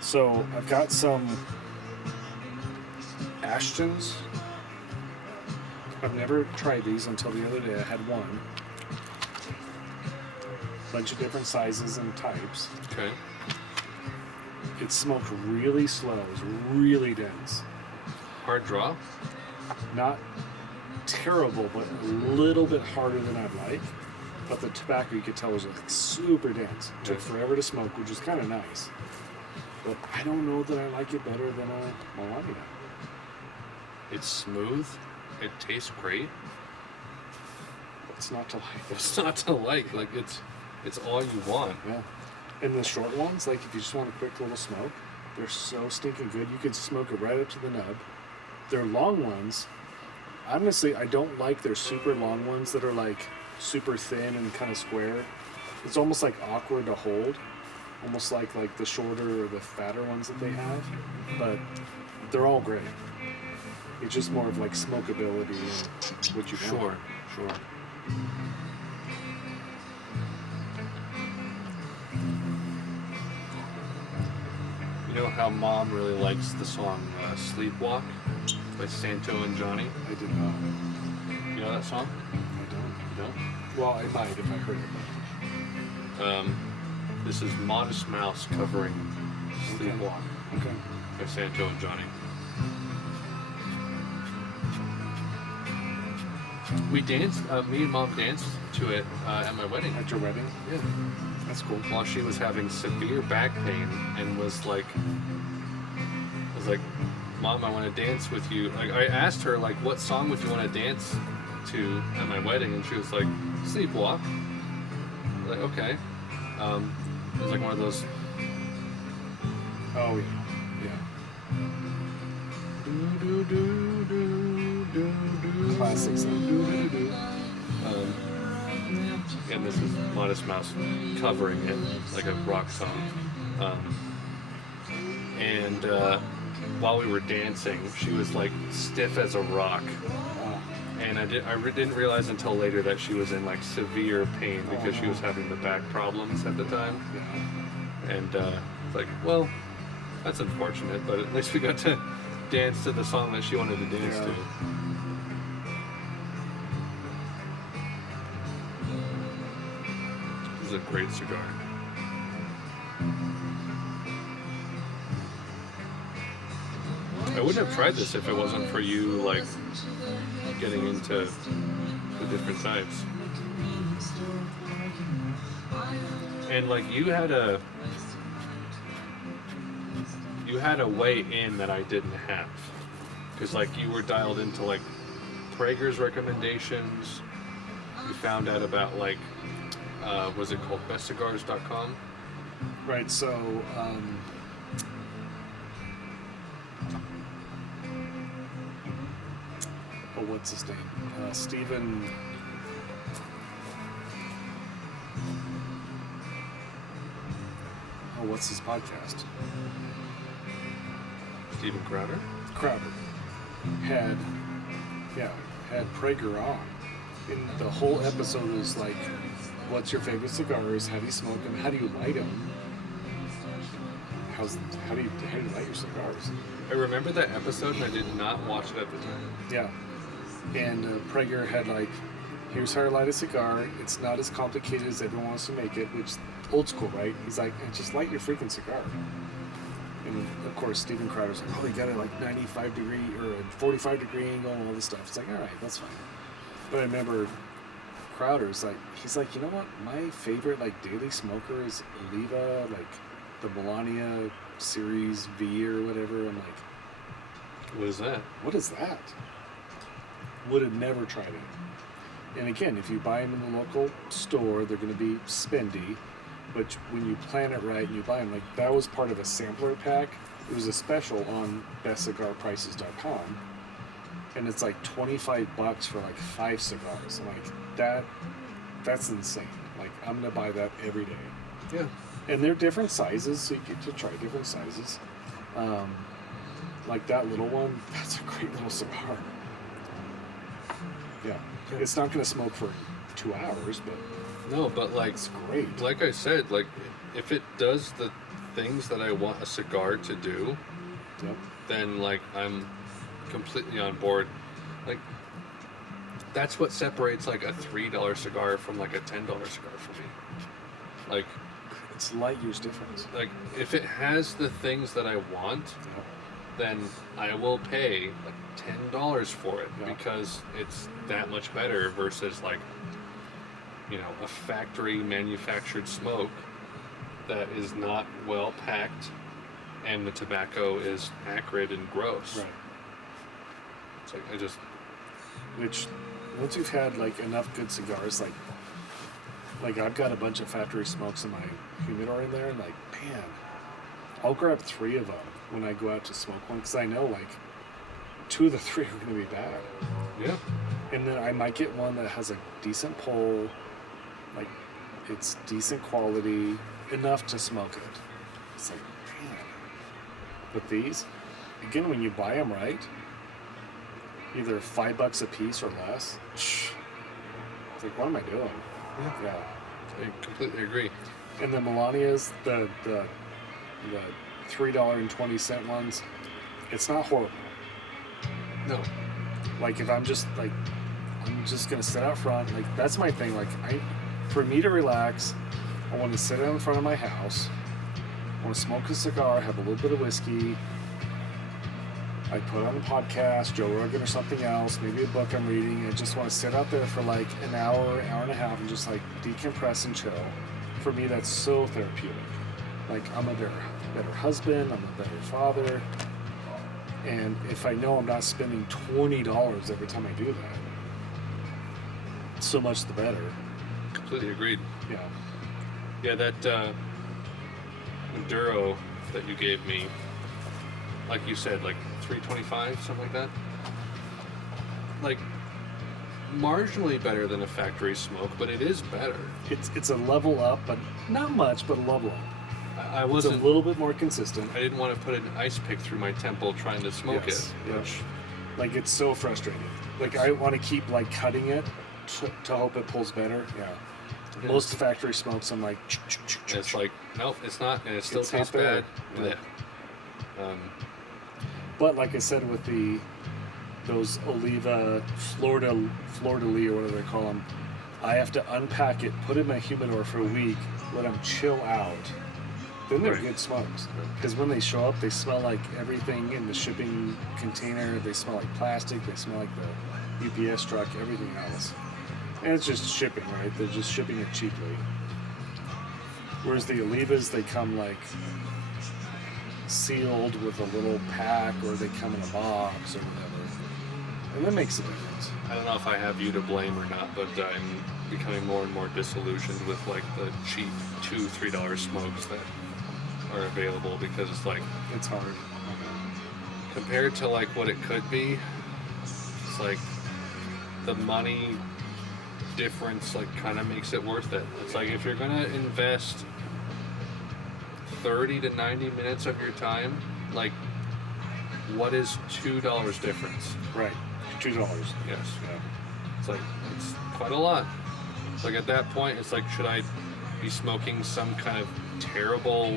So, I've got some Ashtons. I've never tried these until the other day. I had one. Bunch of different sizes and types. Okay. It smoked really slow. It was really dense. Hard draw? Not terrible, but a little bit harder than I'd like. But the tobacco, you could tell, was like super dense. It took Yeah. forever to smoke, which is kind of nice. But I don't know that I like it better than a Melania. It's smooth. It tastes great. It's not to like. It's not to like. Like, it's all you want. Yeah. And the short ones, like if you just want a quick little smoke, they're so stinking good. You could smoke it right up to the nub. Their long ones, honestly, I don't like their super long ones that are like super thin and kind of square. It's almost like awkward to hold. Almost like the shorter or the fatter ones that they have. But they're all great. It's just more of like smokability and what you want. Sure. You know how Mom really likes the song "Sleepwalk" by Santo and Johnny? I did not. You know that song? I don't. No. Well, I might if I heard it. This is Modest Mouse covering "Sleepwalk" Okay. by Santo and Johnny. We danced. Me and Mom danced to it at my wedding. At your wedding? Yeah. That's cool. While she was having severe back pain and was like, Mom, I want to dance with you. Like, I asked her, like, what song would you want to dance to at my wedding? And she was like, Sleepwalk. Like, okay. It was like one of those. Oh, yeah. Yeah. Classic song. And this is Modest Mouse covering it like a rock song. And while we were dancing, she was like stiff as a rock. And I didn't realize until later that she was in like severe pain because she was having the back problems at the time. Yeah. And it's like, well, that's unfortunate, but at least we got to dance to the song that she wanted to dance to. This is a great cigar. I wouldn't have tried this if it wasn't for you, like, getting into the different types. And like you had a way in that I didn't have, because like you were dialed into like Prager's recommendations. You found out about like was it called bestcigars.com? Right, so what's his name? Stephen. Oh, what's his podcast? Steven Crowder? Crowder had Prager on, and the whole episode was like, "What's your favorite cigars? How do you smoke them? How do you light them? How do you light your cigars?" I remember that episode and I did not watch it at the time. Yeah, and Prager had like, "Here's how to light a cigar. It's not as complicated as everyone wants to make it," which old school, right? He's like, "Just light your freaking cigar." And of course, Stephen Crowder's like, "Oh, you got it like 95 degree or a 45 degree angle and all this stuff." It's like, all right, that's fine. But I remember Crowder's like, he's like, "You know what? My favorite like daily smoker is Oliva, like the Melania Series V or whatever." I'm like, What is that? what is that? Would have never tried it. And again, if you buy them in the local store, they're going to be spendy. But when you plan it right and you buy them, like that was part of a sampler pack. It was a special on bestcigarprices.com, and it's like $25 for like 5 cigars. I'm like, that's insane. Like I'm gonna buy that every day. Yeah. And they're different sizes, so you get to try different sizes. Like that little one, that's a great little cigar. Yeah, it's not gonna smoke for 2 hours, but No, but like it's great. Like I said, like if it does the things that I want a cigar to do, Yep. then like I'm completely on board. Like that's what separates like a $3 cigar from like a $10 cigar for me. Like It's light years difference. like if it has the things that I want, Yep. then I will pay like $10 for it Yeah. because it's that much better versus like, you know, a factory manufactured smoke that is not well packed and the tobacco is acrid and gross. Right. It's like Which, once you've had like enough good cigars, like I've got a bunch of factory smokes in my humidor in there, and like, man, I'll grab 3 of them when I go out to smoke one because I know like 2 of the 3 are going to be bad. yeah. And then I might get one that has a decent pull, like it's decent quality, enough to smoke it. It's like, man. But these, again, when you buy them right, either $5 a piece or less, it's like, what am I doing? Yeah. I completely agree. And the Melanias, the $3.20 ones, it's not horrible. No. Like if I'm just gonna sit out front, like that's my thing. Like for me to relax, I want to sit out in front of my house. I want to smoke a cigar, have a little bit of whiskey. I put on a podcast, Joe Rogan or something else, maybe a book I'm reading. I just want to sit out there for like an hour, hour and a half, and just like decompress and chill. For me, that's so therapeutic. Like I'm a better husband, I'm a better father, and if I know I'm not spending $20 every time I do that, so much the better. Completely agreed. Yeah. Yeah, that Enduro that you gave me, like you said, like 325, something like that. Like marginally better than a factory smoke, but it is better. It's a level up, but not much, but a level up. I It's wasn't. a little bit more consistent. I didn't want to put an ice pick through my temple trying to smoke Yes, it. yeah. Which, Like it's so frustrating. Like I want to keep like cutting it to hope it pulls better. Yeah. Yeah. Most factory smokes, I'm like. it's like, nope, it's not, and it still It's not tastes there. bad. Yeah. Yeah. But like I said, with those Oliva Fleur-de-lis or whatever they call them, I have to unpack it, put it in my humidor for a week, let them chill out. Then they're Right. good smokes. Because when they show up, they smell like everything in the shipping container. They smell like plastic. They smell like the UPS truck, everything else. And it's just shipping, right? They're just shipping it cheaply. Whereas the Olivas, they come like sealed with a little pack, or they come in a box or whatever. And that makes a difference. I don't know if I have you to blame or not, but I'm becoming more and more disillusioned with like the cheap $2-3 smokes that are available, because it's like It's hard. compared to like what it could be, it's like the money difference like kind of makes it worth it. It's like if you're gonna invest 30 to 90 minutes of your time, like what is $2 difference? Right. $2. Yes. Yeah. It's like, it's quite a lot. Like at that point, it's like, should I be smoking some kind of terrible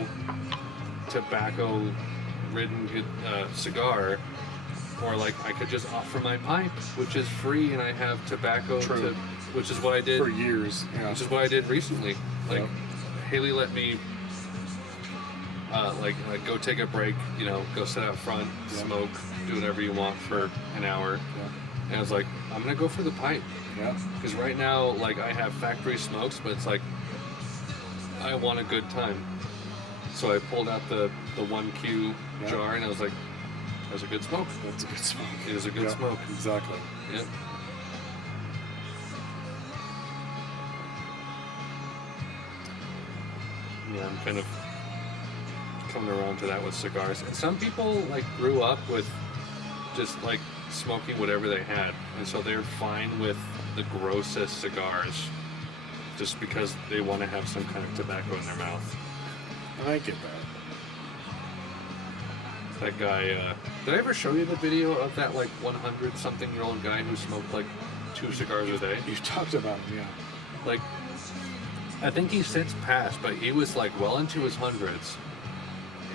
tobacco-ridden cigar, or like I could just offer my pipe, which is free, and I have tobacco True. which is what I did. For years. Yeah. Which is what I did recently. Like Yep. Haley let me, like go take a break, go sit out front, Yeah. smoke, do whatever you want for an hour. Yeah. And I was like, I'm gonna go for the pipe. Yeah. Because right now, like, I have factory smokes, but it's like, I want a good time. So I pulled out the 1Q Yeah. jar, and I was like, that's a good smoke. That's a good smoke. It is a good Yeah, smoke. Exactly. Yep. Yeah, I'm kind of coming around to that with cigars. And some people, like, grew up with just, like, smoking whatever they had. And so they're fine with the grossest cigars just because they want to have some kind of tobacco in their mouth. And I get that. That guy, did I ever show you the video of that, like, 100-something-year-old guy who smoked, like, 2 cigars a day? You talked about it, yeah. Like, I think he's since passed, but he was, like, well into his hundreds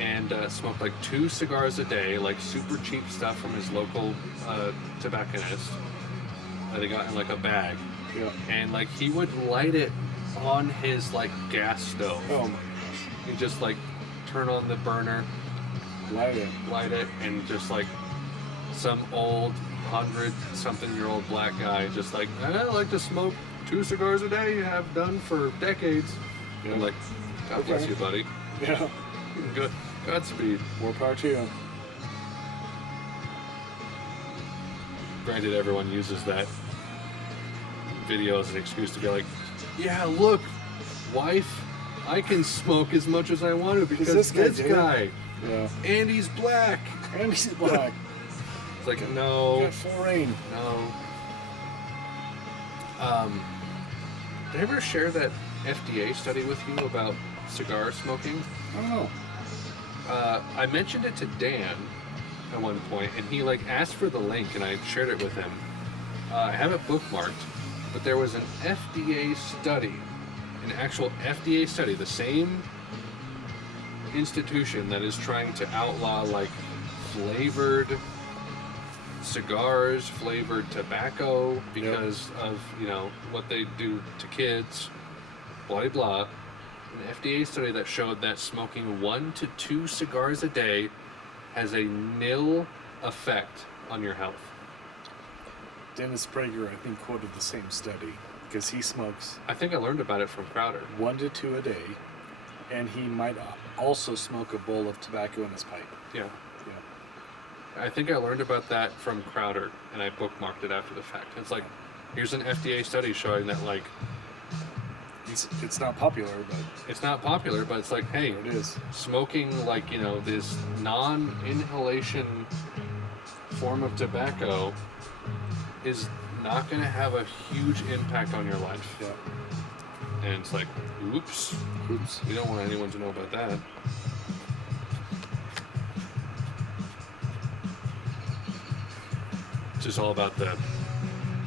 and smoked, like, 2 cigars a day, like, super cheap stuff from his local tobacconist that he got in, like, a bag. Yeah. And, like, he would light it on his, like, gas stove. Oh my gosh. He'd just, like, turn on the burner, Light it. light it, and just like some old 100-something-year-old black guy just like, I like to smoke 2 cigars a day, have done for decades. Yeah. And like, God bless Okay. you, buddy. Yeah. Good. Godspeed. More power to you. Granted, everyone uses that video as an excuse to be like, yeah, look, wife, I can smoke as much as I want to because this guy this did it." guy, Yeah. and he's black. And he's black. It's like, no. Got full rain. No. Did I ever share that FDA study with you about cigar smoking? I don't know. I mentioned it to Dan at one point, and he like asked for the link, and I shared it with him. I have it bookmarked, but there was an FDA study, an actual FDA study, the same institution that is trying to outlaw like flavored cigars, flavored tobacco because of, you know, what they do to kids, blah blah. An FDA study that showed that smoking 1 to 2 cigars a day has a nil effect on your health. Dennis Prager, I think, quoted the same study because he smokes I think I learned about it from Crowder. 1 to 2 a day, and he might also smoke a bowl of tobacco in his pipe. Yeah. Yeah. I think I learned about that from Crowder, and I bookmarked it after the fact. It's like, here's an FDA study showing that, like, It's not popular, but it's not popular, but it's like, hey, it is. smoking, like, you know, this non-inhalation form of tobacco is not going to have a huge impact on your life. Yeah. And it's like, oops, we don't want anyone to know about that. It's just all about the,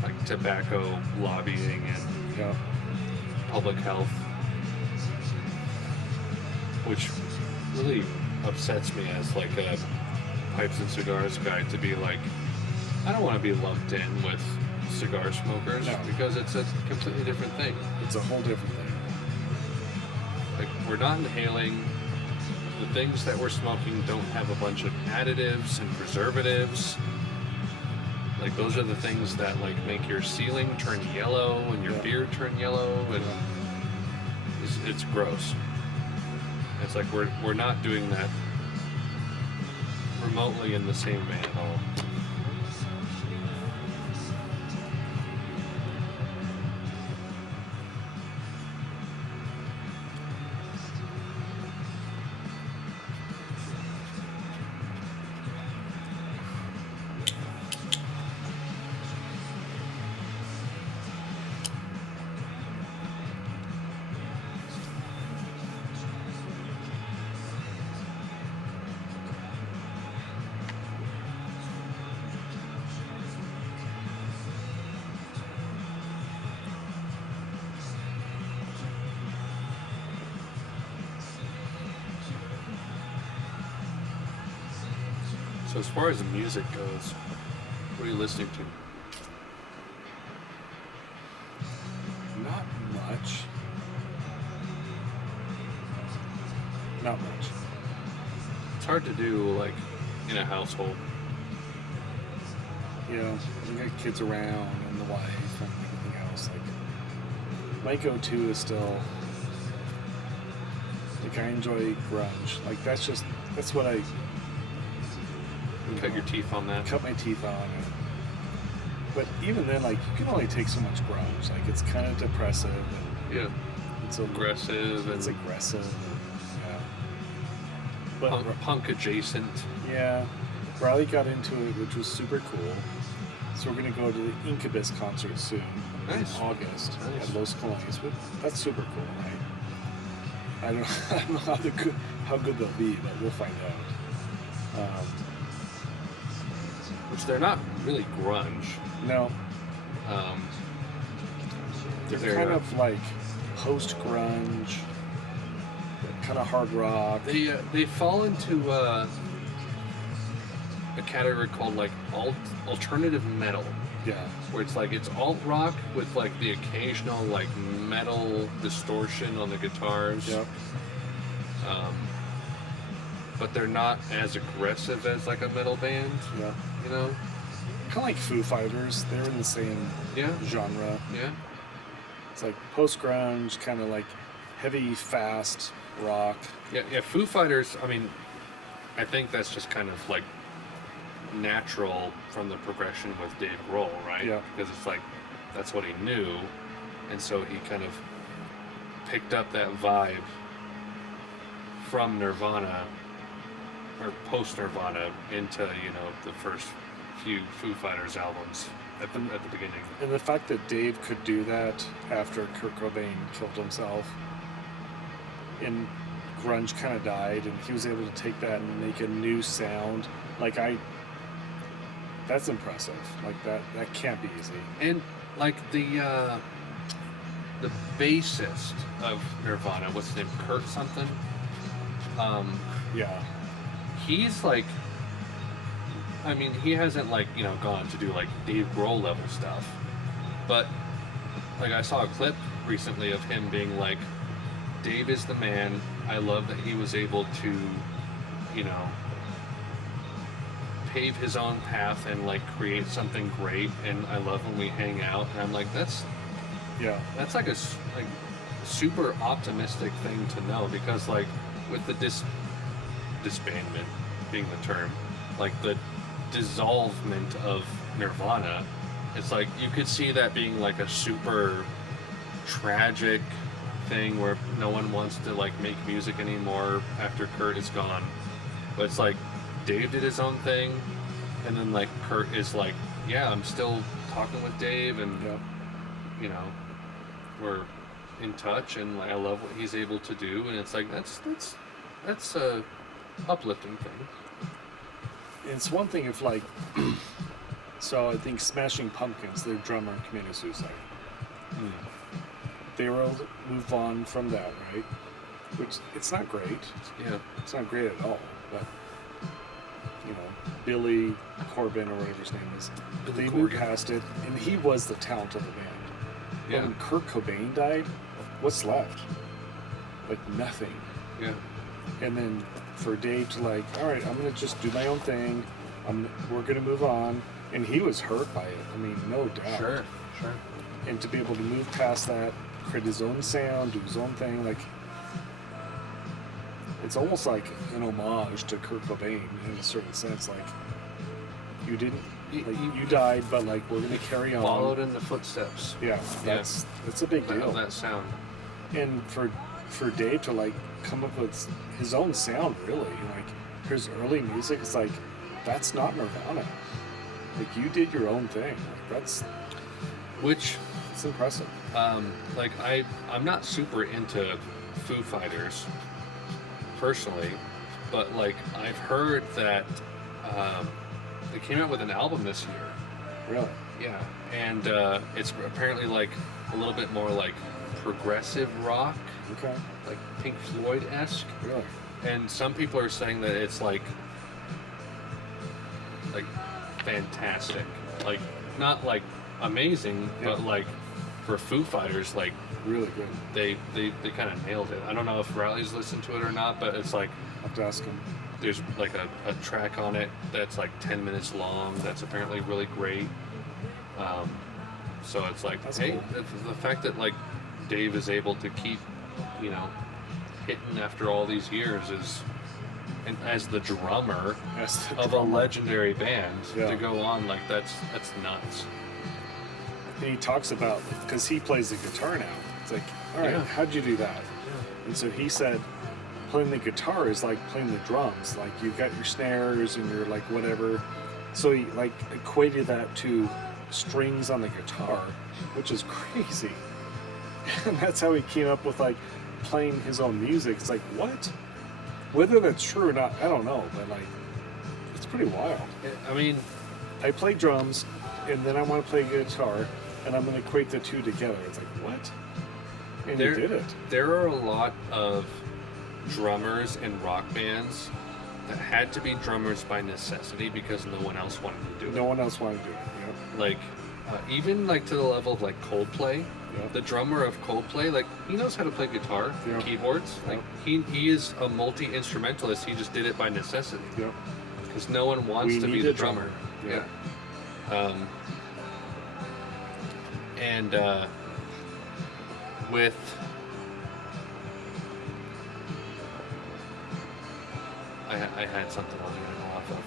like, tobacco lobbying and Yeah. public health, which really upsets me as like a pipes and cigars guy to be like, I don't want to be lumped in with cigar smokers No. because it's a completely different thing. It's a whole different thing. Like, we're not inhaling. The things that we're smoking don't have a bunch of additives and preservatives. Like, those are the things that, like, make your ceiling turn yellow and your Yeah. beard turn yellow, and it's gross. It's like we're not doing that remotely in the same vein at all. So as far as the music goes, what are you listening to? Not much. Not much. It's hard to do, like, in a household. You know, you got kids around and the wife and everything else. Like, my go-to is still, like, I enjoy grunge. Like, that's what I Cut your teeth on that. cut my teeth on. But even then, like, you can only take so much grunge. Like, it's kind of depressive. And Yeah. it's Aggressive It's and aggressive. Yeah. But punk adjacent. yeah, Riley got into it, which was super cool. So we're gonna go to the Incubus concert soon. Nice. In August Nice. at Los Colonias. But that's super cool, right? I don't know how good they'll be, but we'll find out. Which they're not really grunge. No, they're kind uh, of like post-grunge, kind of hard rock. They fall into a category called like alternative metal, Yeah, where it's like it's alt rock with like the occasional like metal distortion on the guitars. yep, But they're not as aggressive as like a metal band, yeah. you know? Kind of like Foo Fighters. They're in the same Yeah, genre. yeah. It's like post-grunge, kind of like heavy, fast rock. Yeah. Foo Fighters, I mean, I think that's just kind of like natural from the progression with Dave Grohl, right? Yeah. Because it's like, that's what he knew. And so he kind of picked up that vibe from Nirvana, or post-Nirvana, into, you know, the first few Foo Fighters albums at the beginning. And the fact that Dave could do that after Kurt Cobain killed himself, and grunge kind of died, and he was able to take that and make a new sound. Like, that's impressive. Like, that can't be easy. And like the bassist of Nirvana, what's his name, Kurt something? Yeah. He's like, I mean, he hasn't like, you know, gone to do like Dave Grohl level stuff, but like I saw a clip recently of him being like, Dave is the man. I love that he was able to, you know, pave his own path and like create something great, and I love when we hang out. And I'm like, that's like a like super optimistic thing to know, because like with the disbandment being the term, like the dissolvement of Nirvana, it's like you could see that being like a super tragic thing where no one wants to like make music anymore after Kurt is gone. But it's like Dave did his own thing, and then like Kurt is like, yeah, I'm still talking with Dave, and you know, we're in touch, and like I love what he's able to do, and it's like that's a uplifting thing. It's one thing if like, so I think Smashing Pumpkins, their drummer committed suicide. They were able to move on from that, right? Which, it's not great. Yeah. It's not great at all, but, you know, Billy Corbin, or whatever his name is, they moved past it, and he was the talent of the band. Yeah. But when Kurt Cobain died, what's left? Like, nothing. Yeah. And then for Dave to like, all right, I'm gonna just do my own thing. We're gonna move on. And he was hurt by it. I mean, no doubt. Sure. And to be able to move past that, create his own sound, do his own thing, like, it's almost like an homage to Kurt Cobain in a certain sense. Like, you didn't, like, you died, but like, we're gonna carry on. Followed in the footsteps. Yeah, that's a big deal. Of that sound. And for Dave to like come up with his own sound, really, like his early music, it's like, that's not Nirvana. Like, you did your own thing. Like, it's impressive. Like I'm not super into Foo Fighters personally, but like I've heard that they came out with an album this year. Really? Yeah, and it's apparently like a little bit more like progressive rock, Okay. like Pink Floyd-esque. Really? And some people are saying that it's like fantastic, like not like amazing, but like for Foo Fighters, like Really good. they kind of nailed it. I don't know if Riley's listened to it or not, but it's like I'll have to ask him. there's like a track on it that's like 10 minutes long that's apparently really great. So it's like, That's hey, cool. the fact that like Dave is able to keep, you know, hitting after all these years is, and as the drummer That's the of drummer. a legendary band Yeah. to go on, like that's nuts. And he talks about, because he plays the guitar now. It's like, all right, Yeah. how'd you do that? And so he said, playing the guitar is like playing the drums. Like, you've got your snares and your like whatever. So he like equated that to strings on the guitar, which is crazy. And that's how he came up with like playing his own music. It's like, what? Whether that's true or not, I don't know, but like, it's pretty wild. I mean, I play drums, and then I want to play guitar, and I'm going to equate the two together. It's like, what? And he did it. There are a lot of drummers in rock bands that had to be drummers by necessity because no one else wanted to do it. No one else wanted to do it. Like even like to the level of like Coldplay. Yeah. The drummer of Coldplay, like he knows how to play guitar, Yeah. keyboards. Like he is a multi-instrumentalist. He just did it by necessity Yep. because no one wants We to be need the a drummer. drummer. Yeah. And with I had something I was going to go off of.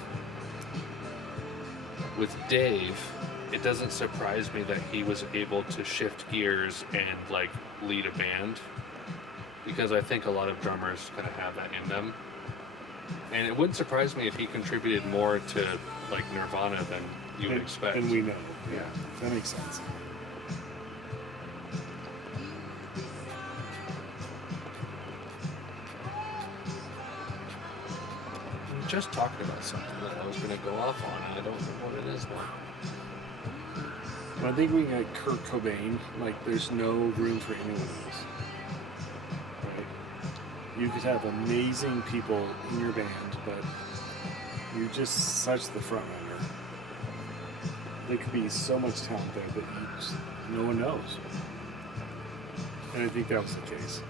With Dave, it doesn't surprise me that he was able to shift gears and like lead a band, because I think a lot of drummers kind of have that in them. And it wouldn't surprise me if he contributed more to like Nirvana than you would expect. And we know. Yeah. That makes sense. I'm just talking about something that I was going to go off on, and I don't know what it is now. When I think we got Kurt Cobain, like, there's no room for anyone else. Right? You could have amazing people in your band, but you're just such the front runner. There could be so much talent there that you just, no one knows. And I think that was the case.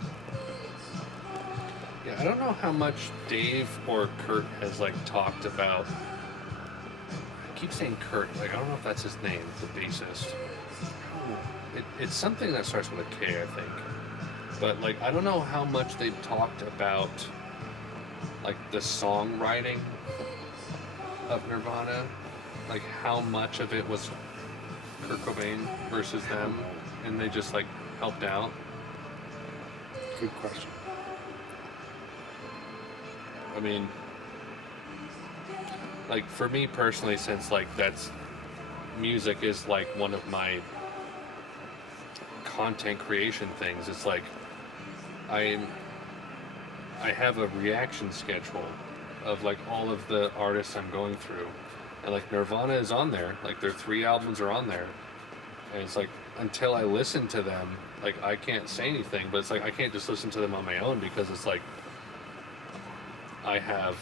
Yeah, I don't know how much Dave or Kurt has like talked about. I keep saying Kurt, like I don't know if that's his name, the bassist. It's something that starts with a K, I think. But like I don't know how much they've talked about like the songwriting of Nirvana, like how much of it was Kurt Cobain versus them, and they just like helped out. Good question. I mean, like for me personally, since like that's music is like one of my content creation things, it's like I have a reaction schedule of like all of the artists I'm going through, and like Nirvana is on there, like their 3 albums are on there, and it's like until I listen to them, like I can't say anything, but it's like I can't just listen to them on my own because it's like I have,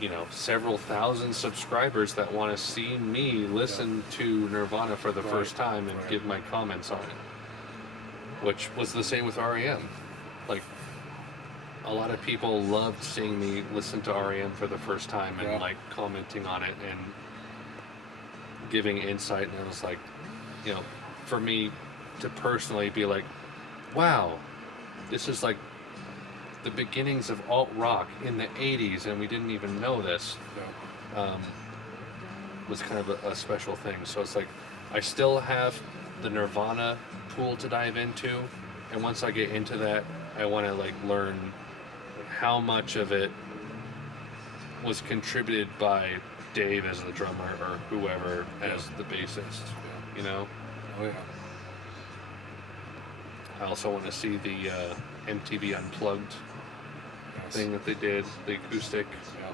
you know, several thousand subscribers that want to see me listen to Nirvana for the first time and give my comments on it, which was the same with REM. Like a lot of people loved seeing me listen to REM for the first time and like commenting on it and giving insight, and it was like, you know, for me to personally be like, wow, this is like the beginnings of alt rock in the 80s and we didn't even know this, was kind of a special thing. So it's like I still have the Nirvana pool to dive into, and once I get into that, I want to like learn how much of it was contributed by Dave as the drummer or whoever as the bassist, you know? Oh yeah. I also want to see the MTV Unplugged thing that they did, the acoustic. Yeah.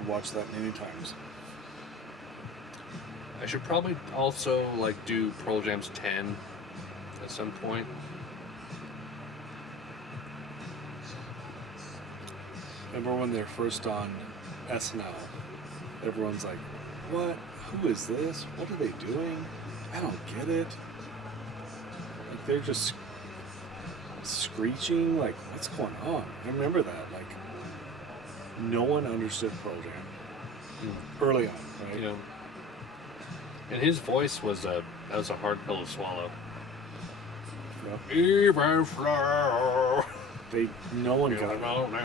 I've watched that many times. I should probably also like do Pearl Jam's 10 at some point. Remember when they're first on SNL? Everyone's like, what? Who is this? What are they doing? I don't get it. Like they're just screeching, like, what's going on? I remember that. Like, no one understood Pearl Jam early on, right? You know, and his voice was that was a hard pill to swallow. Yeah. Even flow. No one got it.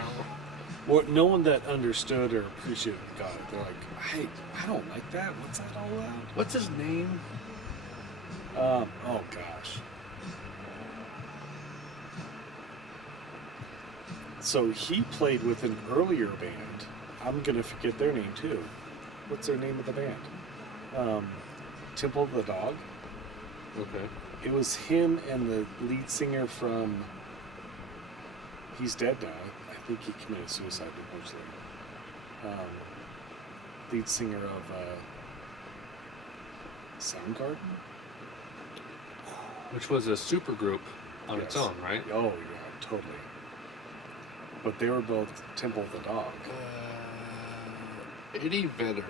Well, no one that understood or appreciated got it. They're like, I don't like that. What's that all about? What's his name? Oh gosh. So he played with an earlier band. I'm gonna forget their name too. What's their name of the band? Temple of the Dog. Okay. It was him and the lead singer from. He's dead now. I think he committed suicide eventually. Lead singer of Soundgarden. Which was a supergroup on its own, right? Oh yeah, totally. But they were both Temple of the Dog. Eddie Vedder.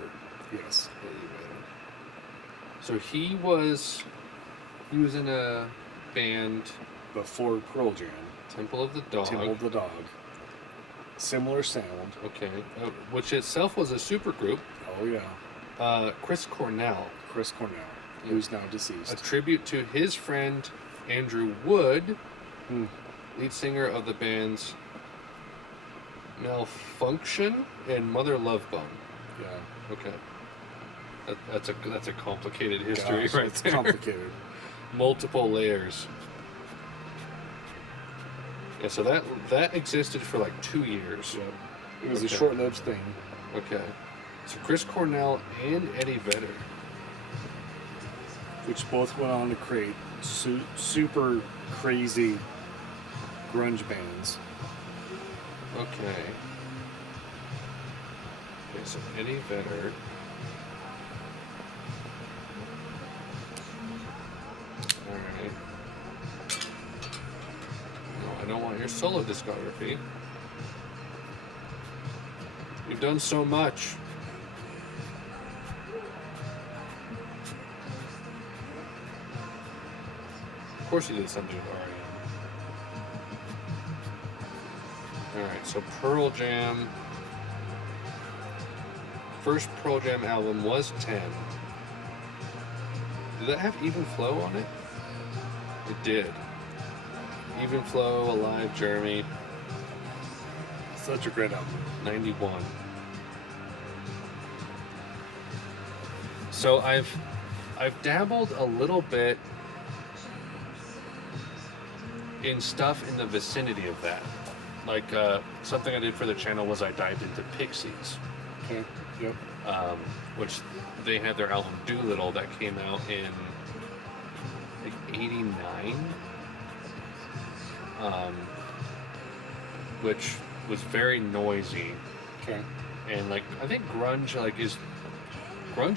Yes. Eddie Vedder. So he was in a band, Before Pearl Jam. Temple of the Dog. Temple of the Dog. Similar sound. Okay, which itself was a supergroup. Oh yeah. Chris Cornell, Chris Cornell, who's now deceased. a tribute to his friend Andrew Wood, Hmm. lead singer of the bands Malfunction and Mother Love Bone. Yeah. Okay, that's a complicated history, Gosh, right it's there. complicated. Multiple layers. Yeah, so that existed for like 2 years. Yeah. It was a Okay. short-lived thing. Okay, so Chris Cornell and Eddie Vedder. Which both went on to create super crazy grunge bands. Okay. Okay, so Eddie Vedder. your solo discography. You've done so much. Of course you did something with R.E.M. Alright, so Pearl Jam. First Pearl Jam album was 10. Did that have Even Flow on it? It did. Even Flow, Alive, Jeremy. Such a great album. 91. So I've dabbled a little bit in stuff in the vicinity of that. Like something I did for the channel was I dived into Pixies, Okay. Yep. which they had their album Doolittle that came out in like 89, which was very noisy. Okay. And like I think grunge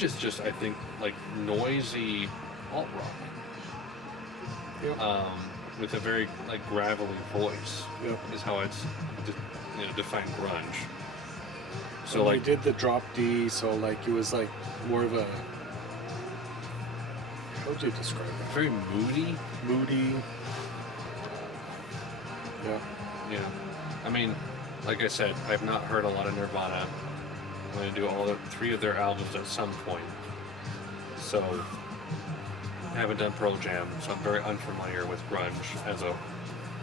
is just I think like noisy alt rock. Yep. With a very like gravelly voice. Yep. Is how I'd define grunge. So So like they did the drop D, so like it was like more of a, how would you describe it? very moody. Moody. Yeah. Yeah. I mean, like I said, I've not heard a lot of Nirvana. I'm going to do all 3 of their albums at some point. So, I haven't done Pearl Jam, so I'm very unfamiliar with grunge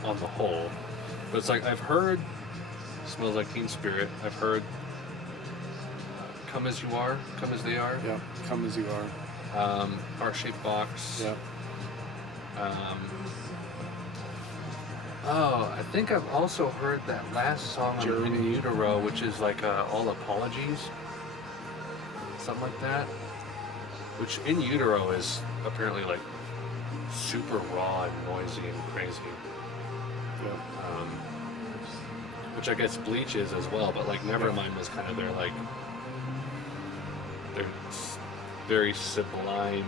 on the whole. But it's like, I've heard Smells Like Teen Spirit. I've heard Come As You Are, Come As They Are. Yeah. Come As You Are. Heart-Shaped Box. Yeah. I think I've also heard that last song on In Journey. Utero, which is like All Apologies, something like that. Which In Utero is apparently like super raw and noisy and crazy. Yeah. Which I guess Bleach is as well, but like Nevermind was kind of their very sublime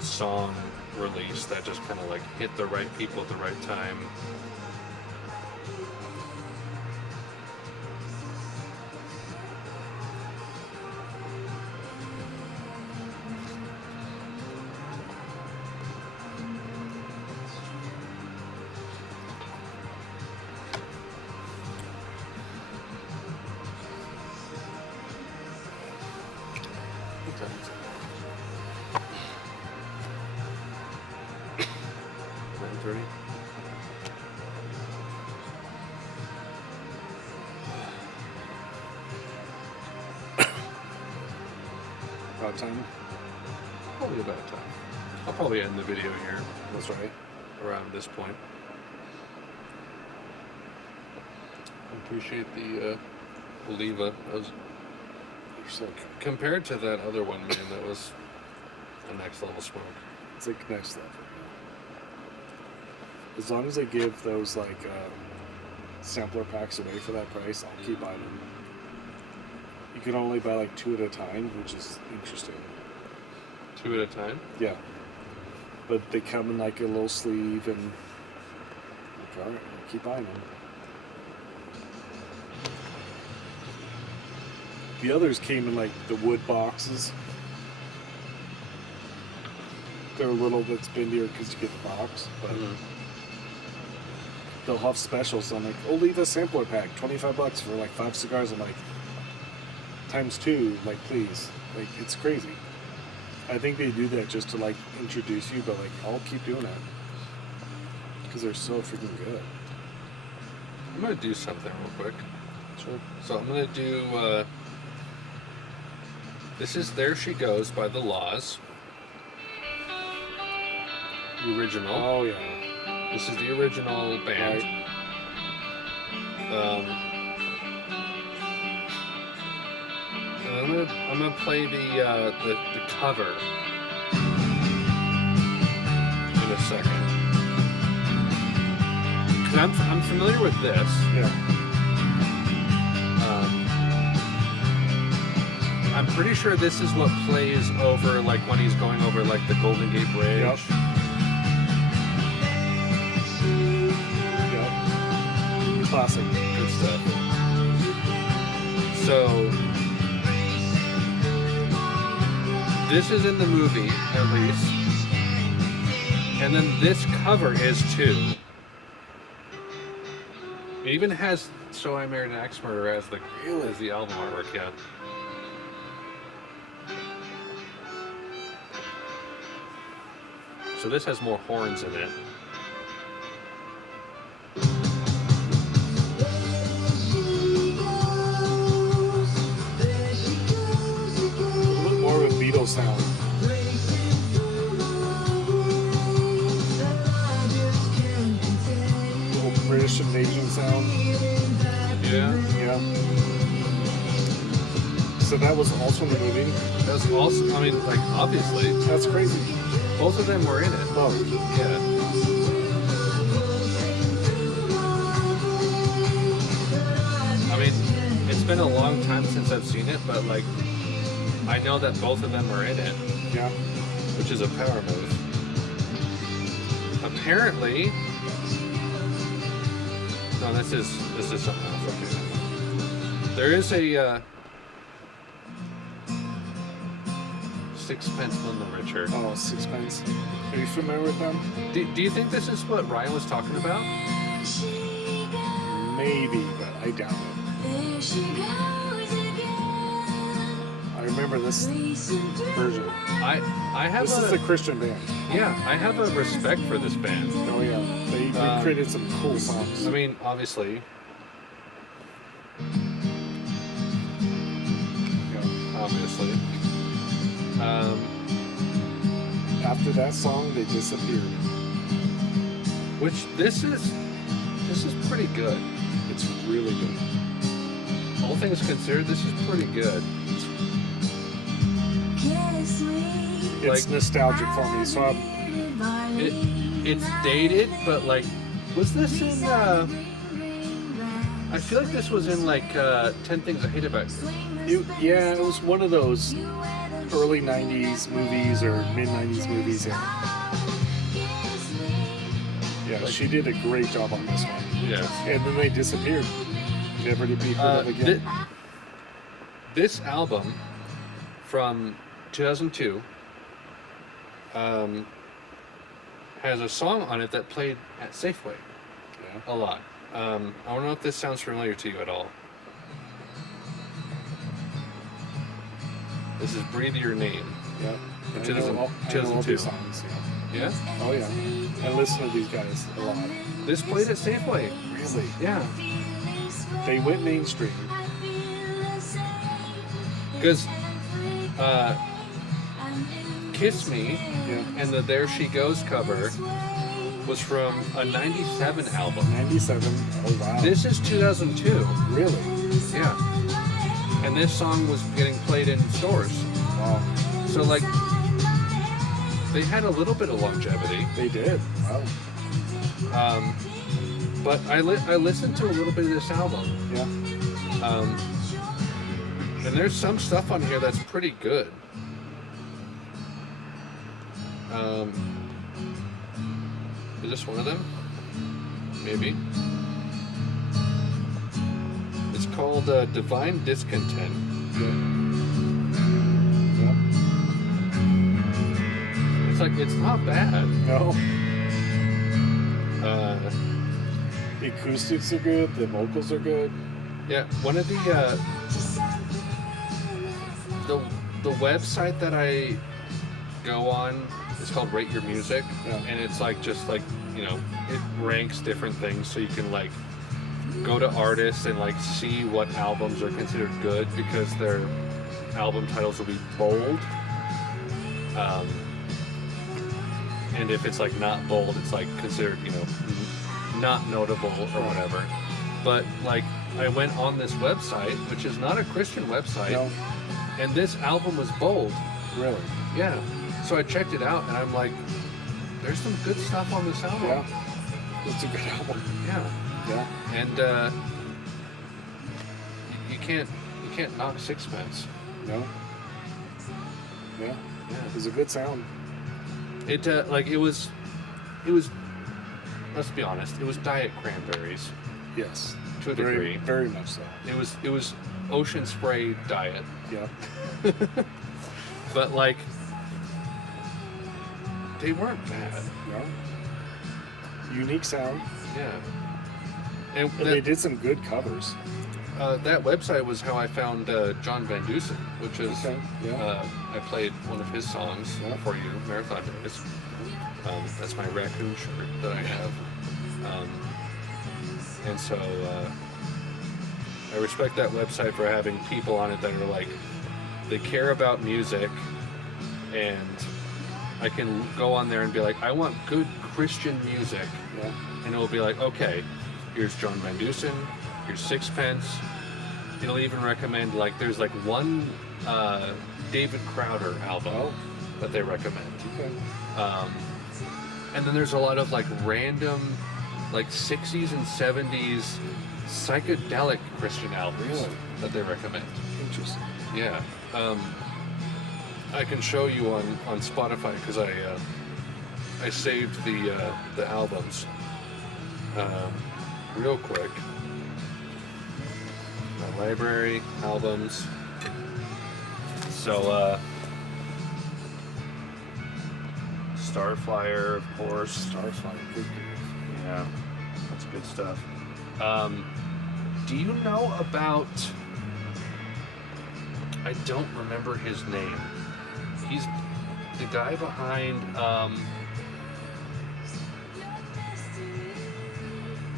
song release that just kind of like hit the right people at the right time. What time is it? 9:30. About time. Probably about time. I'll probably end the video here That's right. around this point. Appreciate the Oliva. That was, You're sick. compared to that other one, man, that was a next level smoke. It's like next level. As long as they give those like sampler packs away for that price, I'll keep buying them. You can only buy like 2 at a time, which is interesting. 2 at a time? Yeah. But they come in like a little sleeve and like, alright, I'll keep buying them. The others came in like the wood boxes. They're a little bit spendier because you get the box, but they'll have specials. I'm like, oh, leave a sampler pack, $25 for like 5 cigars. I'm like, times 2, like please, like it's crazy. I think they do that just to like introduce you, but like I'll keep doing it because they're so freaking good. I'm gonna do something real quick. Sure. So I'm gonna do. This is "There She Goes" by The Laws. The original. Oh yeah. This is the original band. Right. And I'm gonna play the cover in a second. 'Cause I'm familiar with this. Yeah. I'm pretty sure this is what plays over like when he's going over like the Golden Gate Bridge. Yep. classic. Good stuff. So this is in the movie, at least. And then this cover is too. It even has So I Married an Axe Murderer as the album artwork, yeah. So this has more horns in it. A little more of a Beatles sound. Little British invasion sound. Yeah. Yeah. So that was also in the movie. That's also, I mean, like, obviously, That's crazy. both of them were in it. Both. Yeah. I mean, it's been a long time since I've seen it, but, like, I know that both of them are in it, Yeah. which is a power move. Apparently, no, this is something else. Okay. There is a Sixpence None the Richer. Oh, Sixpence. Are you familiar with them? Do you think this is what Ryan was talking about? Maybe, but I doubt it. I remember this version. I have This is a Christian band. yeah, I have a respect for this band. Oh yeah, they created some cool songs. I mean, obviously, Yeah. obviously. After that song, they disappeared. Which this is pretty good. It's really good. All things considered, this is pretty good. It's Like- nostalgic for me, so I'm, It's dated, but like, was this in? I feel like this was in like 10 Things I Hate About You. yeah, it was one of those early 90s movies or mid 90s movies. Yeah, she did a great job on this one. Yes. And then they disappeared. Never to be heard of again. This album from 2002 has a song on it that played at Safeway Yeah. a lot. I don't know if this sounds familiar to you at all. This is Breathe Your Name. Yeah. From I 2000 know all 2002. these songs. Yeah. Yeah? Oh yeah. I listen to these guys a lot. This played at Safeway. Really? Yeah. They went mainstream. Because Kiss Me Yeah. and the There She Goes cover was from a 97 album. 97. Oh wow. This is 2002. Really? Yeah. And this song was getting played in stores. Wow. So, like, they had a little bit of longevity. They did. Wow. But I listened to a little bit of this album. Yeah. And there's some stuff on here that's pretty good. Is this one of them? Maybe. It's called Divine Discontent. Yeah. It's like, it's not bad. No. Uh, The acoustics are good. The vocals are good. yeah, one of the website that I go on is called Rate Your Music, Yeah. and it's like just like, you know, it ranks different things, so you can like go to artists and like see what albums are considered good because their album titles will be bold. And if it's like not bold, it's like considered, you know, not notable or whatever. But like, I went on this website, which is not a Christian website, No. and this album was bold. Really. Yeah. So I checked it out, and I'm like, there's some good stuff on this album. Yeah. It's a good album. Yeah. Yeah. And you can't knock Sixpence. No. Yeah. Yeah. It was a good sound. It like it was. Let's be honest. It was Diet Cranberries. Yes. to a very, degree. very much so. It was ocean spray diet, Yeah. but like they weren't bad. No. Unique sound. Yeah. And And they did some good covers. that website was how I found John Van Dusen, which is Okay, yeah. I played one of his songs Yeah. for you, Marathon Days. That's my raccoon shirt that I have. And so I respect that website for having people on it that are like, they care about music, and I can go on there and be like, I want good Christian music. Yeah. And it'll be like, okay, here's John Van Dusen, here's Sixpence. It'll even recommend, like, there's like one David Crowder album Oh. that they recommend. Okay. And then there's a lot of like random, like 60s and 70s psychedelic Christian albums Really? that they recommend. Interesting. Yeah. I can show you on Spotify because I saved the albums real quick. My library albums. So Starflyer, of course. Starflyer, good grief. Yeah, that's good stuff. Do you know about? I don't remember his name. He's the guy behind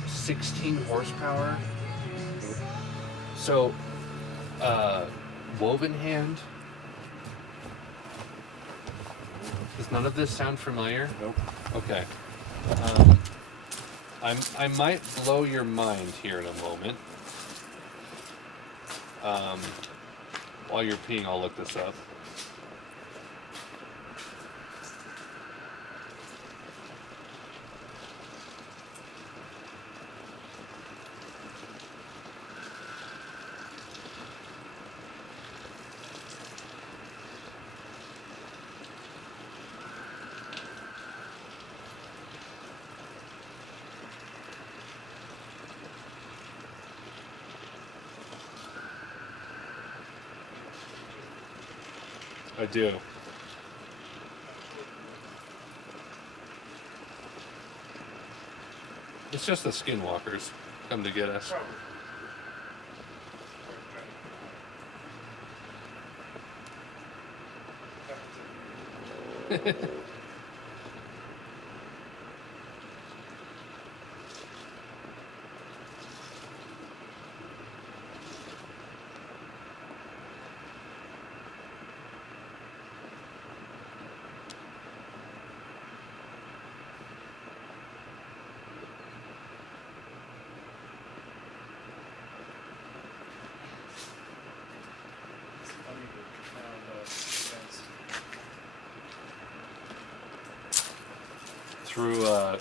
16 horsepower. So, Woven Hand. Does none of this sound familiar? Nope. Okay. I might blow your mind here in a moment. While you're peeing, I'll look this up. I do. It's just the skinwalkers come to get us. Through a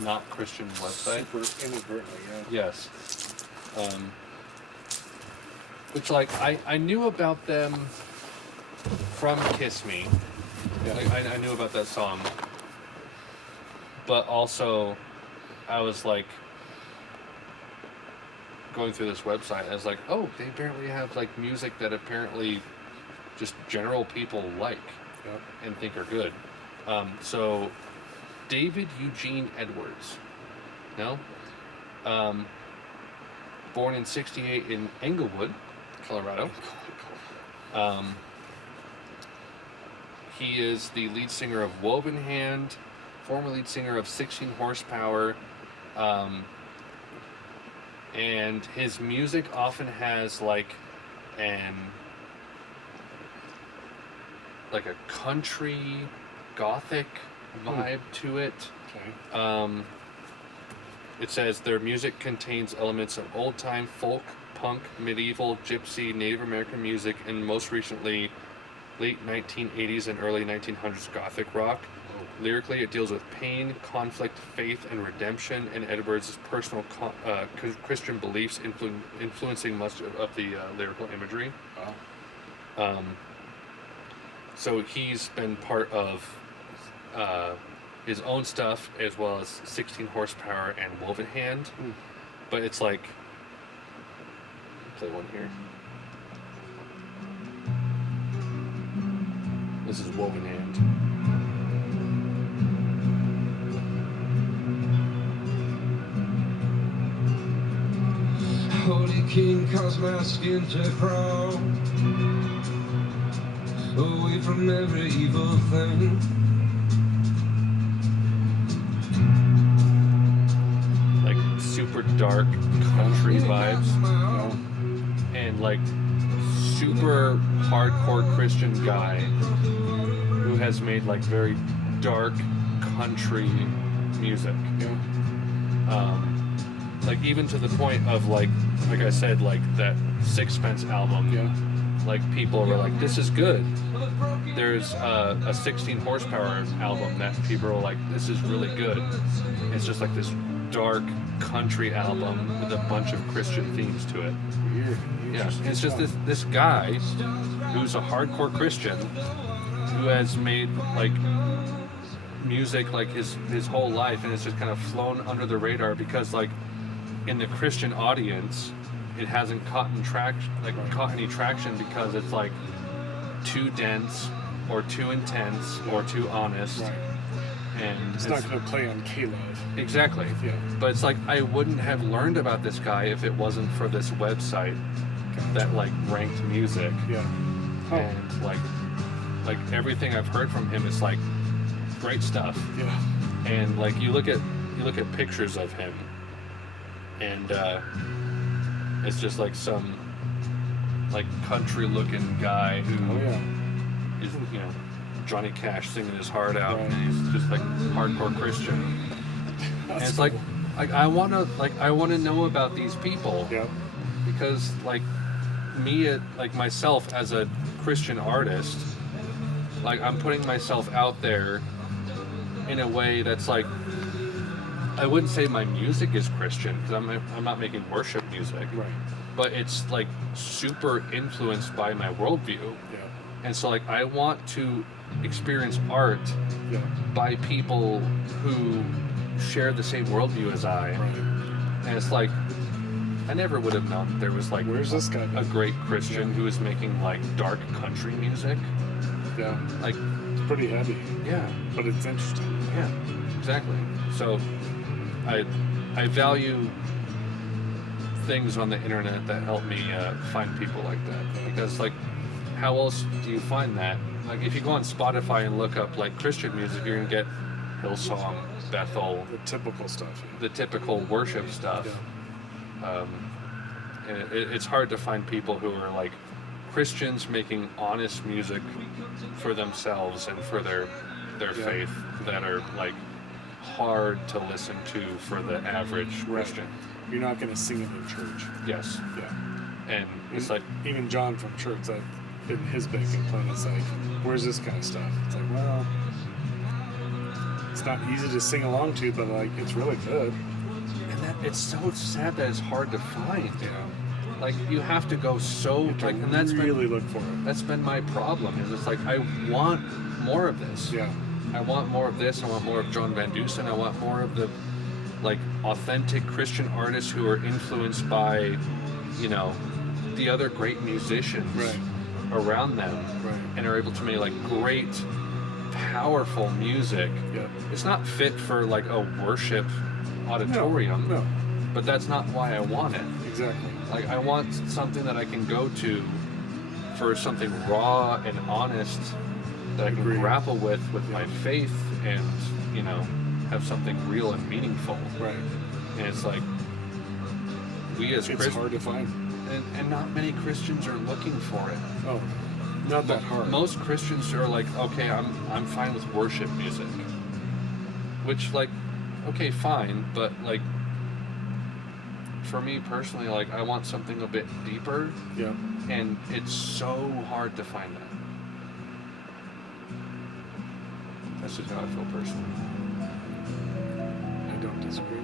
not Christian website. Super inadvertently, yeah. Yes. Which, like, I knew about them from Kiss Me. Yeah. Like, I knew about that song. But also, I was like, going through this website, I was like, oh, they apparently have, like, music that apparently just general people like Yep. and think are good. So, David Eugene Edwards, no? Born in '68 in Englewood, Colorado. He is the lead singer of Woven Hand, former lead singer of 16 Horsepower, and his music often has like a country gothic vibe to it. Okay. It says their music contains elements of old-time folk, punk, medieval, gypsy, Native American music, and most recently, late 1980s and early 1900s gothic rock. Lyrically, it deals with pain, conflict, faith, and redemption, and Edwards' personal Christian beliefs influencing much of the lyrical imagery. Wow. So he's been part of his own stuff, as well as 16 Horsepower and Woven Hand. but it's like, play one here. This is Woven Hand. Holy King caused my skin to crawl away from every evil thing. Like super dark country vibes, and like super hardcore Christian guy who has made like very dark country music. Like even to the point of like I said, like that Sixpence album. Like people were like, this is good. There's a 16 horsepower album that people are like, this is really good. It's just like this dark country album with a bunch of Christian themes to it. Weird. Yeah, it's just this guy who's a hardcore Christian who has made like music like his whole life, and it's just kind of flown under the radar because like in the Christian audience it hasn't caught any traction because it's like too dense or too intense or too honest. Right. And It's not going to play on K-Love. Exactly. Yeah. But it's like I wouldn't have learned about this guy if it wasn't for this website that like ranked music. Yeah. And like everything I've heard from him is like great stuff. Yeah. And like you look at pictures of him, and it's just like some like country looking guy who Oh yeah. is, you know, Johnny Cash singing his heart out, Right. and he's just like hardcore Christian. And it's like I want to know about these people. Yeah. Because like me, like myself as a Christian artist, like I'm putting myself out there in a way that's like, I wouldn't say my music is Christian because I'm not making worship music, Right. but it's like super influenced by my worldview. Yeah. And so like I want to experience art Yeah. by people who share the same worldview as I. Right. And it's like, I never would have known that there was like Where's this guy a been? great Christian Yeah. who was making like dark country music. Yeah. Like, It's pretty heavy, yeah, but it's interesting. yeah, exactly. So I value things on the internet that help me find people like that, because like how else do you find that? Like if you go on Spotify and look up like Christian music, you're gonna get Hillsong, Bethel, The typical stuff. the typical worship stuff. Yeah. And it's hard to find people who are like Christians making honest music for themselves and for their Yeah. faith that are like hard to listen to for the average Right. Christian. You're not going to sing it in church. Yes, Yeah. and it's like Even John from church, that in his big complaint, it's like, where's this kind of stuff? It's like, well, it's not easy to sing along to, but like, it's really good. and that it's so sad that it's hard to find. Yeah. Like you have to go so You have to like, and that's really been look for it. that's been my problem. Is it's like I want more of this. Yeah. I want more of this. I want more of John Van Dusen. I want more of the like authentic Christian artists who are influenced by, you know, the other great musicians Right. around them, Right. and are able to make like great, powerful music. Yeah. It's not fit for like a worship auditorium, No. but that's not why I want it. Exactly. Like I want something that I can go to for something raw and honest that I can Agreed. grapple with my Yeah. faith, and you know, have something real and meaningful. Right. And it's like we as It's Christians, hard to find. and not many Christians are looking for it. Oh, not that hard. Most Christians are like, okay, I'm fine with worship music, which like, okay, fine, but like for me personally, like I want something a bit deeper, Yeah. and it's so hard to find that. That's just how I feel personally. I don't disagree.